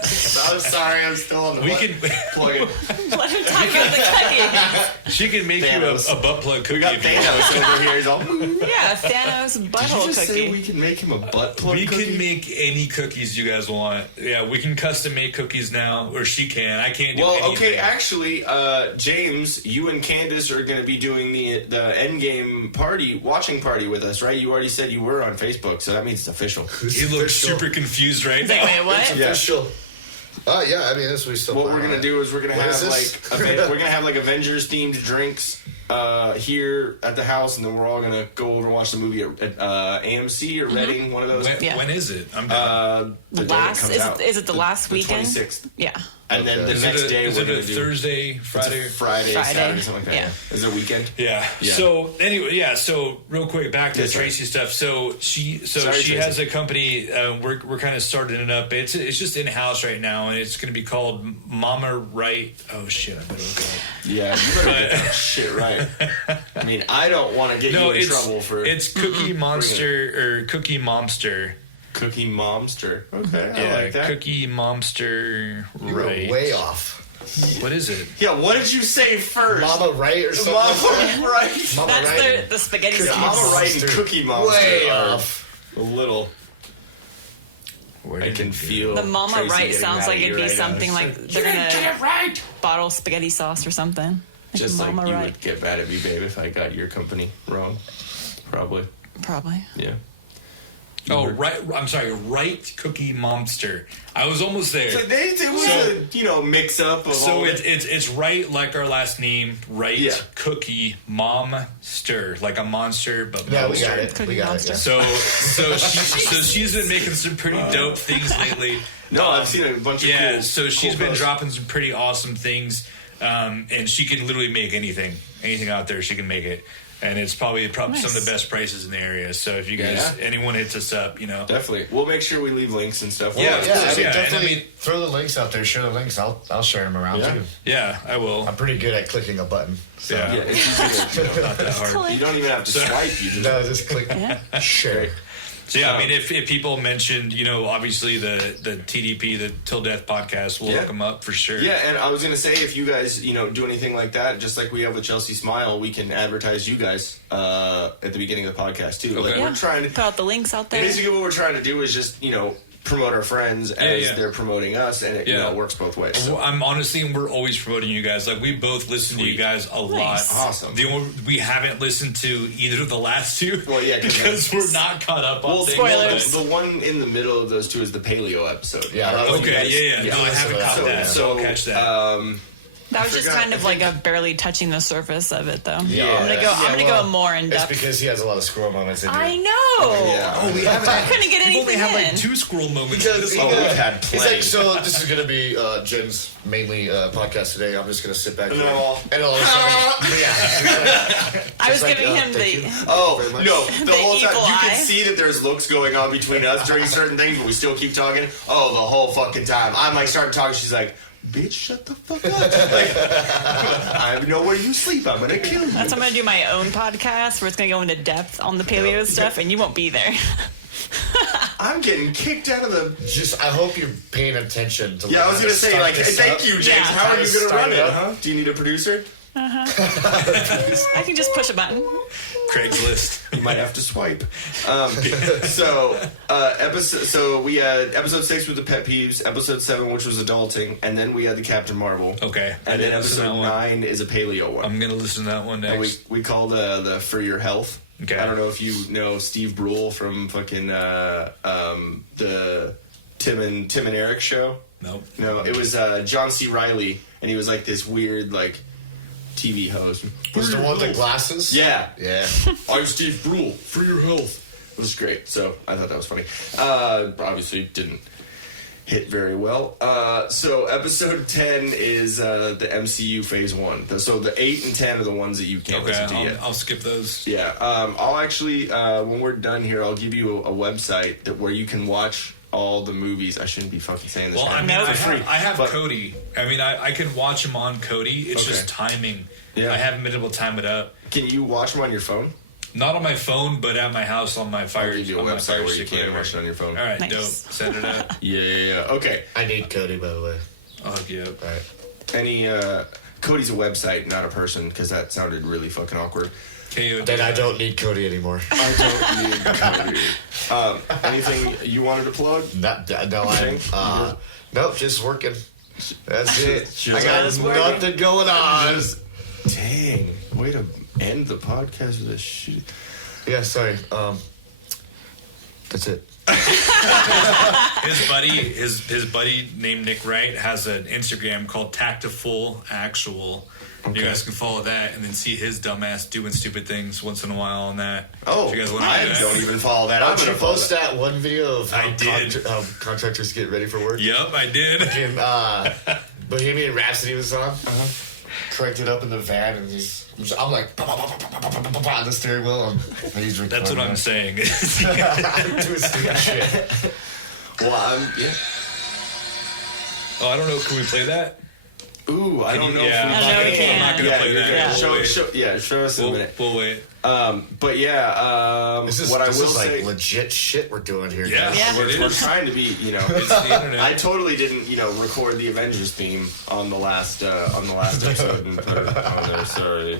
I'm sorry, I'm still on the We button. can Plug it. Let him talk about the cookie. she can make Thanos. you a butt plug cookie. We got if you want. Thanos over here. He's all. Yeah, Thanos Did you butthole just say cookie. we can make him a butt plug We cookie? can make any cookies you guys want. Yeah, we can custom make cookies now, or she can. I can't do Well, anything. okay, actually, James, you and Candace are going to be doing the Endgame watching party with us, right? You already said you were on Facebook, so that means it's official. He looks super confused right He's like, now. wait, what? Yeah. Official. Yeah, I mean, this we still. What we're gonna do is we're gonna What have is this? we're gonna have like Avengers themed drinks here at the house, and then we're all gonna go over and watch the movie at AMC or Reading, one of those. When is it? I'm down. The day it comes out. Is it the last weekend? 26th. Yeah. And then the Okay. next day is we're it gonna a do Thursday, it's a Friday? Friday, Saturday, something like that. Yeah. Is it a weekend? Yeah. Yeah. So anyway, so real quick back to Yes, sir. Tracy stuff. So she Sorry, she Tracy. has a company. We're kind of starting it up. It's just in house right now, and it's going to be called Mama Wright. Oh shit! I better look it up. Yeah, you better get that shit right. I mean, I don't want to get you in trouble for it's Cookie Monster or Cookie Momster. Cookie Momster. Okay, I Yeah, like that. Cookie Momster You were Wright. way off. What is it? Yeah, what did you say first? Mama Wright or something. Mama Wright. Mama That's Wright. the spaghetti Yeah, sauce. Mama Wright and Cookie Monster Way are off. a little. Where I did can it go? feel The Mama Tracy Wright getting sounds mad like at you it'd be right now. something like they're gonna bottle spaghetti sauce or something. Like Just like Mama you Wright. would get mad at me, babe, if I got your company wrong. Probably. Probably. Yeah. Oh, right. I'm sorry. Right Cookie Momster. I was almost there. So it was a mix up of So all it's right like our last name, right? Yeah. Cookie Momster, like a monster, but Yeah, we monster. got it. Cookie We got it. Monster. Yeah. So she's been making some pretty dope things lately. No, I've seen a bunch of Yeah, cool. so she's cool been posts. dropping some pretty awesome things, and she can literally make anything out there. She can make it, and it's probably some of the best prices in the area. So if you guys, anyone hits us up, Definitely. We'll make sure we leave links and stuff. Yeah, Well, Yeah, I mean, Yeah, and definitely I mean- throw the links out there. Share the links. I'll share them around Yeah. too. yeah, I will. I'm pretty good at clicking a button. So. Yeah. yeah, it's easy to, Not that hard. you don't even have to swipe. You just No, just click share. So yeah, I mean, if people mentioned, obviously the TDP, the Till Death podcast, we'll look them up for sure. Yeah, and I was gonna say, if you guys, do anything like that, just like we have with Chelsea Smile, we can advertise you guys at the beginning of the podcast too. Okay. Like we're trying to put out the links out there. Basically, what we're trying to do is just promote our friends as they're promoting us, and it works both ways. So. I'm honestly, we're always promoting you guys. Like we both listen to you guys a lot. Awesome. We haven't listened to either of the last two. Well, yeah, because we're not caught up on things. Spoilers. The one in the middle of those two is the paleo episode. Yeah. Okay. Yeah. No, I haven't caught that. So I'll catch that. That was just kind of like a barely touching the surface of it, though. Yeah, I'm gonna go more in depth. It's because he has a lot of squirrel moments in here. I know. Yeah. We haven't I couldn't get We've only anything had in. like 2 squirrel moments. Because we've had He's plenty. like, so this is going to be Jen's mainly podcast today. I'm just going to sit back here. No. And all of a sudden, I was like, giving him thank the. you. Oh, very much. no, the whole time. evil You eye. can see that there's looks going on between us during certain things, but we still keep talking. Oh, the whole fucking time. I'm like starting talking. She's like, bitch, shut the fuck up. Like, I know where you sleep. I'm going to kill you. That's I'm gonna do my own podcast where it's gonna go into depth on the paleo stuff, and you won't be there. I'm getting kicked out of the... Just, I hope you're paying attention to Yeah, I was going to say, like, thank you, James. Yeah. How are you going to Start run it it, up. huh? Do you need a producer? I can just push a button. Craigslist. You might have to swipe. So we had episode 6 with the pet peeves, episode 7, which was adulting, and then we had the Captain Marvel. Okay. And then listen to episode that one. 9 is a paleo one. I'm gonna listen to that one And next. we called the For Your Health. Okay. I don't know if you know Steve Brule from fucking the Tim and Eric show. Nope. No, it was John C. Reilly, and he was like this weird like TV host. Was the one with the glasses? Yeah. Yeah. I'm Steve Brule. For Your Health. It was great. So I thought that was funny. Obviously didn't hit very well. So episode 10 is the MCU phase 1. So the 8 and 10 are the ones that you can't Okay, listen to yet. I'll skip those. Yeah, I'll actually when we're done here, I'll give you a website where you can watch all the movies. I shouldn't be fucking saying this. Well, right I mean, now. I For free. have But- Cody. I mean, I can watch them on Cody. It's Okay. just timing. Yeah. I haven't been able to time it up. Can you watch them on your phone? Not on my phone, but at my house on my fire. I'll give you a on my website fire where you stick, can whatever. watch it on your phone. All right, Nice. dope. Send it up. Yeah. Okay. I need Cody, by the way. I'll hook you up. All right. Any Cody's a website, not a person, because that sounded really fucking awkward. KO. Then I don't need Cody anymore. I don't need Cody. Anything you wanted to plug? Nope, just working. That's it. I Just got nothing going on. Dang, way to end the podcast with this shit. Yeah, sorry. That's it. His buddy named Nick Wright has an Instagram called Tactiful Actual. Okay. You guys can follow that and then see his dumbass doing stupid things once in a while on that. Oh, if you guys want to I do that. don't even follow that. Why I'm don't you gonna follow post that. that one video of I did. how contractors get ready for work? Yep, I did. Fucking, Bohemian Rhapsody was on. Cranked it up in the van, and I'm like, on the steering wheel, and he's recording. That's what I'm saying. I'm doing stupid shit. Well, Oh, I don't know. Can we play that? ooh, I don't know. Yeah, if we I know we I'm not gonna yeah, play you're that. good. We'll wait. Show us in a minute. We'll wait. But yeah, This is what I will like say. legit shit we're doing here. Yeah. guys. Yeah. It We're is. trying to be, It's the internet. I totally didn't, record the Avengers theme on the last episode and put it on there. Sorry.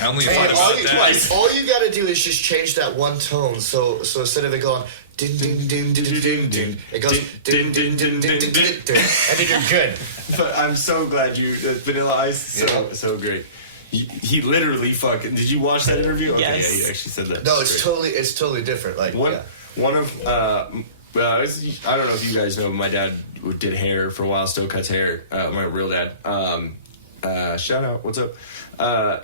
I only Hey, thought all, about you, that. all you gotta do is just change that one tone. So instead of it going din din din din din din, it goes din din din din din din din, and then you're good. But I'm so glad Vanilla Ice, so great. He literally fucking. Did you watch that interview? Okay, Yes. yeah, he actually said that. No, That's it's totally different. Like great. yeah. One of I don't know if you guys know, but my dad did hair for a while. Still cuts hair. My real dad. Shout out. What's up?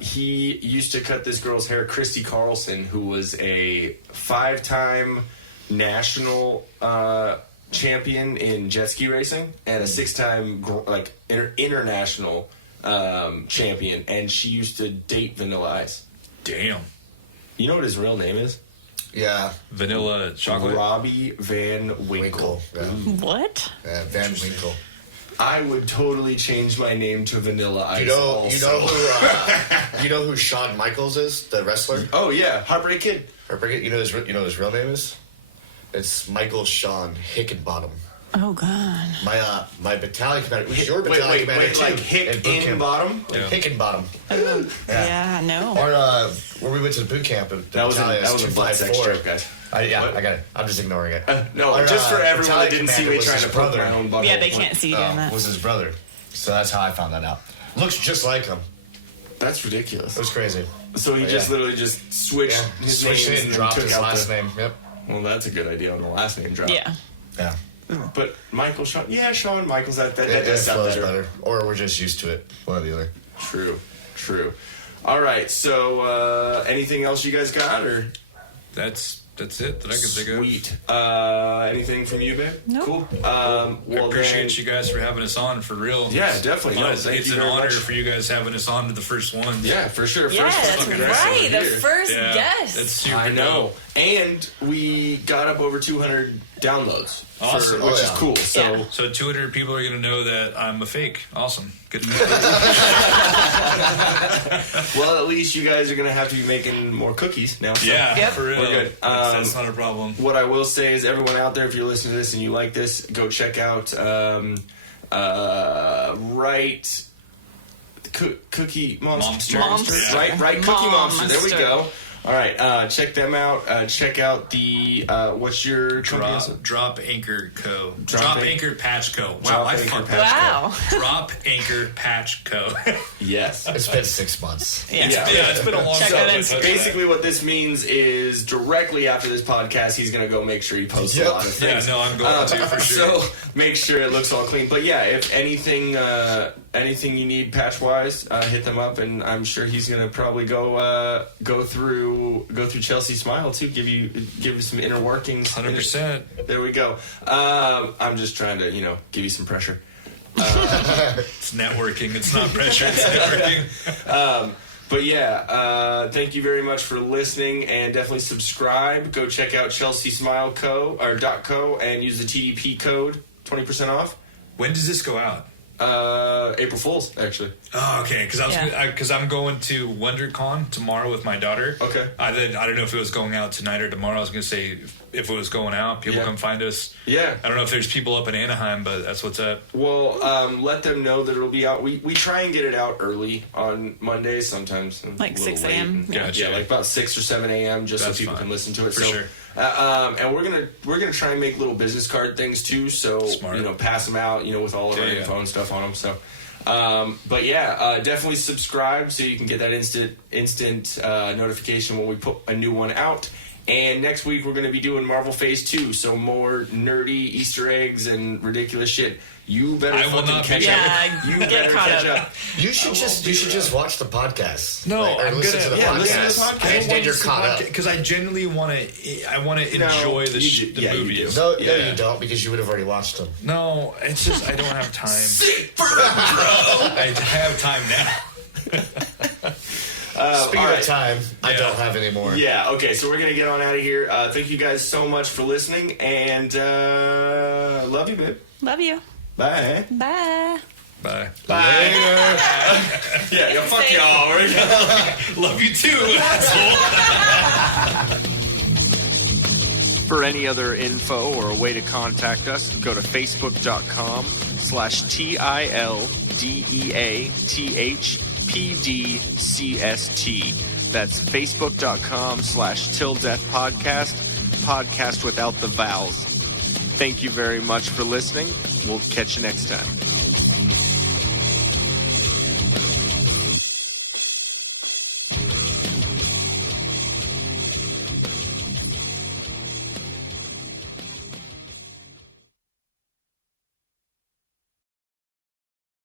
He used to cut this girl's hair, Christy Carlson, who was a 5-time national champion in jet ski racing and a 6-time international champion, and she used to date Vanilla Ice. Damn. You know what his real name is? Yeah, Vanilla chocolate. Robbie Van Winkle. Winkle. Yeah. What? Van Winkle. I would totally change my name to Vanilla Ice. You know also. who Shawn Michaels is, the wrestler. Oh yeah, Heartbreak Kid. Or forget, you know his real name is It's Michael Sean Hickenbottom. Oh God. My battalion commander. Who's your battalion commander too? Like hick in bottom? Like Hickenbottom. Yeah, no. Or where we went to the boot camp. That was a butt sex joke, guys. I got it. I'm just ignoring it. No, Our, just for everyone that battalion didn't see commander me was trying his to poke brother. my own butthole. Yeah, they can't see you doing that. Was his brother. So that's how I found that out. Looks just like him. That's ridiculous. It was crazy. So he just literally just switched his Switched names it and and dropped took his out last the... name. Yep. Well, that's a good idea on the last name drop. Yeah. Yeah. But Michael, Sean, Sean Michaels, that It does sound flows better. Or we're just used to it. One or the other. True. All right, so anything else you guys got, or? That's it that I can think of. Sweet. Anything from you, babe? Nope. Cool. I Well, appreciate you guys for having us on, for real. Yeah, definitely. No, It's thank it's you an very honor much. for you guys having us on to the first ones. Yeah, for sure. Yeah, First that's fucking right. wrestler The here. first Yeah, guest. That's super I know. dope. And we got up over 200 downloads. Awesome. Which is yeah. cool. So. Yeah. So 200 people are going to know that I'm a fake. Awesome. Good to know. Well, at least you guys are going to have to be making more cookies now. So. Yeah, Yep. for real. We're good. That's not a problem. What I will say is, everyone out there, if you're listening to this and you like this, go check out Cookie Monster. Momster. Right, Cookie Monster. There we Momster. go. All right, check them out. Check out the what's your company? Drop Anchor Co. Drop Drop Anchor- Anchor Patch Co. Wow, Drop I Anchor fucked Patch that. Wow. Drop Anchor Patch Co. Yes. It's been 6 months. Yeah. Yeah. It's been a long Check time. out since I touched Basically, what this means is directly after this podcast, he's going to go make sure he posts a lot of that. things. Yeah, no, I'm going to for sure. So make sure it looks all clean. But yeah, if anything you need patch wise, hit them up, and I'm sure he's going to probably go through Chelsea Smile too. Give you some inner workings. 100%. There we go. I'm just trying to give you some pressure. It's networking. It's not pressure. It's networking. But yeah, thank you very much for listening, and definitely subscribe. Go check out Chelsea Smile .co and use the TDP code 20% off. When does this go out? April Fool's, actually. Oh, okay. Because I'm going to WonderCon tomorrow with my daughter. Okay. I don't know if it was going out tonight or tomorrow. I was going to say if it was going out, people Yeah. come find us. Yeah. I don't know if there's people up in Anaheim, but that's what's up. Well, let them know that it'll be out. We try and get it out early on Mondays, sometimes Like a little 6 late. a.m. Gotcha. Yeah, like about 6 or 7 a.m. just That's so people fine. can listen to it. For so, sure. And we're gonna try and make little business card things too. So Smart. pass them out. With all of our Yeah. info and stuff on them. So. But yeah, definitely subscribe so you can get that instant notification when we put a new one out. And next week we're going to be doing Marvel Phase 2, so more nerdy Easter eggs and ridiculous shit. You better I will fucking not be catch there. up. Yeah, You get better caught catch up. up. You should just watch the podcast. No, or I'm listen gonna- to the yeah, podcast. listen to the podcast. And then you're caught up. Because I genuinely want to enjoy the you do. movies. No, Yeah. you don't, because you would have already watched them. No, it's just I don't have time. I have time now. Speaking all right. of time, I Yeah. don't have any more. Yeah, okay, so we're going to get on out of here. Thank you guys so much for listening, and love you, babe. Love you. Bye. Bye. Bye. Yeah, fuck y'all. We're gonna... Love you too, asshole. For any other info or a way to contact us, go to facebook.com/TILDEATHPDCST. That's facebook.com/TillDeathPodcast, podcast without the vowels. Thank you very much for listening. We'll catch you next time.